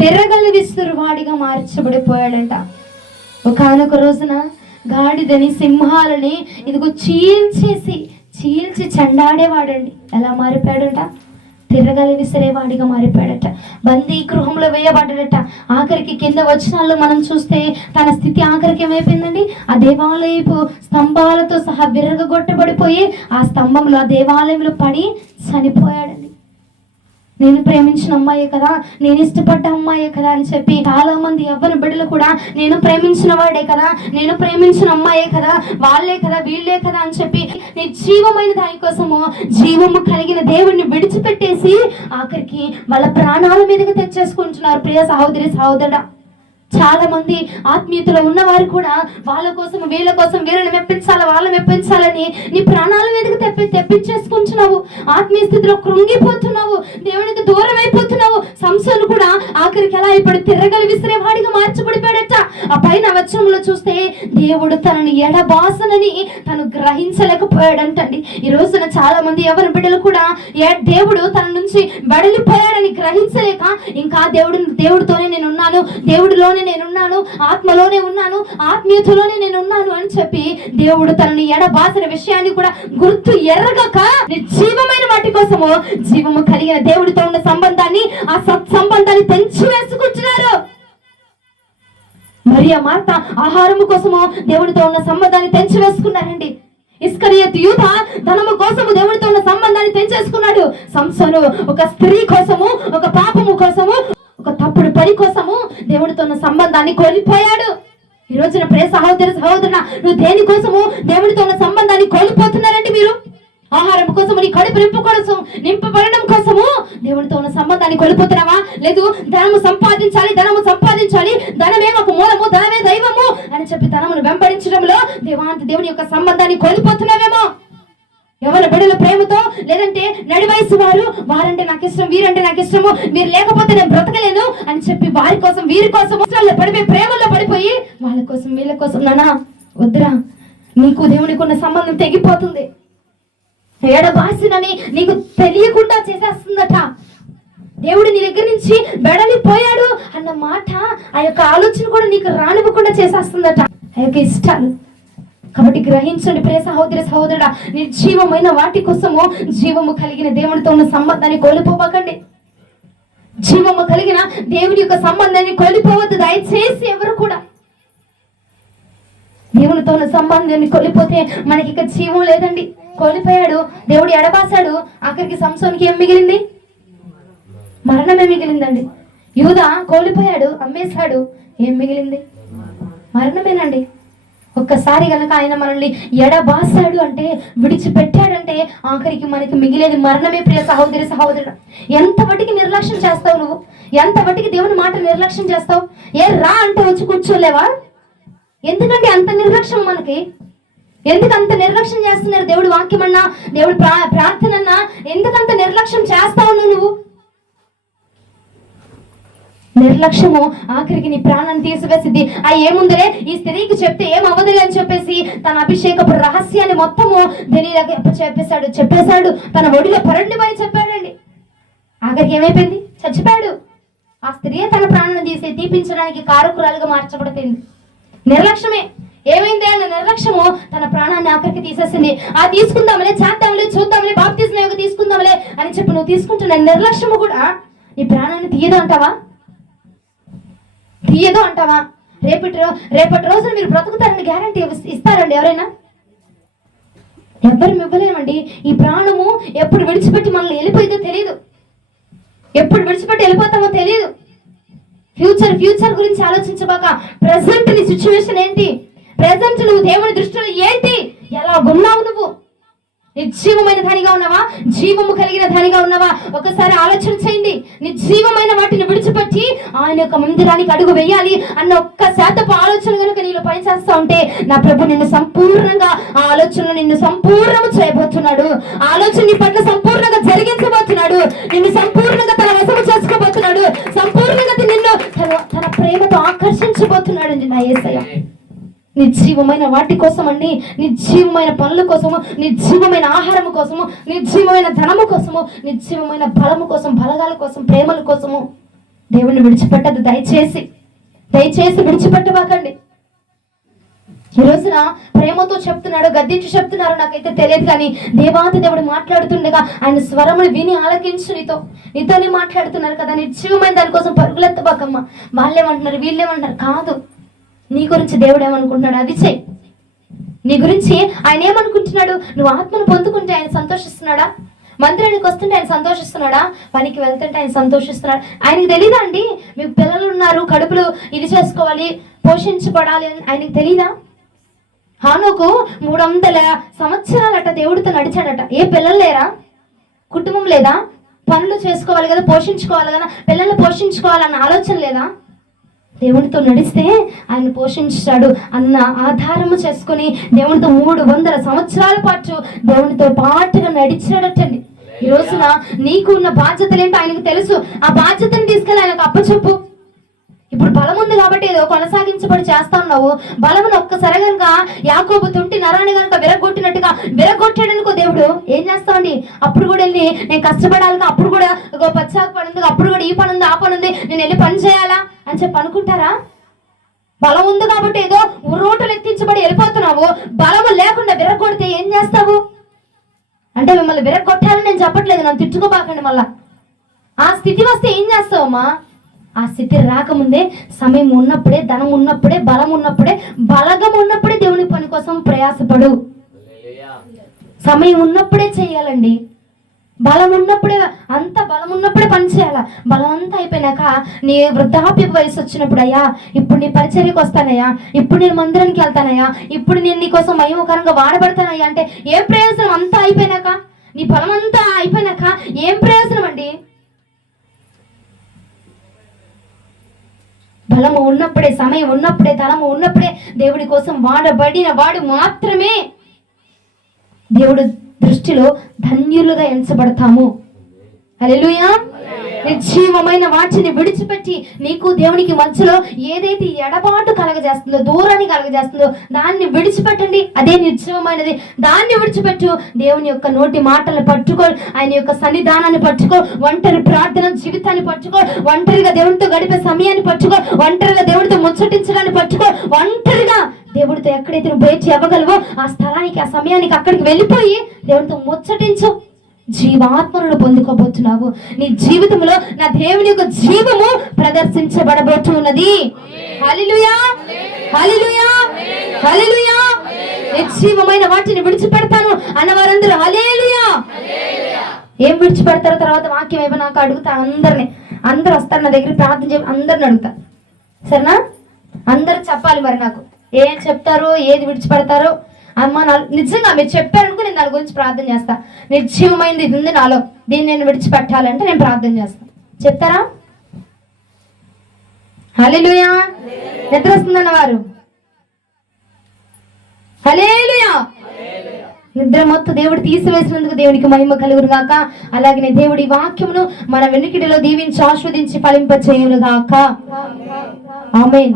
తిరగలి విస్తురువాడిగా మార్చబడిపోయాడంట. ఒకానొక రోజున గాడిదని, సింహాలని ఇదిగో చీల్చి చెండాడేవాడండి. ఎలా మారిపోయాడంట? తిరగలి విసిరేవాడిగా మారిపోయాడట. బందీ గృహంలో వేయబడ్డాడట. ఆఖరికి కింద వచనాల్లో మనం చూస్తే తన స్థితి ఆఖరికి ఏమైపోయిందండి? ఆ దేవాలయపు స్తంభాలతో సహా విరగగొట్టబడిపోయి ఆ స్తంభంలో, ఆ దేవాలయంలో పడి చనిపోయాడండి. నేను ప్రేమించిన అమ్మాయే కదా, నేను ఇష్టపడ్డ అమ్మాయే కదా అని చెప్పి చాలా మంది యవ్వన బిడ్డలు కూడా నేను ప్రేమించిన వాడే కదా, నేను ప్రేమించిన అమ్మాయే కదా, వాళ్ళే కదా, వీళ్ళే కదా అని చెప్పి నిర్జీవమైన దాని కోసము జీవము కలిగిన దేవుణ్ణి విడిచిపెట్టేసి ఆఖరికి వాళ్ళ ప్రాణాల మీదకి తెచ్చేసుకుంటున్నారు. ప్రియ సహోదరి సహోదరుడా, చాలా మంది ఆత్మీయతలో ఉన్నవారు కూడా వాళ్ళ కోసం, వీళ్ళ కోసం, వీళ్ళని మెప్పించాలి, వాళ్ళని మెప్పించాలని నీ ప్రాణాల మీదకి తెప్పించేసుకుంటున్నావు. ఆత్మీయ స్థితిలో కృంగిపోతున్నావు, దేవునికి దూరం అయిపోతున్నావు. సంసోను కూడా ఆఖరికి ఎలా అయిపోయి తిరగలి విసిరేవాడిగా మార్చబడిపోయాడట. ఆ పైన వచనంలో చూస్తే దేవుడు తనని ఎడబాసనని తను గ్రహించలేకపోయాడంటండి. ఈ రోజున చాలా మంది ఎవరి బిడ్డలు కూడా దేవుడు తన నుంచి బడలిపోయాడని గ్రహించలేక ఇంకా దేవుడితోనే నేను ఉన్నాను, దేవుడిలోనే నేనున్నాను, ఆత్మలోనే ఉన్నాను, ఆత్మీయతలోనే నేను ఉన్నాను అని చెప్పి దేవుడు తనని ఎడబాసిన విషయాన్ని కూడా గుర్తు ఎరగక నిర్జీవమైన వాటి కోసము జీవము కలిగిన దేవుడితో ఉన్న సంబంధాన్ని, ఆ సత్సంబంధాన్ని తెంచి వేసుకుంటున్నారు. మరియ, మార్త ఆహారము కోసము దేవుడితో ఉన్న సంబంధాన్ని తెంచి వేసుకున్నారండి. ఇస్కరియోతు యూదా ధనము కోసము దేవుడితో ఉన్న సంబంధాన్ని తెంచేసుకున్నాడు. సంసోను ఒక స్త్రీ కోసము, ఒక పాపము కోసము, ఒక తప్పుడు పని కోసము దేవుడితో ఉన్న సంబంధాన్ని కోల్పోయాడు. ఈ రోజున ప్రియ సహోదరి సహోదరుల, నువ్వు దేని కోసము దేవుడితో ఉన్న సంబంధాన్ని కోల్పోతున్నారండి? మీరు ఆహారం కోసము, నీ కడుపు నింపబడడం కోసము దేవుడితో ఉన్న సంబంధాన్ని కోల్పోతున్నావా? లేదు ధనము సంపాదించాలి, ధనమే ఒక మూలము, ధనమే దైవము అని చెప్పి ధనమును వెంబడించడంలో దేవుని యొక్క సంబంధాన్ని కోల్పోతున్నావేమో. ఎవరి బిడ్డల ప్రేమతో, లేదంటే నడి వయసు వారంటే నాకు ఇష్టం, వీరంటే నాకు ఇష్టము, మీరు లేకపోతే నేను బ్రతకలేను అని చెప్పి వారి కోసం, వీరి కోసం పడిపోయి ప్రేమలో పడిపోయి వాళ్ళ కోసం, వీళ్ళ కోసం నానా వద్దురా, నీకు దేవునికి ఉన్న సంబంధం తెగిపోతుంది. ఎడబాసినని నీకు తెలియకుండా చేసేస్తుందట. దేవుడు నీ దగ్గర నుంచి వెడలిపోయాడు అన్న మాట, ఆ యొక్క ఆలోచన కూడా నీకు రానివ్వకుండా చేసేస్తుందట ఆ యొక్క ఇష్టాలు. కాబట్టి గ్రహించండి ప్రియ సహోదరి సహోదరుడా, నిర్జీవమైన వాటి కోసము జీవము కలిగిన దేవునితో ఉన్న సంబంధాన్ని కోల్పోవకండి. జీవము కలిగిన దేవుని యొక్క సంబంధాన్ని కోల్పోవద్దు దయచేసి ఎవరు కూడా. దేవునితో ఉన్న సంబంధాన్ని కోల్పోతే మనకి ఇక జీవం లేదండి. కోల్పోయాడు, దేవుడు ఎడబాసాడు, ఆఖరికి సంసోనికి ఏం మిగిలింది? మరణమే మిగిలిందండి. యూదా కోల్పోయాడు, అమ్మేశాడు, ఏం మిగిలింది? మరణమేనండి. ఒక్కసారి గనక ఆయన మనల్ని ఎడబాసాడు అంటే, విడిచిపెట్టాడంటే ఆఖరికి మనకి మిగిలేది మరణమే. ప్రియ సహోదరి సహోదరుడు, ఎంత మటుకి నిర్లక్ష్యం చేస్తావు నువ్వు? ఎంత మటుకి దేవుని మాట నిర్లక్ష్యం చేస్తావు? ఏ రా అంటే వచ్చి కూర్చోలేవా? ఎందుకంటే అంత నిర్లక్ష్యం మనకి. ఎందుకు అంత నిర్లక్ష్యం చేస్తున్నారు? దేవుడి వాక్యం అన్నా, దేవుడి ప్రార్థన అన్నా ఎందుకంత నిర్లక్ష్యం చేస్తావు నువ్వు? నిర్లక్ష్యము ఆఖరికి నీ ప్రాణాన్ని తీసివేసింది. ఏముందిలే, ఈ స్త్రీకి చెప్తే ఏం అవ్వదులే అని చెప్పేసి తన అభిషేకపు రహస్యాన్ని మొత్తము తెలియక చెప్పేశాడు. తన ఒడిలో పరండిపోయి చెప్పాడండి. ఆఖరికి ఏమైపోయింది? చచ్చిపోయాడు. ఆ స్త్రీ తన ప్రాణాన్ని తీసి తీపించడానికి కారకురాలుగా మార్చబడుతుంది. నిర్లక్ష్యమే. ఏమైంది? ఆయన నిర్లక్ష్యము తన ప్రాణాన్ని ఆఖరికి తీసేసింది. తీసుకుందాంలే, చేద్దాంలే, చూద్దాంలే, బాప్తిస్మం తీసుకుందాంలే అని చెప్పి నువ్వు తీసుకుంటున్న నిర్లక్ష్యము కూడా నీ ప్రాణాన్ని తీయదు అంటావా? రేపటి రోజున మీరు బ్రతుకుతారని గ్యారంటీ ఇస్తారండి ఎవరైనా? ఎవ్వరు ఇవ్వలేమండి. ఈ ప్రాణము ఎప్పుడు విడిచిపెట్టి మనల్ని వెళ్ళిపోయిందో తెలియదు, ఎప్పుడు విడిచిపెట్టి వెళ్ళిపోతామో తెలియదు. ఫ్యూచర్ గురించి ఆలోచించబాక ప్రెసెంట్ నీ సిచ్యువేషన్ ఏంటి? ప్రెసెంట్ నువ్వు దేవుని దృష్టిలో ఏంటి? ఎలా ఉన్నావు? నువ్వు నిర్జీవమైన దానిగా ఉన్నావా? జీవము కలిగిన దానిగా ఉన్నావా? ఒకసారి ఆలోచన చేయండి. నిర్జీవమైన వాటిని విడిచిపెట్టి ఆయన యొక్క మందిరానికి అడుగు వేయాలి అన్న ఒక్క శాతపు ఆలోచన కనుక నీలో పనిచేస్తా ఉంటే, నా ప్రభు నిన్ను సంపూర్ణంగా ఆ ఆలోచనలు నిన్ను సంపూర్ణము చేయబోతున్నాడు. ఆలోచన నీ పట్ల సంపూర్ణంగా జరిగించబోతున్నాడు. నిన్ను సంపూర్ణంగా తన వశము చేసుకోబోతున్నాడు. సంపూర్ణంగా నిన్ను తన ప్రేమతో ఆకర్షించబోతున్నాడు అండి నా యేసయ్య. నిర్జీవమైన వాటి కోసం అండి, నిర్జీవమైన పనుల కోసము, నిర్జీవమైన ఆహారం కోసము, నిర్జీవమైన ధనము కోసము, నిర్జీవమైన బలము కోసం, బలగాల కోసం, ప్రేమల కోసము దేవుణ్ణి విడిచిపెట్టదు. దయచేసి విడిచిపెట్టబాకండి. ఈ రోజున ప్రేమతో చెప్తున్నాడు, గద్దించి చెప్తున్నారు నాకైతే తెలియదు, కానీ దేవాతి దేవుడు మాట్లాడుతుండగా ఆయన స్వరముని విని ఆలకించు. నీతోనే మాట్లాడుతున్నారు కదా. నిర్జీవమైన దానికోసం పరుగులెత్తబాకమ్మ. వాళ్ళేమంటున్నారు, వీళ్ళేమంటున్నారు కాదు. నీ గురించి దేవుడు ఏమనుకుంటున్నాడు అది చెయ్యి. నీ గురించి ఆయన ఏమనుకుంటున్నాడు? నువ్వు ఆత్మను పొందుకుంటే ఆయన సంతోషిస్తున్నాడా? మందిరానికి వస్తుంటే ఆయన సంతోషిస్తున్నాడా? పనికి వెళ్తుంటే ఆయన సంతోషిస్తున్నాడు. ఆయనకి తెలీదా అండి మీకు పిల్లలు ఉన్నారు, కడుపులు ఇది చేసుకోవాలి, పోషించబడాలి అని ఆయనకి తెలీదా? హానోకు 300 సంవత్సరాలట దేవుడితో నడిచాడట. ఏ పిల్లలు లేరా? కుటుంబం లేదా? పనులు చేసుకోవాలి కదా, పోషించుకోవాలి కదా, పిల్లల్ని పోషించుకోవాలన్న ఆలోచన లేదా? దేవునితో నడిస్తే ఆయన పోషించాడు అన్న ఆధారము చేసుకుని దేవునితో 300 సంవత్సరాల పాటు దేవునితో పాటుగా నడిచాడటండి. ఈ రోజున నీకు ఉన్న బాధ్యతలు ఏంటో ఆయనకు తెలుసు. ఆ బాధ్యతను తీసుకెళ్ళి ఆయనకు అప్పచెప్పు. ఇప్పుడు బలం ఉంది కాబట్టి ఏదో కొనసాగించబడి చేస్తా ఉన్నావు. బలమును ఒక్కసారి కనుక యాకోబు తుంటి నరాన్ని కనుక విరగొట్టినట్టుగా విరగొట్టాడనుకో దేవుడు ఏం చేస్తామండి? అప్పుడు కూడా వెళ్ళి నేను కష్టపడాలి, అప్పుడు కూడా పచ్చాకు పని ఉంది, అప్పుడు కూడా ఈ పని ఉంది, ఆ పని ఉంది, నేను వెళ్ళి పని చేయాలా అని చెప్పి అనుకుంటారా? బలం ఉంది కాబట్టి ఏదో రోడ్లు ఎత్తించబడి వెళ్ళిపోతున్నావు. బలము లేకుండా విరగొడితే ఏం చేస్తావు? అంటే మిమ్మల్ని విరగొట్టాలని నేను చెప్పట్లేదు, నన్ను తిట్టుకోబాకండి. మళ్ళా ఆ స్థితి వస్తే ఏం చేస్తావమ్మా? ఆ స్థితి రాకముందే, సమయం ఉన్నప్పుడే, ధనం ఉన్నప్పుడే, బలం ఉన్నప్పుడే, బలగం ఉన్నప్పుడే దేవుని పని కోసం ప్రయాసపడు. సమయం ఉన్నప్పుడే చేయాలండి. బలం ఉన్నప్పుడే, అంత బలం ఉన్నప్పుడే పని చేయాల. బలం అంతా అయిపోయినాక నీ వృద్ధాప్య వయసు వచ్చినప్పుడు, అయ్యా ఇప్పుడు నీ పరిచర్యకు వస్తానయ్యా, ఇప్పుడు నేను మందిరానికి వెళ్తానయ్యా, ఇప్పుడు నేను నీకోసం మహిమకరంగా వాడబడతానయ్యా అంటే ఏం ప్రయోజనం? అంతా అయిపోయినాక, నీ బలం అంతా అయిపోయినాక ఏం ప్రయోజనం అండి? బలము ఉన్నప్పుడే, సమయం ఉన్నప్పుడే, ధనము ఉన్నప్పుడే దేవుడి కోసం వాడబడిన వాడు మాత్రమే దేవుడు దృష్టిలో ధన్యులుగా ఎంచబడతాము. హల్లెలూయా. నిర్జీవమైన వాటిని విడిచిపెట్టి నీకు దేవునికి మధ్యలో ఏదైతే ఎడబాటు కలగజేస్తుందో, దూరాన్ని కలగజేస్తుందో దాన్ని విడిచిపెట్టండి. అదే నిర్జీవమైనది. దాన్ని విడిచిపెట్టు. దేవుని యొక్క నోటి మాటలను పట్టుకో, ఆయన యొక్క సన్నిధానాన్ని పట్టుకో, ఒంటరి ప్రార్థన జీవితాన్ని పట్టుకో, ఒంటరిగా దేవుడితో గడిపే సమయాన్ని పట్టుకో, ఒంటరిగా దేవుడితో ముచ్చటించడాన్ని పట్టుకో. ఒంటరిగా దేవుడితో ఎక్కడైతే నువ్వు బయట ఇవ్వగలవో ఆ స్థలానికి, ఆ సమయానికి అక్కడికి వెళ్ళిపోయి దేవుడితో ముచ్చటించు. జీవాత్మను పొందుకోబోతున్నావు. నీ జీవితంలో నా దేవుని యొక్క జీవము ప్రదర్శించబడబోతున్నది. హల్లెలూయా, హల్లెలూయా, హల్లెలూయా. నిర్జీవమైన వాటిని విడిచిపెడతాను అన్నవారందరూ హల్లెలూయా. ఏం విడిచిపెడతారో తర్వాత వాక్యం ఏమో నాకు అడుగుతా. అందరు వస్తారు నా దగ్గర, ప్రార్థన చేయ అందరిని అడుగుతా. సరేనా? అందరు చెప్పాలి మరి నాకు ఏం చెప్తారో, ఏది విడిచిపెడతారో. అమ్మ నిజంగా మీరు చెప్పారనుకో నేను దాని గురించి ప్రార్థన చేస్తా. నిర్జీవమైనది ఇది ఉంది నాలో, దీన్ని నేను విడిచిపెట్టాలంటే నేను ప్రార్థన చేస్తా. చెప్తారా? హల్లెలూయా. నిద్ర వస్తుందన్న వారు హల్లెలూయా. నిద్ర మొత్తం దేవుడు తీసివేసినందుకు దేవునికి మహిమ కలుగును గాక. అలాగే దేవుడి వాక్యమును మన వెనుకిడిలో దీవించి ఆస్వాదించి ఫలింప చేయును గాక. ఆమేన్.